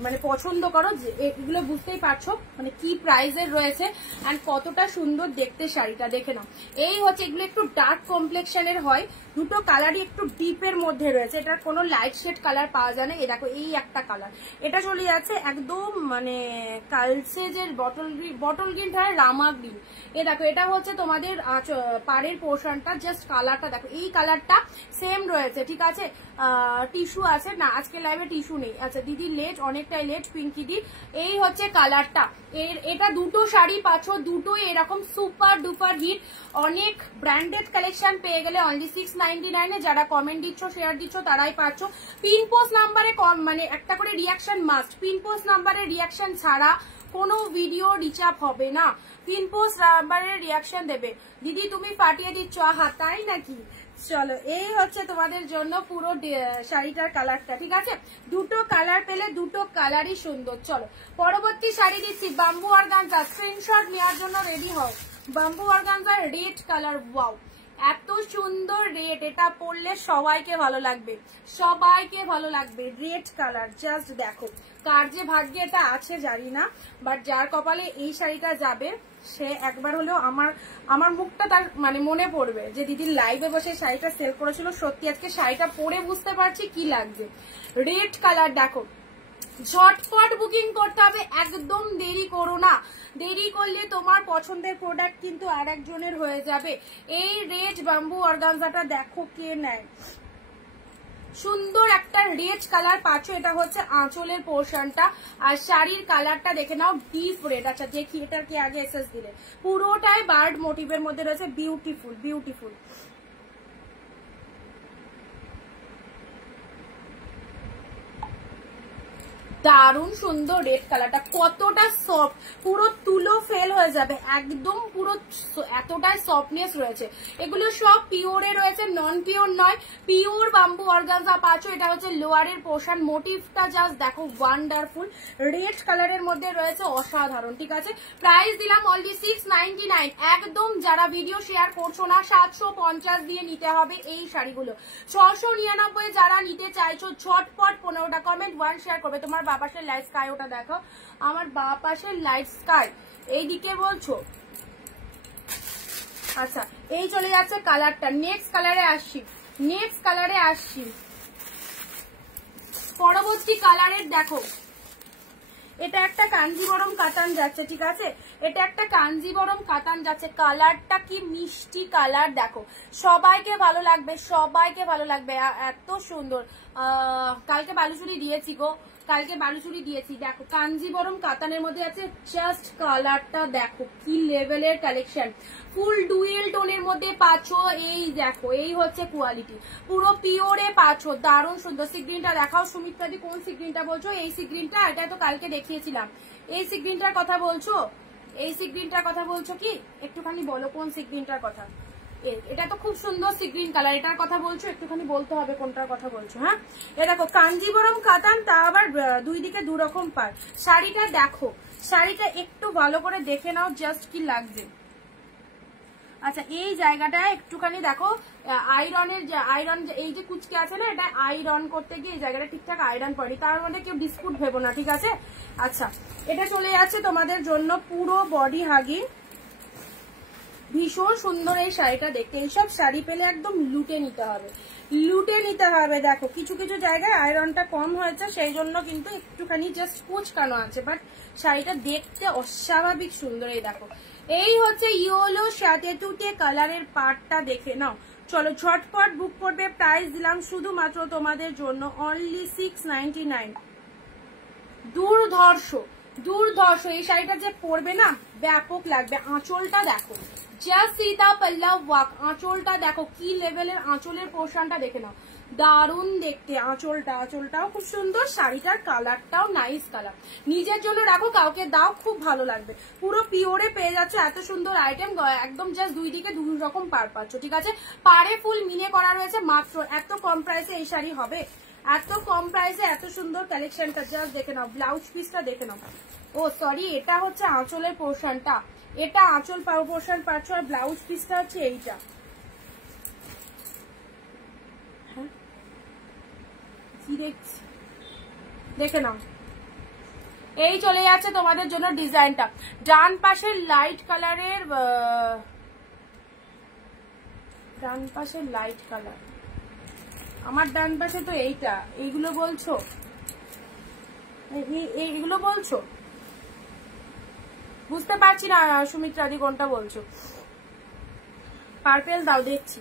মানে পছন্দ করো, এগুলো বুঝতেই পারছো মানে কি প্রাইসের রয়েছে অ্যান্ড কতটা সুন্দর দেখতে শাড়িটা, দেখে নাও। এই হচ্ছে এগুলো একটু ডার্ক কমপ্লেক্সনের হয়, দুটো কালারই একটু ডিপের মধ্যে রয়েছে, এটার কোনো লাইট শেড কালার পাওয়া যায় না। এ দেখো এই একটা কালার, এটা চলে যাচ্ছে একদম মানে কালসে যে বটল গ্রিন থাকে, রামা গ্রিন। এ দেখো এটা হচ্ছে তোমাদের পাড়ের পোর্শনটা, জাস্ট কালারটা দেখো, এই কালারটা সেম রয়েছে, ঠিক আছে। টিস্যু আছে না, আজকে লাইভে টিস্যু নেই। আচ্ছা দিদি লেট, অনেকটাই লেট পিঙ্কি দি। এই হচ্ছে কালারটা, এটা দুটো শাড়ি পাচ্ছ, দুটোই এরকম সুপার ডুপার হিট। অনেক ব্র্যান্ডেড কালেকশন পেয়ে গেলে অনলি 699 এ। যারা কমেন্ট দিচ্ছ শেয়ার দিচ্ছ তারাই পাচ্ছ। পিন পোস্ট নাম্বারে মানে একটা করে রিয়াকশন মাস্ট, পিন পোস্ট নাম্বারে রিয়াকশন ছাড়া কোনো ভিডিও রিচ আপ হবে না, পিন পোস্ট নাম্বারে রিয়াকশন দেবে। দিদি তুমি ফাটিয়ে দিচ্ছ, আহা তাই নাকি? চলো এই হচ্ছে তোমাদের জন্য পুরো শাড়িটার কালারটা, ঠিক আছে। দুটো কালার পেলে দুটো কালারই সুন্দর। চলো পরবর্তী শাড়ি দিচ্ছি, বাম্বু অর্গানজা। স্ক্রিনশট নেওয়ার জন্য রেডি হও। Bamboo organza red colour, wow এত সুন্দর রেড, এটা পরলে সবাইকে ভালো লাগবে, সবাইকে ভালো লাগবে। রেড কালার জাস্ট দেখো, কার যে ভাগ্যে এটা আছে জানি না, বাট যার কপালে এই শাড়িটা যাবে সে একবার হলেও আমার মুখটা তার মানে মনে পড়বে যে দিদির লাইভে বসে শাড়িটা সেল করেছিল। সত্যি আজকে শাড়িটা পরে বুঝতে পারছি কি লাগছে। রেড কালার দেখো, ঝটপট বুকিং করতে হবে, একদম দেরি করো না, দেরি করলে তোমার পছন্দের প্রোডাক্ট কিন্তু আর একজনের হয়ে যাবে। এই রেড বাম্বু অর্গানজাটা দেখো কে নেয়, সুন্দর একটা রেড কালার পাচ্ছ, এটা হচ্ছে আঁচলের পোর্শনটা। আর শাড়ির কালারটা দেখে নাও, ডিপ রেড। আচ্ছা দেখি এটার কি আগে এসএস দিলে, পুরোটাই বার্ড মোটিভের মধ্যে রয়েছে, বিউটিফুল বিউটিফুল। দারুণ সুন্দর রেড কালারটা, কতটা সফট, পুরো তুলো ফেল হয়ে যাবে, একদম পুরো এতটাই সফটনেস রয়েছে। এগুলো সব পিওরে রয়েছে, নন পিওর নয়, পিওর বাম্বু অর্গানজা পাচ্ছ। এটা হচ্ছে লোয়ারের পোর্শন, মোটিভটা জাস্ট দেখো ওয়ান্ডারফুল, রেড কালারের মধ্যে রয়েছে, অসাধারণ, ঠিক আছে। প্রাইস দিলাম অনলি 699। একদম যারা ভিডিও শেয়ার করছো না 750 দিয়ে নিতে হবে এই শাড়িগুলো। 699 যারা নিতে চাইছো ঝটপট 15টা কমেন্ট, 1 শেয়ার করবে। তোমার বাপাশের লাইট স্কাই ওটা দেখো, আমার বাপাশের লাইট স্কাই এইদিকে বলছো। আচ্ছা এই চলে যাচ্ছে কালারটা, নেক্সট কালারে আসছি, নেক্সট কালারে আসছি। পরবর্তী কালারের দেখো, এটা একটা কাঞ্জিবরম কাতান যাচ্ছে, ঠিক আছে, এটা একটা কাঞ্জিবরম কাতান যাচ্ছে। কালারটা কি মিষ্টি কালার দেখো, সবাইকে ভালো লাগবে, সবাইকে ভালো লাগবে, এত সুন্দর। কালকে বালুচুরি দিয়েছি গো, কালকে বালুচুরি দিয়েছি। দেখো কাঞ্জিবরম কাতানের মধ্যে আছে, জাস্ট কালারটা দেখো কি লেভেলের কালেকশন, ফুল ডুয়েল টোনের মধ্যে পাচ্ছো। এই দেখো এই হচ্ছে কোয়ালিটি, পুরো পিওরে পাচ্ছো, দারুণ সুন্দর। সিগ্রিনটা দেখাও সুমিত্রাদি, কোন সিগ্রিনটা বলছো? এই সিগ্রিনটা, এটা তো কালকে দেখিয়েছিলাম। এই সিগ্রিনটার কথা বলছো? এই সিগ্রিনটার কথা বলছো কি? একটুখানি বলো কোন সিগ্রিনটার কথা। এটা তো খুব সুন্দর সিগ্রিন কালার, এটার কথা বলছো? একটুখানি বলতে হবে কোনটার কথা বলছো। হ্যাঁ এ দেখো কাঞ্জিবরম কাতান, তা আবার দুই দিকে দু রকম পায়। শাড়িটা দেখো, শাড়িটা একটু ভালো করে দেখে নাও জাস্ট কি লাগছে। আচ্ছা এই জায়গাটা একটুখানি দেখো, আয়রনের আয়রন এই যে কুচকে আছে না, এটা আয়রন করতে গিয়ে এই জায়গাটা ঠিকঠাক আয়রন পড়ে, তার মধ্যে কেউ ডিসপুট ভেবো না, ঠিক আছে। আচ্ছা এটা চলে যাচ্ছে তোমাদের জন্য পুরো বডি হাগিং, ভীষণ সুন্দর এই শাড়িটা দেখতে। এইসব শাড়ি পেলে একদম লুটে নিতে হবে, লুটে নিতে হবে। দেখো কিছু কিছু জায়গায় আয়রনটা কম হয়েছে, সেই জন্য কিন্তু একটুখানি জাস্ট কুচকানো আছে, বাট শাড়িটা দেখতে অস্বাভাবিক সুন্দর। এই দেখো এই হচ্ছে ইয়েলো সাথে তুতে কালারের পার্টটা, দেখে নাও। চলো ঝটপট বুক করবে, প্রাইস দিলাম শুধুমাত্র তোমাদের জন্য অনলি 699। দুর্ধর্ষ দুর্ধর্ষ, এই শাড়িটা যে পরবে না ব্যাপক লাগবে। আঁচলটা দেখো, জাস্ট সীতা পল্লব ওয়াক, আঁচলটা দেখো কি লেভেলের, আঁচলের পোর্শনটা দেখে নাও, দারুণ দেখতে। আঁচলটাও খুব সুন্দর, শাড়িটার কালারটাও নাইস কালার। নিজের জন্য রাখো, কাউকে দাও, খুব ভালো লাগবে। পুরো পিওরে পেয়ে যাচ্ছে এত সুন্দর আইটেম, একদম জাস্ট দুই দিকে দুই রকম পার পাচ্ছ, ঠিক আছে। পারে ফুল মিনে করা রয়েছে মাত্র। এত কম প্রাইসে এই শাড়ি হবে? এত কম প্রাইসে এত সুন্দর কালেকশনটা জাস্ট দেখে নাও। ব্লাউজ পিসটা দেখে নাও। ও সরি, এটা হচ্ছে আঁচলের পোর্শনটা, এটা আঁচল পোর্শন পাচ্ছ, আর ব্লাউজ পিসটা হচ্ছে এইটা। দেখে নাও, এই চলে যাচ্ছে তোমাদের জন্য ডিজাইনটা। ডান পাশের লাইট কালারের, ডান পাশের লাইট কালার, আমার ডান পাশে তো এইটা, এইগুলো বলছো, এইগুলো বলছো, বুঝতে পারছি না সুমিত্রাদি কোনটা বলছো। পার্পেল দাও, দেখছি।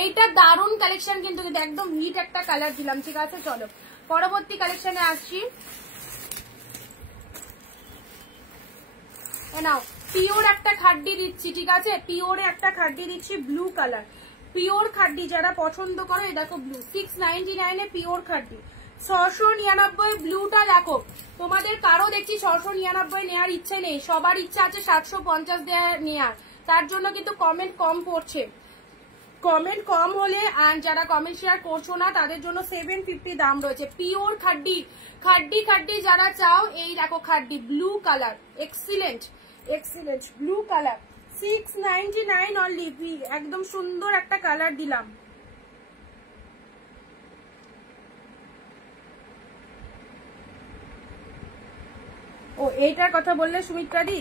এইটা দারুণ কালেকশন কিন্তু, একদম হিট একটা কালার দিলাম, ঠিক আছে। চলো পরবর্তী কালেকশনে আসছি। নাও, পিওর একটা খাড্ডি দিচ্ছি, ঠিক আছে। পিওরে একটা খাড্ডি দিচ্ছি, ব্লু কালার। পিওর খাড্ডি যারা পছন্দ করো, এই দেখো ব্লু, 699 এ পিওর খাড্ডি। 699 ব্লুটা দেখো। তোমাদের কারো দেখছি 699 নেওয়ার ইচ্ছে নেই, সবার ইচ্ছা আছে 750 নেওয়ার। তার জন্য কিন্তু কমেন্ট কম পড়ছে। কমেন্ট কম হলে, আর যারা কমেন্ট শেয়ার করছো না তাদের জন্য 750 দাম রয়েছে। পিওর খাড্ডি, খাড্ডি যারা চাও, এই দেখো khaddi blue colour, excellent blue colour, 699 only. একদম সুন্দর একটা কালার দিলাম। ও এইটার কথা বললে সুমিত্রা দি,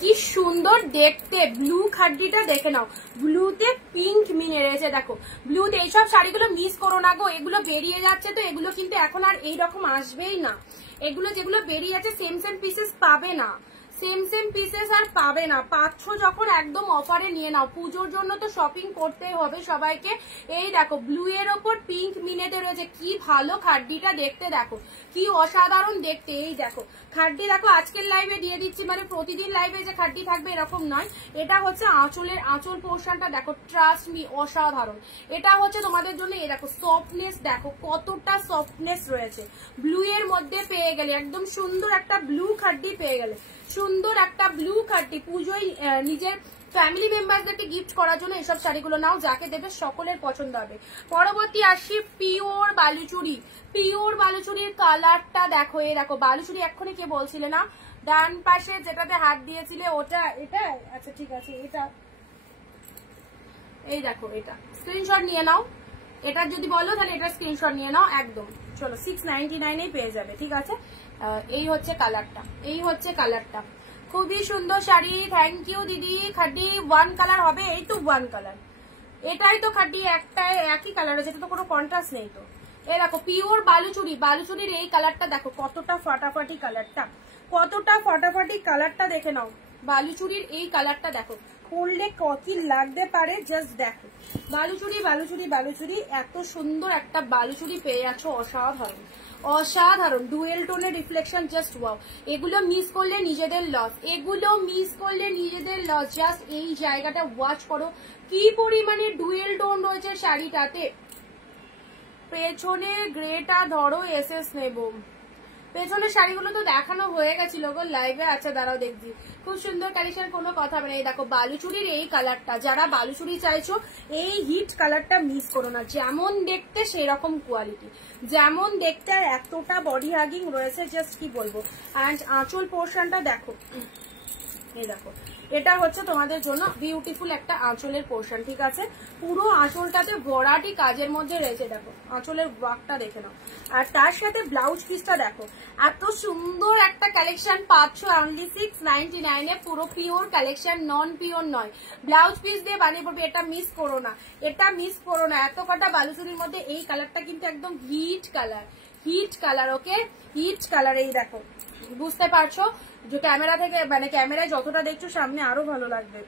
কি সুন্দর দেখতে। ব্লু খাড্ডিটা দেখে নাও, ব্লুতে পিঙ্ক মিনে রয়েছে, দেখো ব্লুতে। এইসব শাড়িগুলো মিস করো না গো, এগুলো বেরিয়ে যাচ্ছে তো, এগুলো কিন্তু এখন আর এইরকম আসবেই না। এগুলো যেগুলো বেরিয়ে যাচ্ছে সেম পিসেস পাবে না, সেম পিসেস আর পাবে না। পাচ্ছ যখন একদম অফারে নিয়ে নাও, পুজোর জন্য তো শপিং করতেই হবে সবাইকে। এই দেখো ব্লু এর ওপর পিঙ্ক মিনেতে রয়েছে, কি ভালো খাড্ডিটা দেখতে, দেখো কি অসাধারণ দেখতে। এই দেখো খাড্ডি, দেখো আজকের লাইভে দিয়ে দিচ্ছি, মানে প্রতিদিন লাইভে যে খাড্ডি থাকবে এরকম নয়। এটা হচ্ছে আঁচলের, আঁচল পোর্শনটা দেখো, ট্রাস্ট মি অসাধারণ। এটা হচ্ছে তোমাদের জন্য, এই দেখো সফটনেস, দেখো কতটা সফটনেস রয়েছে। ব্লু এর মধ্যে পেয়ে গেলে, একদম সুন্দর একটা ব্লু খাড্ডি পেয়ে গেলে, সুন্দর একটা ব্লু খাড্ডি। পুজোয় নিজের ফ্যামিলি মেম্বারদেরকে গিফট করার জন্য এইসব শাড়িগুলো নাও, যাকে দেবে সকলের পছন্দ হবে। পরবর্তী আসি পিওর বালুচুরি। পিওর বালুচুরির কালারটা দেখো, এই দেখো বালুচুরি। এক্ষুনি কে বলছিলে না ডান পাশে যেটাতে হাত দিয়েছিলে ওটা, এটা আচ্ছা ঠিক আছে, এটা এই দেখো, এটা স্ক্রিনশট নিয়ে নাও। এটা যদি বলো তাহলে এটা স্ক্রিনশট নিয়ে নাও একদম। চলো 699 পেয়ে যাবে, ঠিক আছে। এই হচ্ছে কালারটা, এই হচ্ছে কালারটা, খুবই সুন্দর শাড়ি। থ্যাংক ইউ দিদি। খাড্ডি ওয়ান কালার হবে, এই তো ওয়ান কালার, এটাই তো খাড্ডি, একটাই একই কালার আছে, এটা তো কোনো কন্ট্রাস্ট নেই তো। এই দেখো পিওর বালুচুরি, বালুচুরির এই কালারটা দেখো, কতটা ফাটাফাটি কালারটা, কতটা ফাটাফাটি কালারটা দেখে নাও। বালুচুরির এই কালারটা দেখো, পরলে কি লাগতে পারে জাস্ট দেখো। বালুচুরি বালুচুরি বালুচুরি, এত সুন্দর একটা বালুচুরি পেয়ে যাচ্ছ, অসাধারণ অসাধারণ। ডুয়েল টোনের রিফ্লেকশন, জাস্ট ওয়াও। এগুলো মিস করলে নিজেদের লস, এগুলো মিস করলে নিজেদের লস। জাস্ট এই জায়গাটা ওয়াচ করো, কি পরিমাণে ডুয়েল টোন রয়েছে শাড়িটাতে। পেছনে গ্রেটা ধরো, এসএস নেব। পেছনের শাড়িগুলো তো দেখানো হয়ে গেছিল গো লাইভে। আচ্ছা দাঁড়াও দেখছি, খুব সুন্দর কালেকশন, কোনো কথা হবে না। এই দেখো বালুচুরির এই কালারটা, যারা বালুচুরি চাইছো এই হিট কালারটা মিস করো না। যেমন দেখতে সেরকম কোয়ালিটি, যেমন দেখতে, আর এতটা বডি হাগিং রয়েছে, জাস্ট কি বলবো। অ্যান্ড আঁচল পোর্শনটা দেখো, এই দেখো এটা হচ্ছে তোমাদের জন্য বিউটিফুল একটা আঁচলের পোর্শন, ঠিক আছে। পুরো আঁচলটাতে ভরাটি কাজের মধ্যে রয়েছে, দেখো আঁচলের ওয়ার্কটা দেখে নাও। আর তার সাথে ব্লাউজ পিসটা দেখো, এত সুন্দর একটা কালেকশন পাচ্ছ অনলি 699 এ। পুরো পিওর কালেকশন, নন পিওর নয়। ব্লাউজ পিস দিয়ে বানিয়ে পড়বে, এটা মিস করো না, এটা মিস করো না। এত কটা বালুচুরির মধ্যে এই কালারটা কিন্তু একদম হিট কালার, হিট কালার, ওকে হিট কালার। এই দেখো বুঝতে পারছো, যে ক্যামেরা থেকে, মানে ক্যামেরায় যতটা দেখছো সামনে আরো ভালো লাগবে।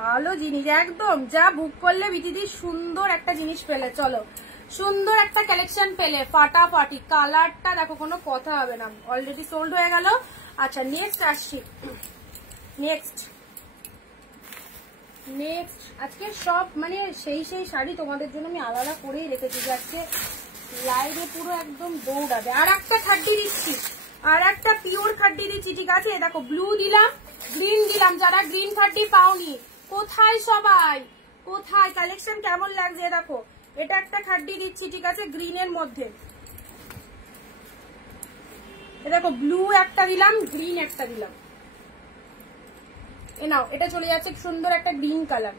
ভালো জিনিস একদম, যা বুক করলে বিদিদি সুন্দর একটা জিনিস পেলে। চলো সুন্দর একটা কালেকশন পেলে ফাটাফাটি। কালারটা দেখো, কোনো কথা হবে না, অলরেডি সোল্ড হয়ে গেল। আচ্ছা নেক্সট আসছি, নেক্সট আজকে সব মানে সেই শাড়ি তোমাদের জন্য আমি আলাদা করেই রেখেছি, যে আজকে লাইভে পুরো একদম দৌড়াবে। আর একটা খাড্ডি দিচ্ছি, আর একটা পিওর খাড্ডি দিচ্ছি, ঠিক আছে? দেখো ব্লু দিলাম, গ্রিন দিলাম। যারা গ্রিন খাড্ডি পাওনি, কোথায় সবাই, কোথায়? কালেকশন কেমন লাগছে দেখো। এটা একটা খাড্ডি দিচ্ছি, ঠিক আছে, গ্রিনের মধ্যে। দেখো ব্লু একটা দিলাম, গ্রিন একটা দিলাম। এ নাও, এটা চলে যাচ্ছে সুন্দর একটা গ্রিন কালার।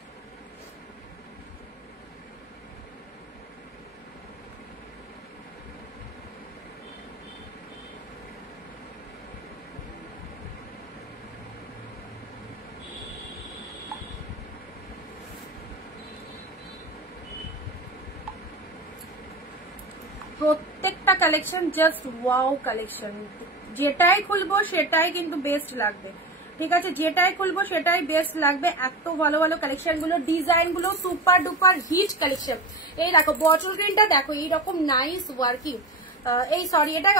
প্রত্যেকটা কালেকশন জাস্ট ওয়াও কালেকশন, যেটাই খুলবো সেটাই কিন্তু বেস্ট লাগবে, ঠিক আছে? যেটাই খুলবো সেটাই বেস্ট লাগবে। এত ভালো ভালো কালেকশন গুলো, ডিজাইন গুলো সুপার ডুপার হিট কালেকশন। এই দেখো বটল গ্রিনটা দেখো, এইরকম নাইস ওয়ার্কিং। এই সরি, এটা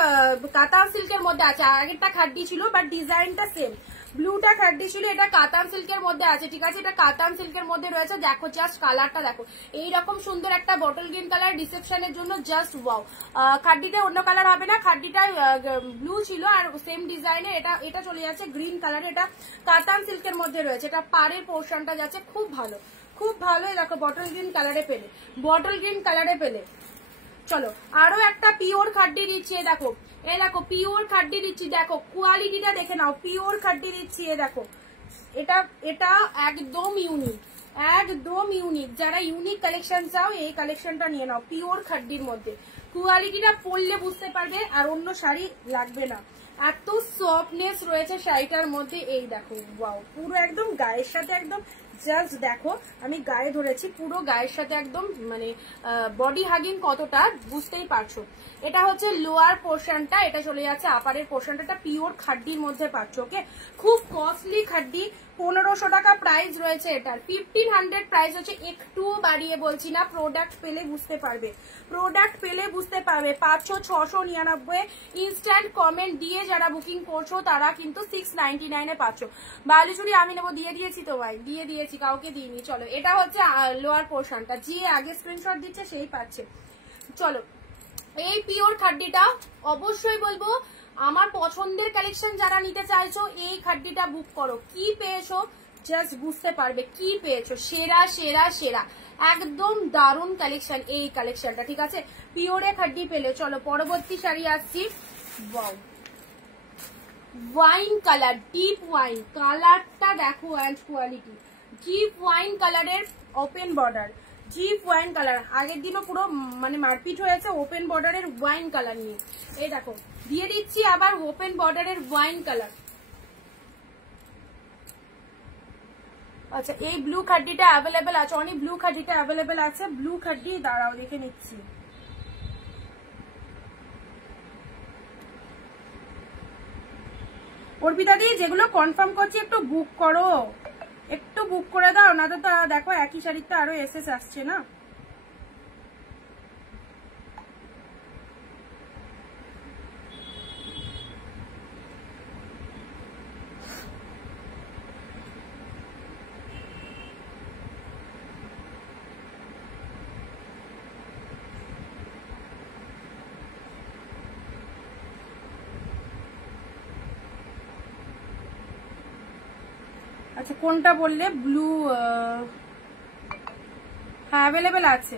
কাতান সিল্কের মধ্যে আছে। আগেরটা খাড্ডি ছিল বাট ডিজাইনটা সেম। ব্লুটা খাড্ডি ছিল, এটা কাতান সিল্কের মধ্যে আছে, ঠিক আছে? এটা কাতান সিল্কের মধ্যে রয়েছে। দেখো জাস্ট কালারটা দেখো, এইরকম সুন্দর একটা বটল গ্রিন কালার রিসেপশনের জন্য জাস্ট ওয়াও। খাড্ডিতে অন্য কালার হবে না, খাড্ডিটা ব্লু ছিল আর সেম ডিজাইনের। এটা চলে যাচ্ছে গ্রিন কালার, এটা কাতান সিল্কের মধ্যে রয়েছে। এটা পাড়ের পোর্শনটা যাচ্ছে খুব ভালো, খুব ভালো। দেখো বটল গ্রিন কালারে পেলে, বটল গ্রিন কালারে পেলে। চলো আরো একটা পিওর খাড্ডি দিচ্ছি, দেখো এই দেখো পিওর খাড্ডি দিচ্ছি, দেখো কোয়ালিটিটা দেখে নাও। পিওর খাড্ডি দিচ্ছি, দেখো এটা একদম ইউনিক, একদম ইউনিক। যারা ইউনিক কালেকশন চাও এই কালেকশনটা নিয়ে নাও, পিওর খাড্ডির মধ্যে। কোয়ালিটিটা পরলে বুঝতে পারবে, আর অন্য শাড়ি লাগবে না। এত সফটনেস রয়েছে শাড়িটার মধ্যে। এই দেখো ওয়াও, পুরো একদম গায়ের সাথে একদম জাস্ট দেখো, আমি গায়ে ধরেছি, পুরো গায়ের সাথে একদম মানে বডি হাগিং কতটা বুঝতেই পারছো। এটা হচ্ছে লোয়ার পোর্শনটা, এটা চলে যাচ্ছে আপারের পোর্শনটা। পিওর খাড্ডির মধ্যে পাচ্ছ, ওকে? খুব কস্টলি খাড্ডি, 1500 টাকা প্রাইস রয়েছে এটার। 1500 প্রাইস হচ্ছে, একটু বাড়িয়ে বলছি না। প্রোডাক্ট পেলে বুঝতে পারবে, প্রোডাক্ট পেলে বুঝতে পারবে। 500-699 ইনস্ট্যান্ট কমেন্ট দিয়ে যারা বুকিং করছো তারা কিন্তু 699 পাচ্ছ। বালুচুরি আমি নেবো, দিয়ে দিয়েছি তো ভাই, দিয়ে দিয়েছি, কাউকে দিইনি। চলো এটা হচ্ছে লোয়ার পোর্শনটা, যে আগে স্ক্রিনশট দিচ্ছে সেই পাচ্ছে। চলো এই পিওর খাড্ডিটা অবশ্যই বলবো, আমার পছন্দের কালেকশন যারা নিতে চাইছো এই খাড্ডিটা বুক করো। কি পেয়েছো জাস্ট বুঝতে পারবে, কি পেয়েছো। সেরা সেরা সেরা, একদম দারুণ কালেকশন এই কালেকশনটা, ঠিক আছে? পিওরে খাড্ডি পেলে। চলো পরবর্তী শাড়ি আসছি। Wow, wine colour, deep wine কালারটা দেখো, অ্যান্ড কোয়ালিটি। ডিপ ওয়াইন কালারের open border, deep wine colour. আগের দিনও পুরো মানে মারপিট হয়েছে ওপেন বর্ডারের ওয়াইন কালার নিয়ে। এই দেখো দিয়ে দিচ্ছি আবার ওপেন বর্ডারের ওয়াইন কালার। আচ্ছা এই ব্লু খাড্ডিটা অ্যাভেলেবেল আছে, অনেক ব্লু খাড্ডিটা অ্যাভেলেবেল আছে। ব্লু খাড্ডি দাঁড়াও দেখে নিচ্ছি। অর্পিতা দি যেগুলো কনফার্ম করছি একটু বুক করো, একটু বুক করে দাও, না তো দেখো একই শাড়িতে আরো এসএস আসছে না। আচ্ছা কোনটা বললে? ব্লু, হ্যাঁ অ্যাভেলেবেল আছে।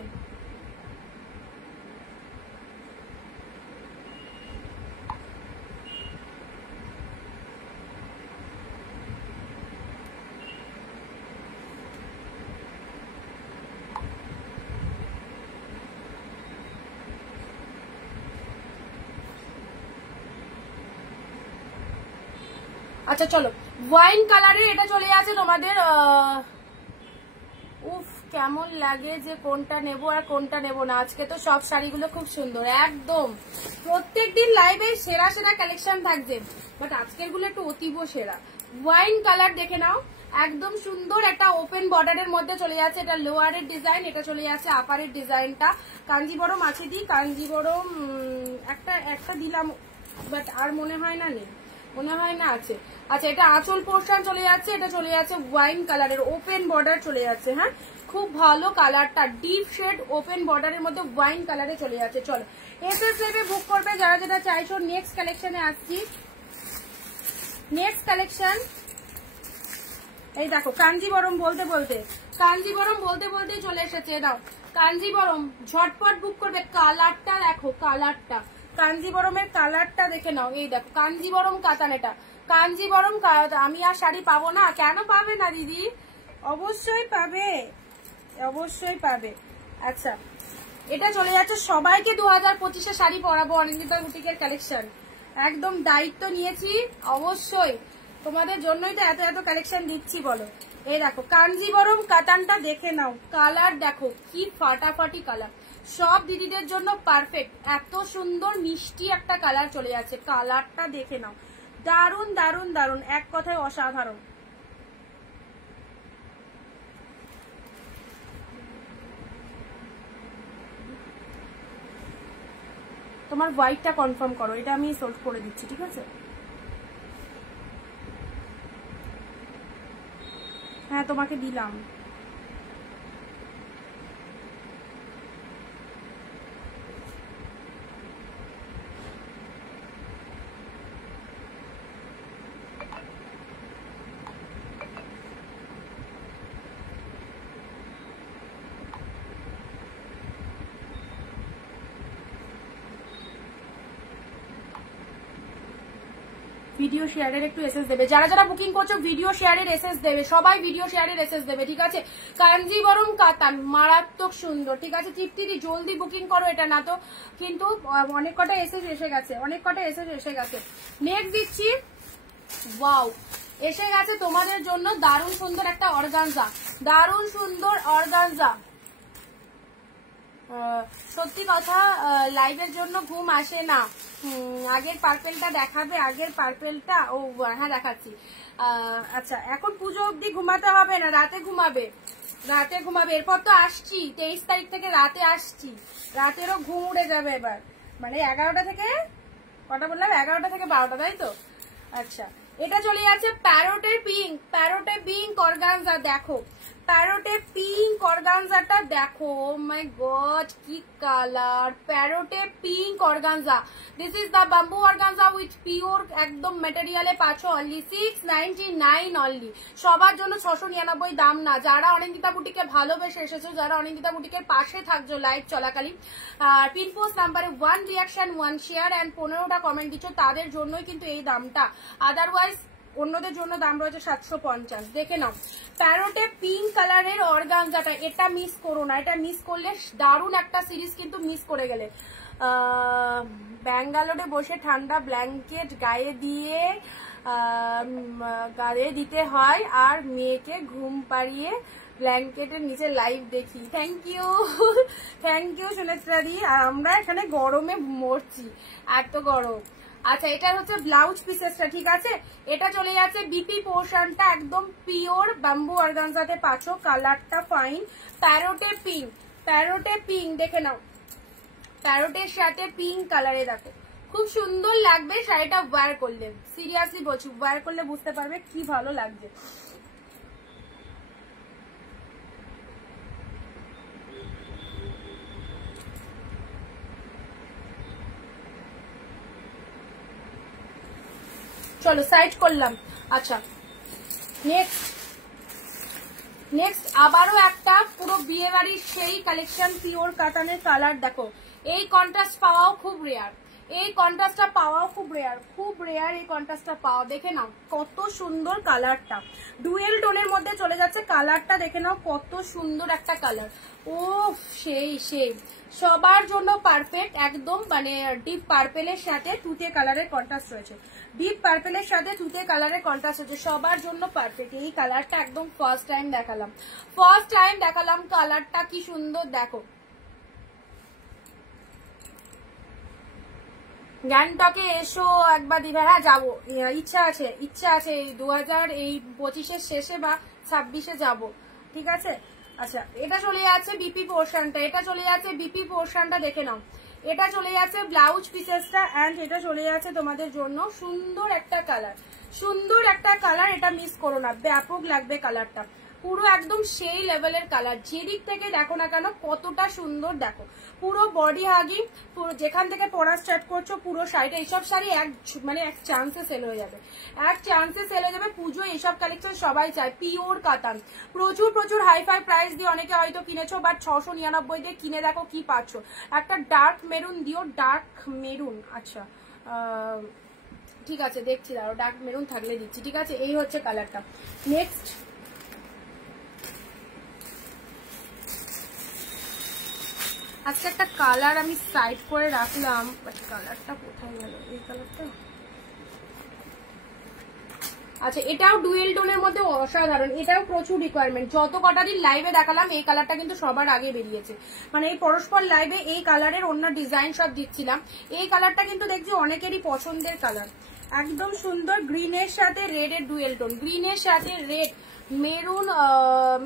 আচ্ছা চলো ওয়াইন কালারের এটা চলে আছে তোমাদের। উফ কেমন লাগে যে কোনটা নেবো আর কোনটা নেবো না। আজকে তো সব শাড়িগুলো খুব সুন্দর, একদম প্রত্যেকদিন লাইভে সেরা সেরা কালেকশন থাকছে, বাট আজকের গুলো একটু অতীব সেরা। ওয়াইন কালার দেখে নাও, একদম সুন্দর একটা ওপেন বর্ডারের মধ্যে চলে যাচ্ছে। এটা লোয়ারের ডিজাইন, এটা চলে যাচ্ছে আপারের ডিজাইনটা। কাঞ্জিবরম আছে দি, কাঞ্জিবরম একটা দিলাম, বাট আর মনে হয় না নেই, মনে হয় না আছে। আচ্ছা, এটা আঁচল পোর্শন চলে যাচ্ছে, এটা চলে যাচ্ছে ওয়াইন কালারের ওপেন বর্ডার চলে যাচ্ছে। হ্যাঁ, খুব ভালো কালারটা, ডিপ শেড ওপেন বর্ডারের মধ্যে ওয়াইন কালারে চলে যাচ্ছে। চলো এসএস লেভে বুক করবে যারা যেটা চাইছো। নেক্সট কালেকশনে আসছি। নেক্সট কালেকশন এই দেখো, কাঞ্জিবরম বলতে বলতেই চলে এসেছে। দাও কাঞ্জিবরম, ঝটপট বুক করবে। কালারটা দেখো, কালারটা কাঞ্জিবরমের কালারটা দেখে নাও। এই দেখো কাঞ্জিবরম কাতান, এটা কাঞ্জিবরম কাতান। আমি আর শাড়ি পাবো না? কেন পাবে না দিদি, অবশ্যই পাবে, অবশ্যই পাবে। আচ্ছা, এটা চলে যাচ্ছে সবাইকে 2025-এ শাড়ি পরাবো অনিন্দিতা বুটিকের কালেকশন। একদম দায়িত্ব নিয়েছি, অবশ্যই তোমাদের জন্যই তো এত এত কালেকশন দিচ্ছি বলো। এই দেখো কাঞ্জিবরম কাতানটা দেখে নাও, কালার দেখো কি ফাটাফাটি কালার, সব দিদিদের জন্য পারফেক্ট। এত সুন্দর মিষ্টি একটা কালার চলে যাচ্ছে, কালারটা দেখে নাও, দারুন দারুন দারুন, এক কথায় অসাধারণ। তোমার হোয়াইটটা কনফার্ম করো, এটা আমি সোল্ড করে দিচ্ছি, ঠিক আছে? হ্যাঁ, তোমাকে দিলাম। ভিডিও শেয়ারের একটু এসএস দেবে, যারা যারা বুকিং করছো ভিডিও শেয়ারের এসএস দেবে, সবাই ভিডিও শেয়ারের এসএস দেবে, ঠিক আছে? কাঞ্জিবরম কাতান মারাত্মক সুন্দর, ঠিক আছে? তৃপ্তিদি জলদি বুকিং করো, এটা না তো কিন্তু অনেক কটা এসএস এসে গেছে, অনেক কটা এসএস এসে গেছে। নেক্সট দিচ্ছি, ওয়াও এসে গেছে তোমাদের জন্য দারুণ সুন্দর একটা অর্গানজা, দারুণ সুন্দর অর্গানজা। সত্যি কথা, লাইভের জন্য ঘুম আসে না। আগের পার্পেলটা দেখাবে, আগের পার্পেলটা, ও হ্যাঁ দেখাচ্ছি। আচ্ছা, এখন পুজো অবধি ঘুমাতে হবে না, রাতে ঘুমাবে, রাতে ঘুমাবে। এরপর তো আসছি 23 তারিখ থেকে, রাতে আসছি, রাতেরও ঘুম উড়ে যাবে এবার। মানে 11টা থেকে কটা বললাম, 11টা থেকে 12টা, তাই তো? আচ্ছা, এটা চলে যাচ্ছে parrot pink, parrot pink organza. দেখো প্যারোটে পিঙ্ক অর্গানজাটা দেখো, ও মাই গড কি colour, parrot pink organza. This is the bamboo organza with pure একদম মেটেরিয়ালে পাচ্ছ অনলি 699 অনলি। সবার জন্য 699 দাম না। যারা অনিন্দিতা বুটিকে ভালোবেসে এসেছো, যারা অনিন্দিতা বুটিকের পাশে থাকছো লাইভ চলাকালীন, পিনপোস্ট নাম্বারে 1 রিয়াকশন 1 শেয়ার অ্যান্ড 15টা কমেন্ট দিচ্ছ, তাদের জন্যই কিন্তু এই দামটা। আদারওয়াইজ অন্যদের জন্য দাম রয়েছে 750। দেখে নাও প্যারোটে পিঙ্ক কালারের অর্গানজাটা, এটা মিস করো না, এটা মিস করলে দারুণ একটা সিরিজ কিন্তু মিস করে গেলে। ব্যাঙ্গালোরে বসে ঠান্ডা ব্ল্যাঙ্কেট গায়ে দিতে হয়, আর মেয়েকে ঘুম পাড়িয়ে ব্ল্যাঙ্কেটের নিচে লাইভ দেখি। Thank you, thank you Sunetra দি। আর আমরা এখানে গরমে মরছি, এত গরম। আচ্ছা, এটা হচ্ছে ব্লাউজ পিসেসটা, ঠিক আছে? এটা চলে যাচ্ছে বিপি পোর্শনটা, একদম পিওর বাম্বু অর্গানজাতে পাচ্ছ, কালারটা ফাইন, প্যারোটে পিঙ্ক, প্যারোটে পিঙ্ক দেখে নাও, প্যারোটের সাথে পিঙ্ক কালারে দেখো, খুব সুন্দর লাগবে শাড়িটা ওয়্যার করলে। সিরিয়াসলি বলছি, ওয়্যার করলে বুঝতে পারবে কি ভালো লাগছে। চলো সাইড করলাম। আচ্ছা, নেক্সট আবারও একটা পুরো বিয়ে বাড়ির সেই কালেকশন, পিওর কাতানের কালার দেখো। এই কন্ট্রাস্ট পাওয়াও খুব রেয়ার, এই কন্ট্রাস্টটা পাওয়াও খুব রেয়ার, খুব রেয়ার এই কন্ট্রাস্টটা পাওয়া। দেখে নাও কত সুন্দর কালারটা, ডুয়েল টোনের মধ্যে চলে যাচ্ছে, কালারটা দেখে নাও কত সুন্দর একটা কালার। ও সেই সবার জন্য পারফেক্ট একদম, মানে ডিপ পার্পেলের সাথে তুতে কালারের কন্ট্রাস্ট রয়েছে, ডিপ পার্পেলের সাথে তুতে কালারের কন্ট্রাস্ট হচ্ছে, সবার জন্য পারফেক্ট। এই কালারটা একদম ফার্স্ট টাইম দেখালাম, কালারটা কি সুন্দর দেখো। গ্যাংটকে এসো একবার দিবে। হ্যাঁ যাবো, ইচ্ছা আছে এই 2025-এর শেষে বা 26-এ যাবো, ঠিক আছে। আচ্ছা এটা চলে যাচ্ছে বিপি পোর্শনটা, দেখে নাও। এটা চলে যাচ্ছে ব্লাউজ পিসেসটা, এন্ড এটা চলে যাচ্ছে তোমাদের জন্য সুন্দর একটা কালার, এটা মিস করো না, ব্যাপক লাগবে কালারটা, পুরো একদম সেই লেভেলের কালার। যেদিক থেকে দেখো না কেন কতটা সুন্দর, দেখো পুরো বডি হাগিং, পুরো যেখান থেকে পরা স্টার্ট করছো পুরো শাড়িটা, এইসব শাড়ি এক চান্সে সেল হয়ে যাবে, পুজো এইসব কালেকশন সবাই চায়। পিওর কাতান, প্রচুর হাইফাই প্রাইস দিয়ে অনেকে হয়তো কিনেছো, বাট 699 দিয়ে কিনে দেখো কি পাচ্ছ। একটা ডার্ক মেরুন দিও, ডার্ক মেরুন, আচ্ছা ঠিক আছে দেখছি, দাঁড়াও ডার্ক মেরুন থাকলে দিচ্ছি, ঠিক আছে। এই হচ্ছে কালারটা। নেক্সট আজকে একটা কালার আমি সাইড করে রাখলাম, বাট কালারটা কোথায় গেল, এই কালারটা। আচ্ছা এটাও ডুয়েল টোনের মধ্যে অসাধারণ, এটাও প্রচুর রিকোয়ারমেন্ট। যত কটা দিন লাইভে দেখালাম এই কালারটা কিন্তু সবার আগে বেরিয়েছে, মানে এই পরস্পর লাইভে এই কালারের অন্য ডিজাইন সব দিচ্ছিলাম। এই কালারটা কিন্তু দেখছি অনেকেরই পছন্দের কালার, একদম সুন্দর। গ্রিনের সাথে রেড এর ডুয়েল টোন, গ্রিনের সাথে রেড,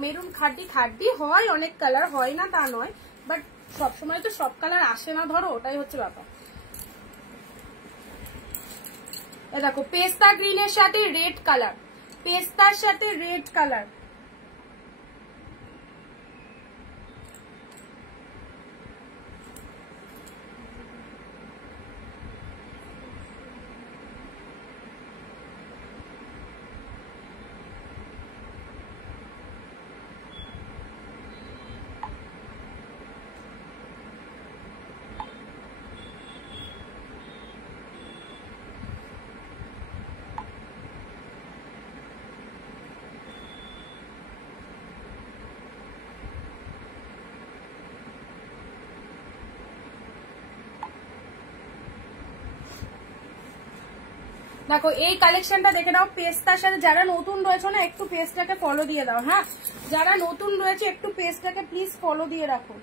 মেরুন খাড্ডি হয়, অনেক কালার হয় না তা নয়, বাট সবসময় তো সব কালার আসে না, ধরো ওটাই হচ্ছে ব্যাপার। দেখো পেস্তা গ্রিনের সাথে রেড কালার, পেস্তার সাথে রেড কালার, দেখো এই কালেকশনটা দেখে নাও পেস্তার সাথে। যারা নতুন রয়েছে না একটু পেজটাকে ফলো দিয়ে দাও, হ্যাঁ যারা নতুন রয়েছে একটু পেজটাকে প্লিজ ফলো দিয়ে রাখো।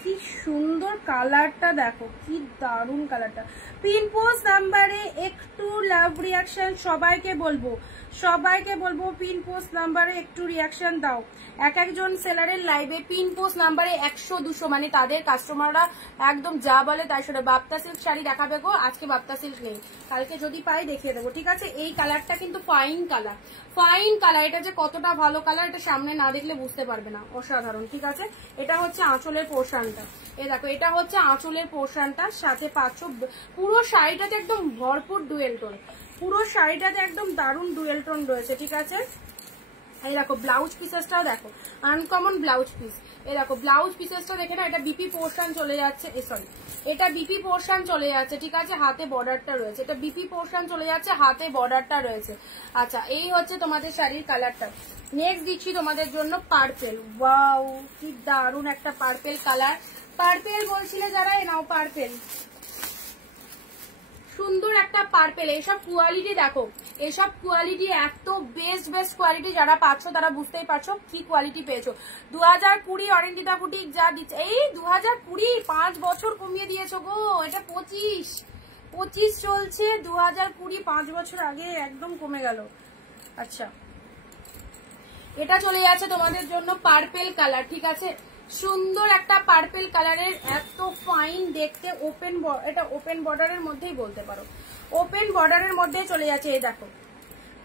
কি সুন্দর কালারটা, দেখো কি দারুণ কালারটা। পিন পোস্ট নাম্বারে একটু লাভ রিয়াকশন সবাইকে বলবো পিন পোস্ট নাম্বারে একটু রিয়াকশন দাও। একজন সেলারের লাইভে পিন পোস্ট নাম্বারে 100-200, মানে তাদের কাস্টমাররা একদম যা বলে তাই শুনে। বাপ্তা সিল্ক শাড়ি দেখাবে গো, আজকে বাপ্তা সিল্ক নেই, কালকে যদি পাই দেখিয়ে দেবো, ঠিক আছে। এই কালারটা কিন্তু ফাইন কালার, এটা যে কতটা ভালো কালার এটা সামনে না দেখলে বুঝতে পারবে না, অসাধারণ, ঠিক আছে। এটা হচ্ছে আঁচলের পোর্শনটা, এই দেখো এটা হচ্ছে আঁচলের পোর্শনটা, সাথে পাচ্ছ পুরো শাড়িটাতে একদম ভরপুর ডুয়েল টোন, পুরো শাড়িটাতে একদম দারুণ ডুয়েল টোন রয়েছে, ঠিক আছে। এই দেখো ব্লাউজ পিসেসটাও দেখো, আনকমন ব্লাউজ পিস। এই দেখো ব্লাউজ পিসেসটা দেখে না, এটা বিপি পোর্শন চলে যাচ্ছে, এটা বিপি পোর্শন চলে যাচ্ছে, ঠিক আছে। হাতে বর্ডারটা রয়েছে, এটা বিপি পোর্শন চলে যাচ্ছে, হাতে বর্ডারটা রয়েছে। আচ্ছা এই হচ্ছে তোমাদের শাড়ির কালারটা। নেক্সট দিচ্ছি তোমাদের জন্য পার্পেল। ওয়াও কি দারুণ একটা পার্পেল কালার, পার্পেল বলছিলে যারা, এ নাও পার্পেল, সুন্দর একটা পার্পেল। এইসব কোয়ালিটি দেখো, এসব কোয়ালিটি এত বেস্ট কোয়ালিটি, যারা পাচ্ছ তারা বুঝতেই পারছো কি কোয়ালিটি পেয়েছো। 2020 অরিন্দিতা বুটিক যা দিচ্ছে, এই 2020 5 বছর কমিয়ে দিয়েছো গো, এটা 25 চলছে, 2020 5 বছর আগে একদম কমে গেল। আচ্ছা এটা চলে যাচ্ছে তোমাদের জন্য পার্পেল কালার, ঠিক আছে, সুন্দর একটা পার্পেল কালারের, এত ফাইন দেখতে, ওপেন, এটা ওপেন বর্ডারের মধ্যেই বলতে পারো, ওপেন বর্ডারের মধ্যে চলে যাচ্ছে। এই দেখো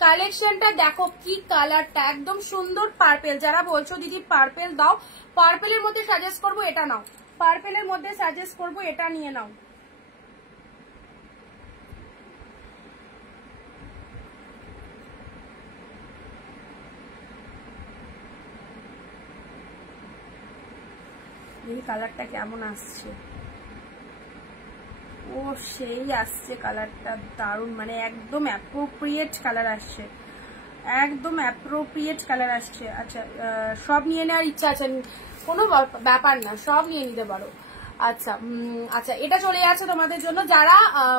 কালেকশনটা দেখো কি কালারটা, একদম সুন্দর পার্পেল। যারা বলছো দিদি পার্পেল দাও, পার্পেলের মধ্যে সাজেস্ট করবো এটা নাও, পার্পেলের মধ্যে সাজেস্ট করবো এটা নিয়ে নাও। এই কালারটা কেমন আসছে, ও সেই আসছে কালারটা, দারুণ, মানে একদম অ্যাপ্রোপ্রিয়েট কালার আসছে, একদম অ্যাপ্রোপ্রিয়েট কালার আসছে। আচ্ছা সব নিয়ে নেওয়ার ইচ্ছা আছে, কোনো ব্যাপার না, সব নিয়ে নিতে পারো। আচ্ছা আচ্ছা এটা চলে যাচ্ছে তোমাদের জন্য যারা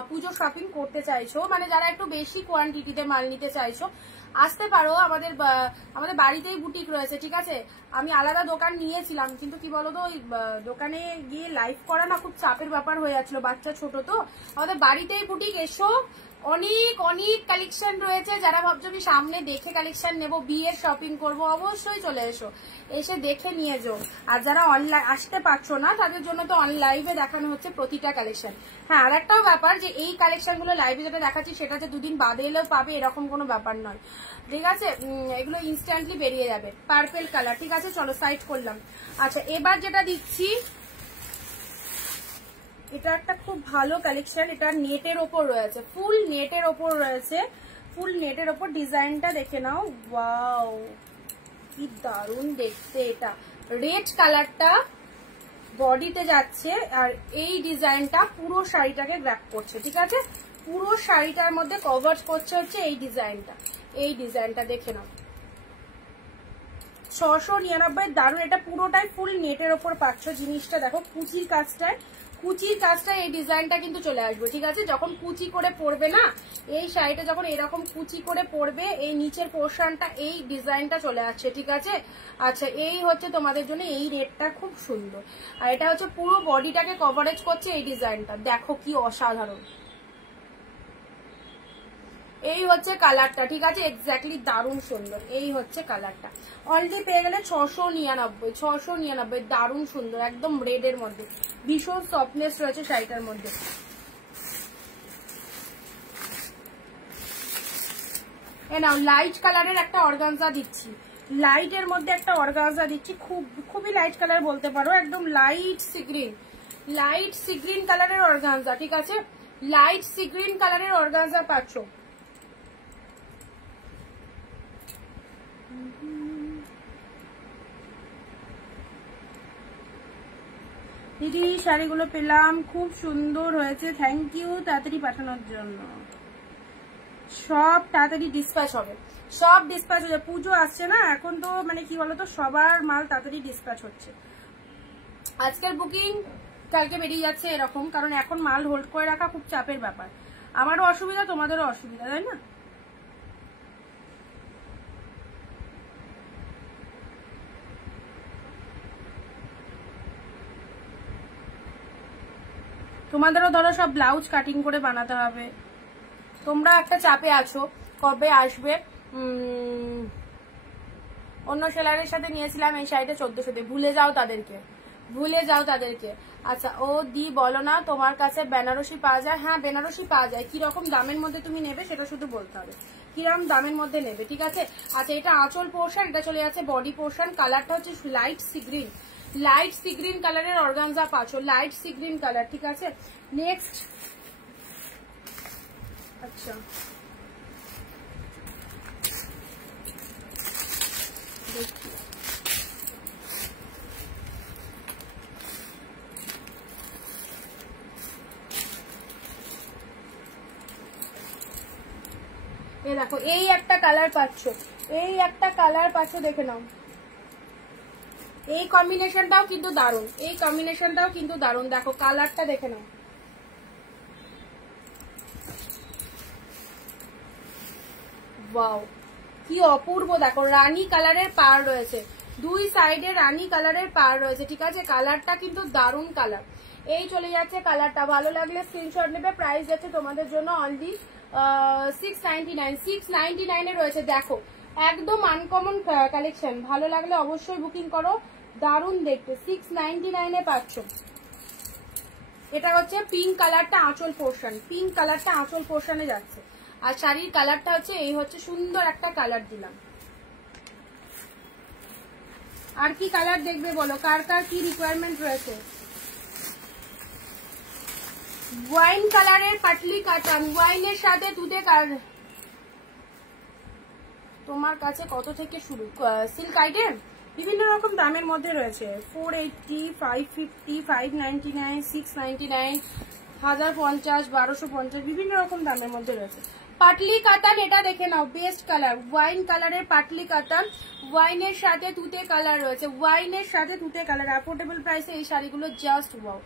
পুজো শপিং করতে চাইছো, মানে যারা একটু বেশি কোয়ান্টিটিতে মাল নিতে চাইছো। আসতে পারো, আমাদের বাড়িতেই বুটিক রয়েছে, ঠিক আছে। আমি আলাদা দোকান নিয়েছিলাম, কিন্তু কি বলতো ওই দোকানে গিয়ে লাইভ করা না খুব চাপের ব্যাপার হয়ে যাচ্ছিল, বাচ্চা ছোট তো। আমাদের বাড়িতেই বুটিক, এসো, অনেক অনেক কালেকশন রয়েছে। যারা ভাবছো আমি সামনে দেখে কালেকশন নেব, বিয়ের শপিং করব, অবশ্যই চলে এসো, এসে দেখে নিয়ে যাও। আর যারা অনলাইন আসতে পারছো না তাদের জন্য তো লাইভে দেখানো হচ্ছে প্রতিটা কালেকশন। হ্যাঁ, আর একটাও ব্যাপার যে এই কালেকশন গুলো লাইভে যেটা দেখাচ্ছি সেটা যে দুদিন বাদে এলেও পাবে এরকম কোনো ব্যাপার নয়, ঠিক আছে। এগুলো ইনস্ট্যান্টলি বেরিয়ে যাবে। পার্পেল কালার, ঠিক আছে, চলো সাইড করলাম। আচ্ছা, এবার যেটা দিচ্ছি এটা একটা খুব ভালো কালেকশন, এটা নেটের ওপর রয়েছে, ফুল নেটের ওপর রয়েছে, ফুল নেটের ওপর। ডিজাইনটা দেখে নাও, ওয়াও কি দারুণ দেখতে। এটা রেড কালারটা বডিতে যাচ্ছে, আর এই ডিজাইনটা পুরো শাড়িটাকে গ্র্যাপ করছে, ঠিক আছে। পুরো শাড়িটার মধ্যে কভার করছে হচ্ছে এই ডিজাইনটা। এই ডিজাইনটা দেখে নাও, 699 দারুণ। এটা পুরোটাই ফুল নেটের ওপর পাচ্ছ। জিনিসটা দেখো, কুচির কাজটায় এই ডিজাইনটা কিন্তু চলে আসবে, ঠিক আছে। যখন কুচি করে পরবে না এই শাড়িটা, যখন এরকম কুচি করে পরবে, এই নিচের পোর্শনটা এই ডিজাইনটা চলে আসছে, ঠিক আছে। আচ্ছা, এই হচ্ছে তোমাদের জন্য এই রেডটা খুব সুন্দর, আর এটা হচ্ছে পুরো বডিটাকে কভারেজ করছে এই ডিজাইনটা। দেখো কি অসাধারণ, এই হচ্ছে কালারটা, ঠিক আছে, এক্স্যাক্টলি দারুণ সুন্দর। এই হচ্ছে কালারটা, অলরেডি পেয়ে গেলে 699, দারুণ সুন্দর, একদম রেডের মধ্যে, ভীষণ সফটনেস রয়েছে শাড়িটার মধ্যে। এ নাও, লাইট কালারের একটা অর্গানজা দিচ্ছি, লাইটের মধ্যে একটা অর্গানজা দিচ্ছি, খুবই লাইট কালার বলতে পারো, একদম লাইট সি গ্রিন কালারের অর্গানজা, ঠিক আছে। লাইট সি গ্রিন কালারের অর্গানজা পাচ্ছ। দিদি শাড়িগুলো পেলাম, খুব সুন্দর হয়েছে, থ্যাংক ইউ তাড়াতাড়ি পাঠানোর জন্য। সব তাড়াতাড়ি ডিসপ্যাচ হবে, সব ডিসপ্যাচ হয়ে যাবে। পুজো আসছে না এখন, তো মানে কি বলতো সবার মাল তাড়াতাড়ি ডিসপ্যাচ হচ্ছে। আজকের বুকিং কালকে বেরিয়ে যাচ্ছে এরকম, কারণ এখন মাল হোল্ড করে রাখা খুব চাপের ব্যাপার। আমারও অসুবিধা, তোমাদেরও অসুবিধা, তাই না। তোমাদেরও ধরো সব ব্লাউজ কাটিং করে বানাতে হবে, তোমরা একটা চাপে আছো কবে আসবে। অন্য সেলারের সাথে নিয়েছিলাম এই শাড়িটা 1400-তে, ভুলে যাও তাদেরকে। আচ্ছা, ও দি বলো না তোমার কাছে বেনারসি পাওয়া যায়? হ্যাঁ, বেনারসি পাওয়া যায়। কিরকম দামের মধ্যে তুমি নেবে সেটা শুধু বলতে হবে, কিরকম দামের মধ্যে নেবে, ঠিক আছে। আচ্ছা, এটা আঁচল পোর্শন, এটা চলে যাচ্ছে বডি পোর্শন। কালারটা হচ্ছে লাইট সি গ্রিন কালারের অর্গানজা পাচ্ছ, লাইট সি গ্রিন কালার, ঠিক আছে। নেক্সট, আচ্ছা দেখি, এই দেখো, এই একটা কালার পাচ্ছ, দেখে নাও। এই কম্বিনেশনটাও কিন্তু দারুণ, দেখো কালারটা দেখে নাও। ওয়াও, কি অপূর্ব, দেখো রানী কালারের পাড় রয়েছে, দুই সাইডে রানী কালারের পাড় রয়েছে, ঠিক আছে। কালারটা কিন্তু দারুণ কালার। এই চলে যাচ্ছে কালারটা, ভালো লাগলে স্ক্রিনশট নেবে। প্রাইস যাচ্ছে তোমাদের জন্য অনলি 699 রয়েছে। দেখো একদম আনকমন কালেকশন, ভালো লাগলে অবশ্যই বুকিং করো, দারুণ দেখতে। 699 পাচ্ছ। এটা হচ্ছে পিঙ্ক কালারটা আঁচল পোর্শনে যাচ্ছে, আর শাড়ির কালারটা হচ্ছে এই হচ্ছে, সুন্দর একটা কালার দিলাম। আর কি কালার দেখবে বলো, কার কি রিকোয়ারমেন্ট রয়েছে। ওয়াইন কালারের পাটলি কাটান, ওয়াইনের সাথে তুতে কালার। তোমার কাছে কত থেকে শুরু সিল্ক আইটেম? বিভিন্ন রকম দামের মধ্যে রয়েছে, 480, 550, 599, 699, 1050, 1250, বিভিন্ন রকম দামের মধ্যে রয়েছে। পাটলি কাতান, এটা দেখে নাও, বেস্ট কালার, ওয়াইন কালারের পাটলি কাতান, ওয়াইনের সাথে তুতে কালার রয়েছে, অ্যাফোর্ডেবল প্রাইসে এই শাড়িগুলো জাস্ট ওয়াও।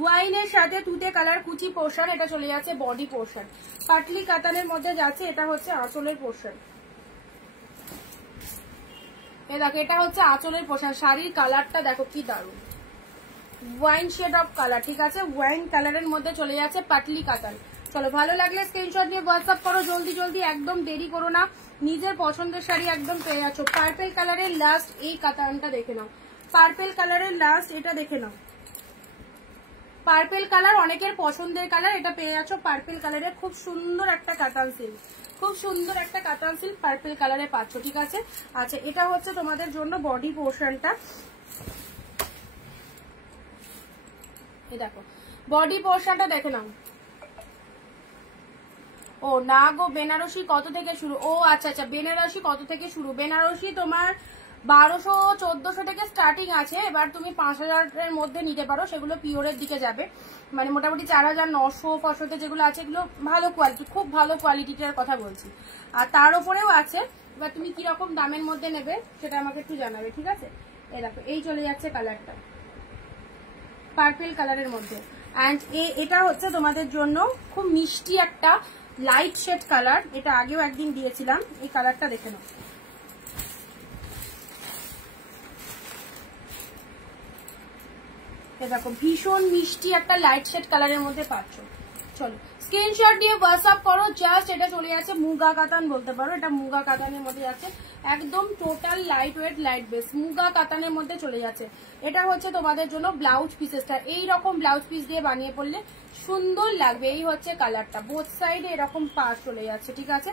ওয়াইনের সাথে তুতে কালার কুচি পোর্শন, এটা চলে যাচ্ছে বডি পোর্শন, পাটলি কাতানের মধ্যে যাচ্ছে, এটা হচ্ছে আঁচলের পোর্শন। এ দেখো এটা হচ্ছে আঁচলের পোশাক, শাড়ির কালারটা দেখো কি দারুণ, ওয়াইন শেড অফ কালার, ঠিক আছে, ওয়াইন কালারের মধ্যে চলে যাচ্ছে পাটলি কাতান। চলো ভালো লাগলে স্ক্রিনশট নিয়ে হোয়াটসঅ্যাপ করো জলদি জলদি, একদম দেরি করো না, নিজের পছন্দের শাড়ি একদম পেয়ে যাচ্ছ। পার্পেল কালারের লাস্ট এই কাতানটা দেখে নাও, পার্পেল কালারের লাস্ট এটা দেখে নাও, পার্পেল কালার অনেকের পছন্দের কালার, এটা পেয়ে যাচ্ছ পার্পেল কালারের, খুব সুন্দর একটা কাতান সিল্ক, খুব সুন্দর একটা কাতান সিল্ক পার্পেল কালারে পাচ্ছ, ঠিক আছে। আচ্ছা এটা হচ্ছে তোমাদের জন্য বডি পোর্শনটা, এই দেখো বডি পোর্শনটা দেখে নাও। ও না গো, বেনারসি কত থেকে শুরু? ও আচ্ছা আচ্ছা, বেনারসি কত থেকে শুরু? বেনারসি তোমার 1200-1400 থেকে স্টার্টিং আছে, এবার তুমি 5000-এর মধ্যে নিতে পারো, সেগুলো পিওরের দিকে যাবে, মানে মোটামুটি 4900-500 যেগুলো আছে এগুলো ভালো কোয়ালিটি, খুব ভালো কোয়ালিটিটার কথা বলছি। আর তার উপরেও আছে, এবার তুমি কিরকম দামের মধ্যে নেবে সেটা আমাকে একটু জানাবে, ঠিক আছে। এই দেখো এই চলে যাচ্ছে কালারটা পার্পেল কালারের মধ্যে, অ্যান্ড এটা হচ্ছে তোমাদের জন্য খুব মিষ্টি একটা লাইট শেড কালার, এটা আগেও একদিন দিয়েছিলাম, এই কালারটা দেখে নাও। দেখো ভীষণ মিষ্টি একটা লাইট শেড কালারের মধ্যে পাচ্ছ। চলো স্ক্রিনশট দিয়ে হোয়াটসঅ্যাপ করো, জাস্ট এটা চলে যাচ্ছে মুগা কাতান বলতে পারো, এটা মুগা কাতানের মধ্যে যাচ্ছে, একদম total light weight light base muga কাতানের মধ্যে চলে যাচ্ছে। এটা হচ্ছে তোমাদের জন্য ব্লাউজ পিসেসটা, এইরকম ব্লাউজ পিস দিয়ে বানিয়ে পড়লে সুন্দর লাগবে, এই হচ্ছে কালারটা, বোথ সাইডে এরকম পাস চলে যাচ্ছে, ঠিক আছে।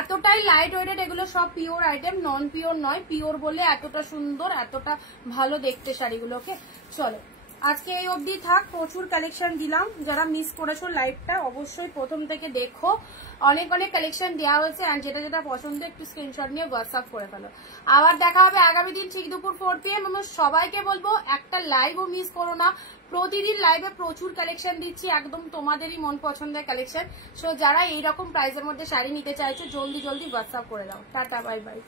এতটাই লাইট ওয়েটেড, এগুলো সব পিওর আইটেম, নন পিওর নয়, পিওর বলে এতটা সুন্দর এতটা ভালো দেখতে শাড়িগুলোকে। চলো আজকে এই অবধি থাক, প্রচুর কালেকশন দিলাম, যারা মিস করেছো লাইভটা অবশ্যই প্রথম থেকে দেখো, অনেক অনেক কালেকশন দেওয়া হয়েছে, আর যেটা যেটা পছন্দ একটু স্ক্রিনশট নিয়ে হোয়াটসঅ্যাপ করে ফেলো। আবার দেখা হবে আগামী দিন ঠিক দুপুর 4 PM। আমি সবাইকে বলবো একটা লাইভও মিস করো না, প্রতিদিন লাইভে প্রচুর কালেকশন দিচ্ছি, একদম তোমাদেরই মন পছন্দের কালেকশন। সো যারা এইরকম প্রাইসের মধ্যে শাড়ি নিতে চাইছো জলদি জলদি হোয়াটসঅ্যাপ করে দাও। Tata bye bye.